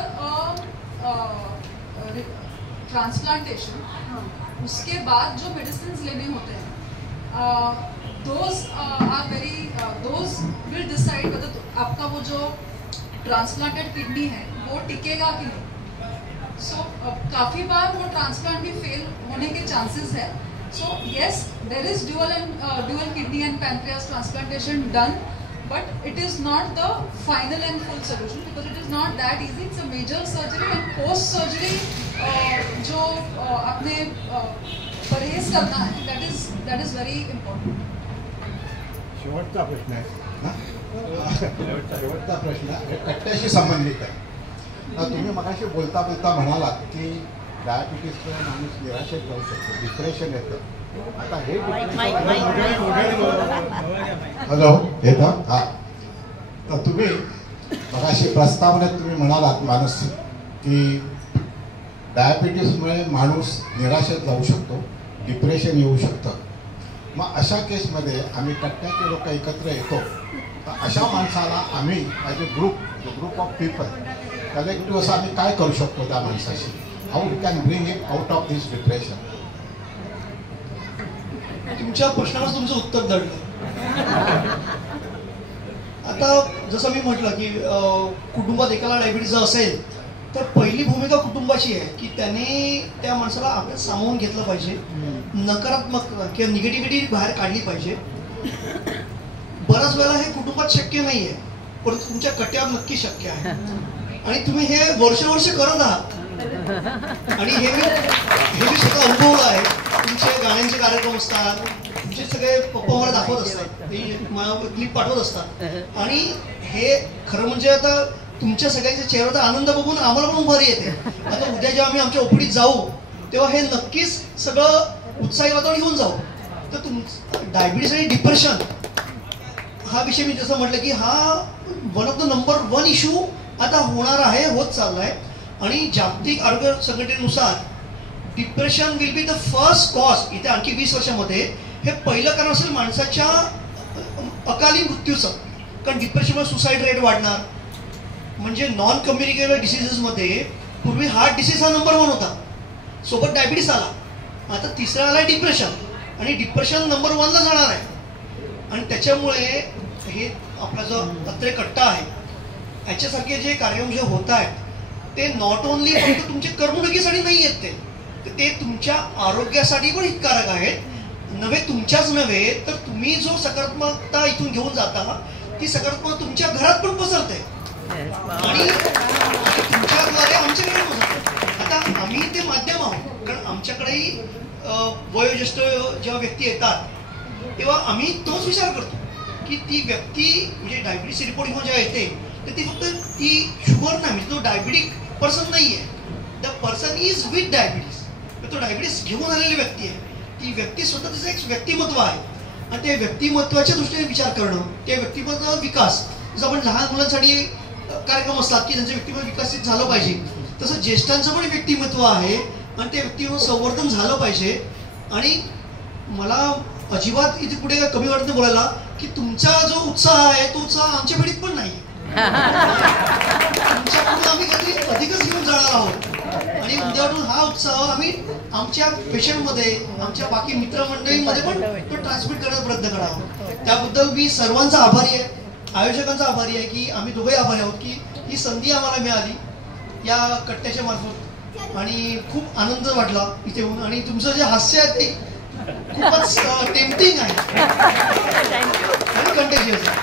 transplantation उसके बाद जो medicine लेने होते हैं those will decide whether आपका वो जो transplanted kidney है वो टिकेगा कि नहीं. सो काफ़ी बार वो ट्रांसप्लांट भी फेल होने के चांसेस है. So yes, there is dual kidney and pancreas transplantation done, but it is not the final and full solution because it is not that easy. It's a major surgery and post surgery जो अपने परहेज करना है, that is very important. शेवटचा प्रश्न आहे शेवटचा प्रश्न कट्ट्याशी संबंधित आहे. तुम्ही मगाशी बोलता म्हणालात की डायबिटीसमुळे माणूस निराशेत जाऊ शकतो, डिप्रेशन येतं. आता हे हॅलो येतं हां. तर तुम्ही मगाशी प्रस्तावनेत तुम्ही म्हणालात माणूस की डायबिटीसमुळे माणूस निराशेत जाऊ शकतो, डिप्रेशन येऊ शकतं. मग अशा केसमध्ये आम्ही कट्ट्याचे लोक एकत्र येतो, तर अशा माणसाला आम्ही as a group of people collective असं आम्ही काय करू शकतो त्या माणसाशी? How we can bring him out of this depression? तुमच्या प्रश्नावर तुमचं उत्तर दडलं. आता जसं मी म्हटलं की कुटुंबात एकाला डायबिटीज असेल तर पहिली भूमिका कुटुंबाची आहे की त्याने त्या माणसाला आपल्याला सामावून घेतलं पाहिजे, नकारात्मक किंवा निगेटिव्हिटी बाहेर काढली पाहिजे. बऱ्याच वेळेला हे कुटुंबात शक्य नाही आहे, परंतु तुमच्या कट्यावर नक्की शक्य आहे आणि तुम्ही हे वर्ष करत आहात. आणि हे मी स्वतः अनुभवलं आहे. तुमचे गाण्यांचे कार्यक्रम असतात, तुमचे सगळे पप्पा मला दाखवत असतात, मला क्लिप पाठवत असतात आणि हे खरं म्हणजे आता तुमच्या सगळ्यांच्या चेहऱ्याचा आनंद बघून आम्हाला पण भारी येते. आता उद्या जेव्हा आम्ही आमच्या ओपीडीत जाऊ तेव्हा हे नक्कीच सगळं उत्साही वातावरण घेऊन जाऊ. तर डायबिटीस आणि डिप्रेशन हा विषय मी जसं म्हटलं की हा one of the number 1 issue आता होणार आहे, होत चाललाय. आणि जागतिक आरोग्य संघटनेनुसार depression will be the first cause. इथे आणखी 20 वर्षामध्ये हे पहिलं कारण असेल माणसाच्या अकाली मृत्यूचं. कारण डिप्रेशनमुळे सुसाईड रेट वाढणार. म्हणजे नॉन कम्युनिकेबल डिसिजेसमध्ये पूर्वी हार्ट डिसीज हा नंबर 1 होता, सोबत डायबिटीस आला, आता तिसरा आला डिप्रेशन आणि डिप्रेशन नंबर 1ला जाणार आहे. आणि त्याच्यामुळे हे आपला जो पत्रे कट्टा आहे याच्यासारखे जे कार्यक्रम जे होत आहेत ते नॉट ओनली फक्त तुमच्या करमणुकीसाठी नाही आहेत, ते तुमच्या आरोग्यासाठी पण हितकारक आहेत. तुमच्याच नव्हे तर तुम्ही जो सकारात्मकता इथून घेऊन जाता ती सकारात्मकता तुमच्या घरात पण पसरते आणि तुमच्याद्वारे आमच्याकडे पसरते. आता आम्ही ते माध्यम आहोत, कारण आमच्याकडेही वयोज्येष्ठ जेव्हा व्यक्ती येतात तेव्हा आम्ही तोच विचार करतो की ती व्यक्ती म्हणजे डायबिटीस रिपोर्ट घेऊन जेव्हा येते तर ती फक्त ती शुगर नाही, म्हणजे तो डायबिटिक पर्सन नाही आहे. The person is with diabetes. तो डायबिटीस घेऊन आलेली व्यक्ती आहे. ती व्यक्ती स्वतः तिचं एक व्यक्तिमत्व आहे आणि त्या व्यक्तिमत्वाच्या दृष्टीने विचार करणं, त्या व्यक्तिमत्व विकास. जसं आपण लहान मुलांसाठी कार्यक्रम असतात की त्यांचं व्यक्तिमत्व विकसित झालं पाहिजे, तसं ज्येष्ठांचं पण व्यक्तिमत्व आहे आणि ते व्यक्तिमत्व संवर्धन झालं पाहिजे. आणि मला अजिबात इथे पुढे कमी वाटत बोलायला की तुमचा जो उत्साह आहे तो उत्साह आमच्या पिढीत पण नाही. तुमच्याकडून आम्ही कधी अधिकच घेऊन जाणार आहोत आणि उद्यावरून हा उत्साह आम्ही आमच्या पेशंटमध्ये, आमच्या बाकी मित्रमंडळीमध्ये पण तो ट्रान्समिट करण्याचा प्रयत्न करणार आहोत. त्याबद्दल मी सर्वांचा आभारी आहे, आयोजकांचा आभारी आहे की आम्ही दोघेही आभारी आहोत की ही संधी आम्हाला मिळाली या कट्ट्याच्या मार्फत आणि खूप आनंद वाटला इथे येऊन. आणि तुमचं जे हास्य आहे ते खूपच टेम्पटिंग आहे आणि कंटेजियस आहे.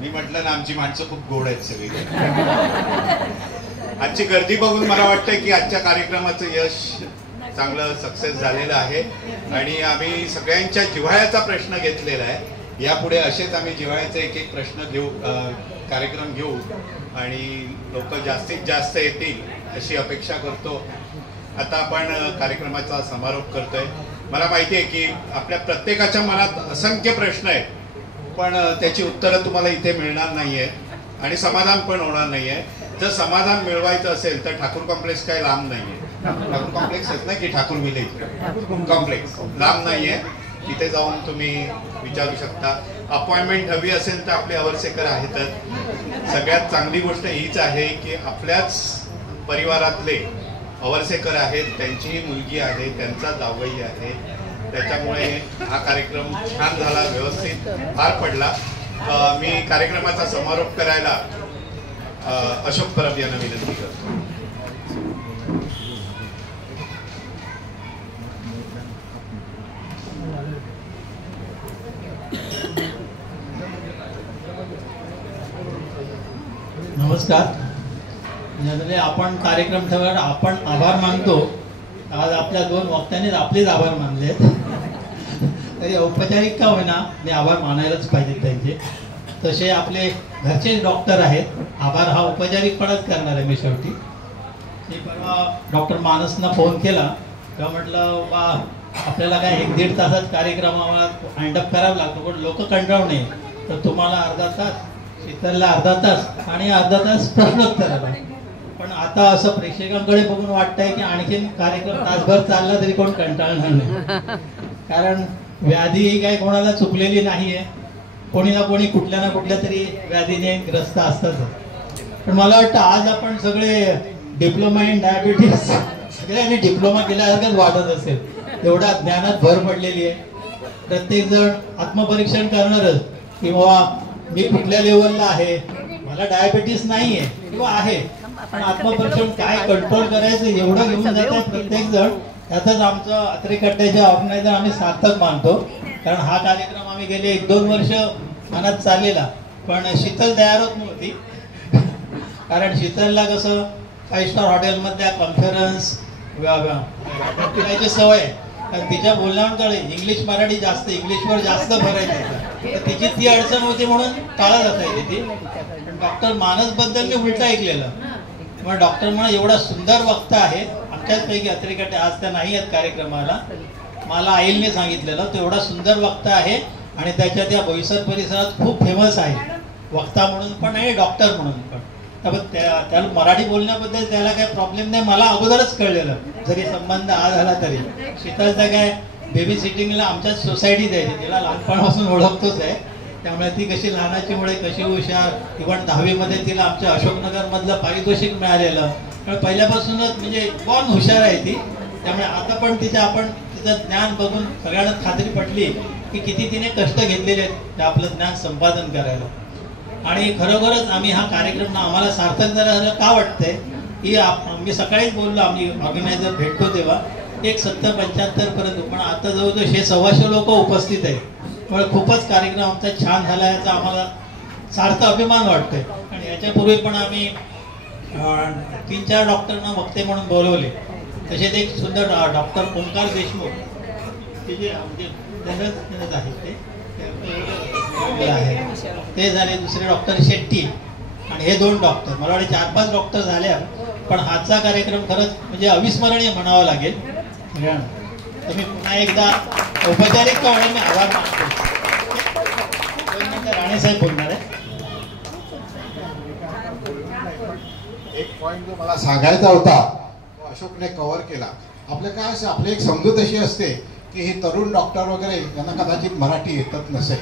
मी म्हटलं ना आमची माणसं खूप गोड आहेत सगळी. आजची गर्दी बघून मला वाटतंय की आजच्या कार्यक्रमाचं यश चांगलं सक्सेस झालेलं आहे आणि आम्ही सगळ्यांच्या जिव्हाळ्याचा प्रश्न घेतलेला आहे. यापुढे असेच आम्ही जिव्हाळ्याचे एक प्रश्न घेऊ, कार्यक्रम घेऊ आणि लोक जास्तीत जास्त येतील अशी अपेक्षा करतो. आता आपण कार्यक्रमाचा समारोप करतोय. मला माहिती आहे की आपल्या प्रत्येकाच्या मनात असंख्य प्रश्न आहेत, पण त्याची उत्तरं तुम्हाला इथे मिळणार नाहीये आणि समाधान पण होणार नाहीये. जर समाधान मिळवायचं असेल तर ठाकूर कॉम्प्लेक्स काय लांब नाहीये. ठाकूर कॉम्प्लेक्स आहेत ना की ठाकूर विलेज कॉम्प्लेक्स लांब नाहीये. तिथे जाऊन तुम्ही विचारू शकता. अपॉइंटमेंट हवी असेल तर आपले अवरसेकर आहेतच. सगळ्यात चांगली गोष्ट हीच आहे की आपल्याच परिवारातले अवरसेकर आहेत, त्यांचीही मुलगी आहे, त्यांचा जावई आहे. त्याच्यामुळे हा कार्यक्रम छान झाला, व्यवस्थित पार पडला. मी कार्यक्रमाचा समारोप करायला अशोक परब यांना विनंती करतो. नमस्कार. जनरली आपण कार्यक्रम ठेवल्यावर आपण आभार मानतो. आज आपल्या 2 वक्त्यांनीच आपलेच आभार मानले. तरी औपचारिक का होईना मी आभार मानायलाच पाहिजेत त्यांचे. तसे आपले घरचे डॉक्टर आहेत. आभार हा औपचारिकपणाच करणार आहे मी शेवटी. मी परवा डॉक्टर मानसना फोन केला तेव्हा म्हटलं वा आपल्याला काय 1-1.5 तासात कार्यक्रम आम्हाला हँडअप करावा लागतो, पण लोक कंटाळू नये तर तुम्हाला अर्धा तास, शीतलला अर्धा तास आणि अर्धा तास प्रश्नोत्तराला. पण आता असं प्रेक्षकांकडे बघून वाटतंय की आणखीन कार्यक्रम तासभर चालला तरी कोण कंटाळणार नाही. कारण व्याधी ही काही कोणाला चुकलेली नाहीये. कोणी ना कोणी कुठल्या ना कुठल्या तरी व्याधीने ग्रस्त असतात. पण मला वाटतं आज आपण सगळे डिप्लोमा इन डायबिटीज सगळ्यांनी डिप्लोमा केल्यासारखंच वाटत असेल. एवढ्या ज्ञानात भर पडलेली आहे. प्रत्येक जण आत्मपरीक्षण करणारच की बाबा मी कुठल्या लेवलला आहे, मला डायबिटीस नाहीये किंवा आहे, पण आत्मपरीक्षण काय कंट्रोल करायचं एवढं घेऊन जातात प्रत्येक जण. त्यातच आमचं अत्रेकड्ड्याचे ऑर्गनायझर आम्ही सार्थक मानतो. कारण हा कार्यक्रम आम्ही गेले 1-2 वर्ष मनात चाललेला, पण शीतल तयार होत नव्हती. कारण शीतलला कसं 5 स्टार हॉटेलमधल्या कॉन्फरन्स फिरायची सवय आहे. कारण तिच्या बोलण्याकडे इंग्लिश मराठी जास्त, इंग्लिशवर जास्त भरायचं, तर तिची ती अडचण होती म्हणून टाळत असायची ती. पण डॉक्टर मानसबद्दल मी उलट ऐकलेलं. मग डॉक्टर म्हणा एवढा सुंदर वक्ता आहे, आमच्याचपैकी अत्रेकट्टे आज त्या नाही आहेत कार्यक्रमाला, मला आईलने सांगितलेलं तो एवढा सुंदर वक्ता आहे आणि त्याच्या त्या बोईसर परिसरात खूप फेमस आहे वक्ता म्हणून पण आणि डॉक्टर म्हणून पण. त्याला मराठी बोलण्याबद्दल त्याला काही प्रॉब्लेम नाही, मला अगोदरच कळलेलं, जरी संबंध आज झाला तरी. शीतलचा काय बेबी सिटिंगला आमच्याच सोसायटीत आहे, तिला लहानपणापासून ओळखतोच आहे. त्यामुळे ती कशी लहानाची मुळे कशी हुशार, इव्हन 10वीमध्ये तिला आमच्या अशोकनगर मधलं पारितोषिक मिळालेलं. पहिल्यापासूनच म्हणजे बॉर्न हुशार आहे ती. त्यामुळे आता पण तिचं ज्ञान बघून सगळ्यांना खात्री पटली की किती तिने कष्ट घेतलेले आहेत आपलं ज्ञान संपादन करायला. आणि खरोखरच आम्ही हा कार्यक्रम आम्हाला सार्थक झालं का वाटतंय की आम्ही सकाळीच बोललो, आम्ही ऑर्गनायझर भेटतो तेव्हा 70-75 पर्यंत, पण आता जवळजवळ 100-125 लोक उपस्थित आहेत. त्यामुळे खूपच कार्यक्रम आमचा छान झाला याचा आम्हाला सार्थ अभिमान वाटतोय. आणि याच्यापूर्वी पण आम्ही 3-4 डॉक्टरांना वक्ते म्हणून बोलवले. तसेच एक सुंदर डॉक्टर ओंकार देशमुख ते जे जनरल आहेत ते झाले. दुसरे डॉक्टर शेट्टी आणि हे 2 डॉक्टर, मला वाटते 4-5 डॉक्टर झाल्या. पण हाचा कार्यक्रम खरंच म्हणजे अविस्मरणीय म्हणावा लागेल. तुम्ही पुन्हा एकदा औपचारिक म्हणून मी आभार मानतो. राणेसाहेब बोलणार आहे. एक पॉइंट जो मला सांगायचा होता तो अशोकने कव्हर केला. आपलं काय असं आपली एक समजूत अशी असते की हे तरुण डॉक्टर वगैरे यांना कदाचित मराठी येतच नसेल,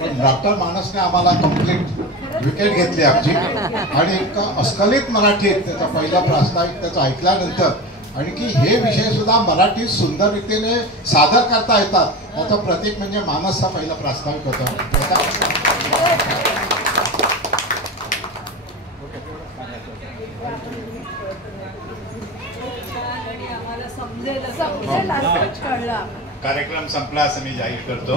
पण डॉक्टर मानसने आम्हाला कंप्लीट विकेट घेतली आमची आणि इतकं अस्खलित मराठीत त्याचा पहिला प्रास्ताविक त्याचा ऐकल्यानंतर आणि की हे विषय सुद्धा मराठीत सुंदर रीतीने सादर करता येतात याचं प्रतीक म्हणजे मानसचा पहिला प्रास्ताविक होता. समजेल असं कळलं. कार्यक्रम संपला असं मी जाहीर करतो.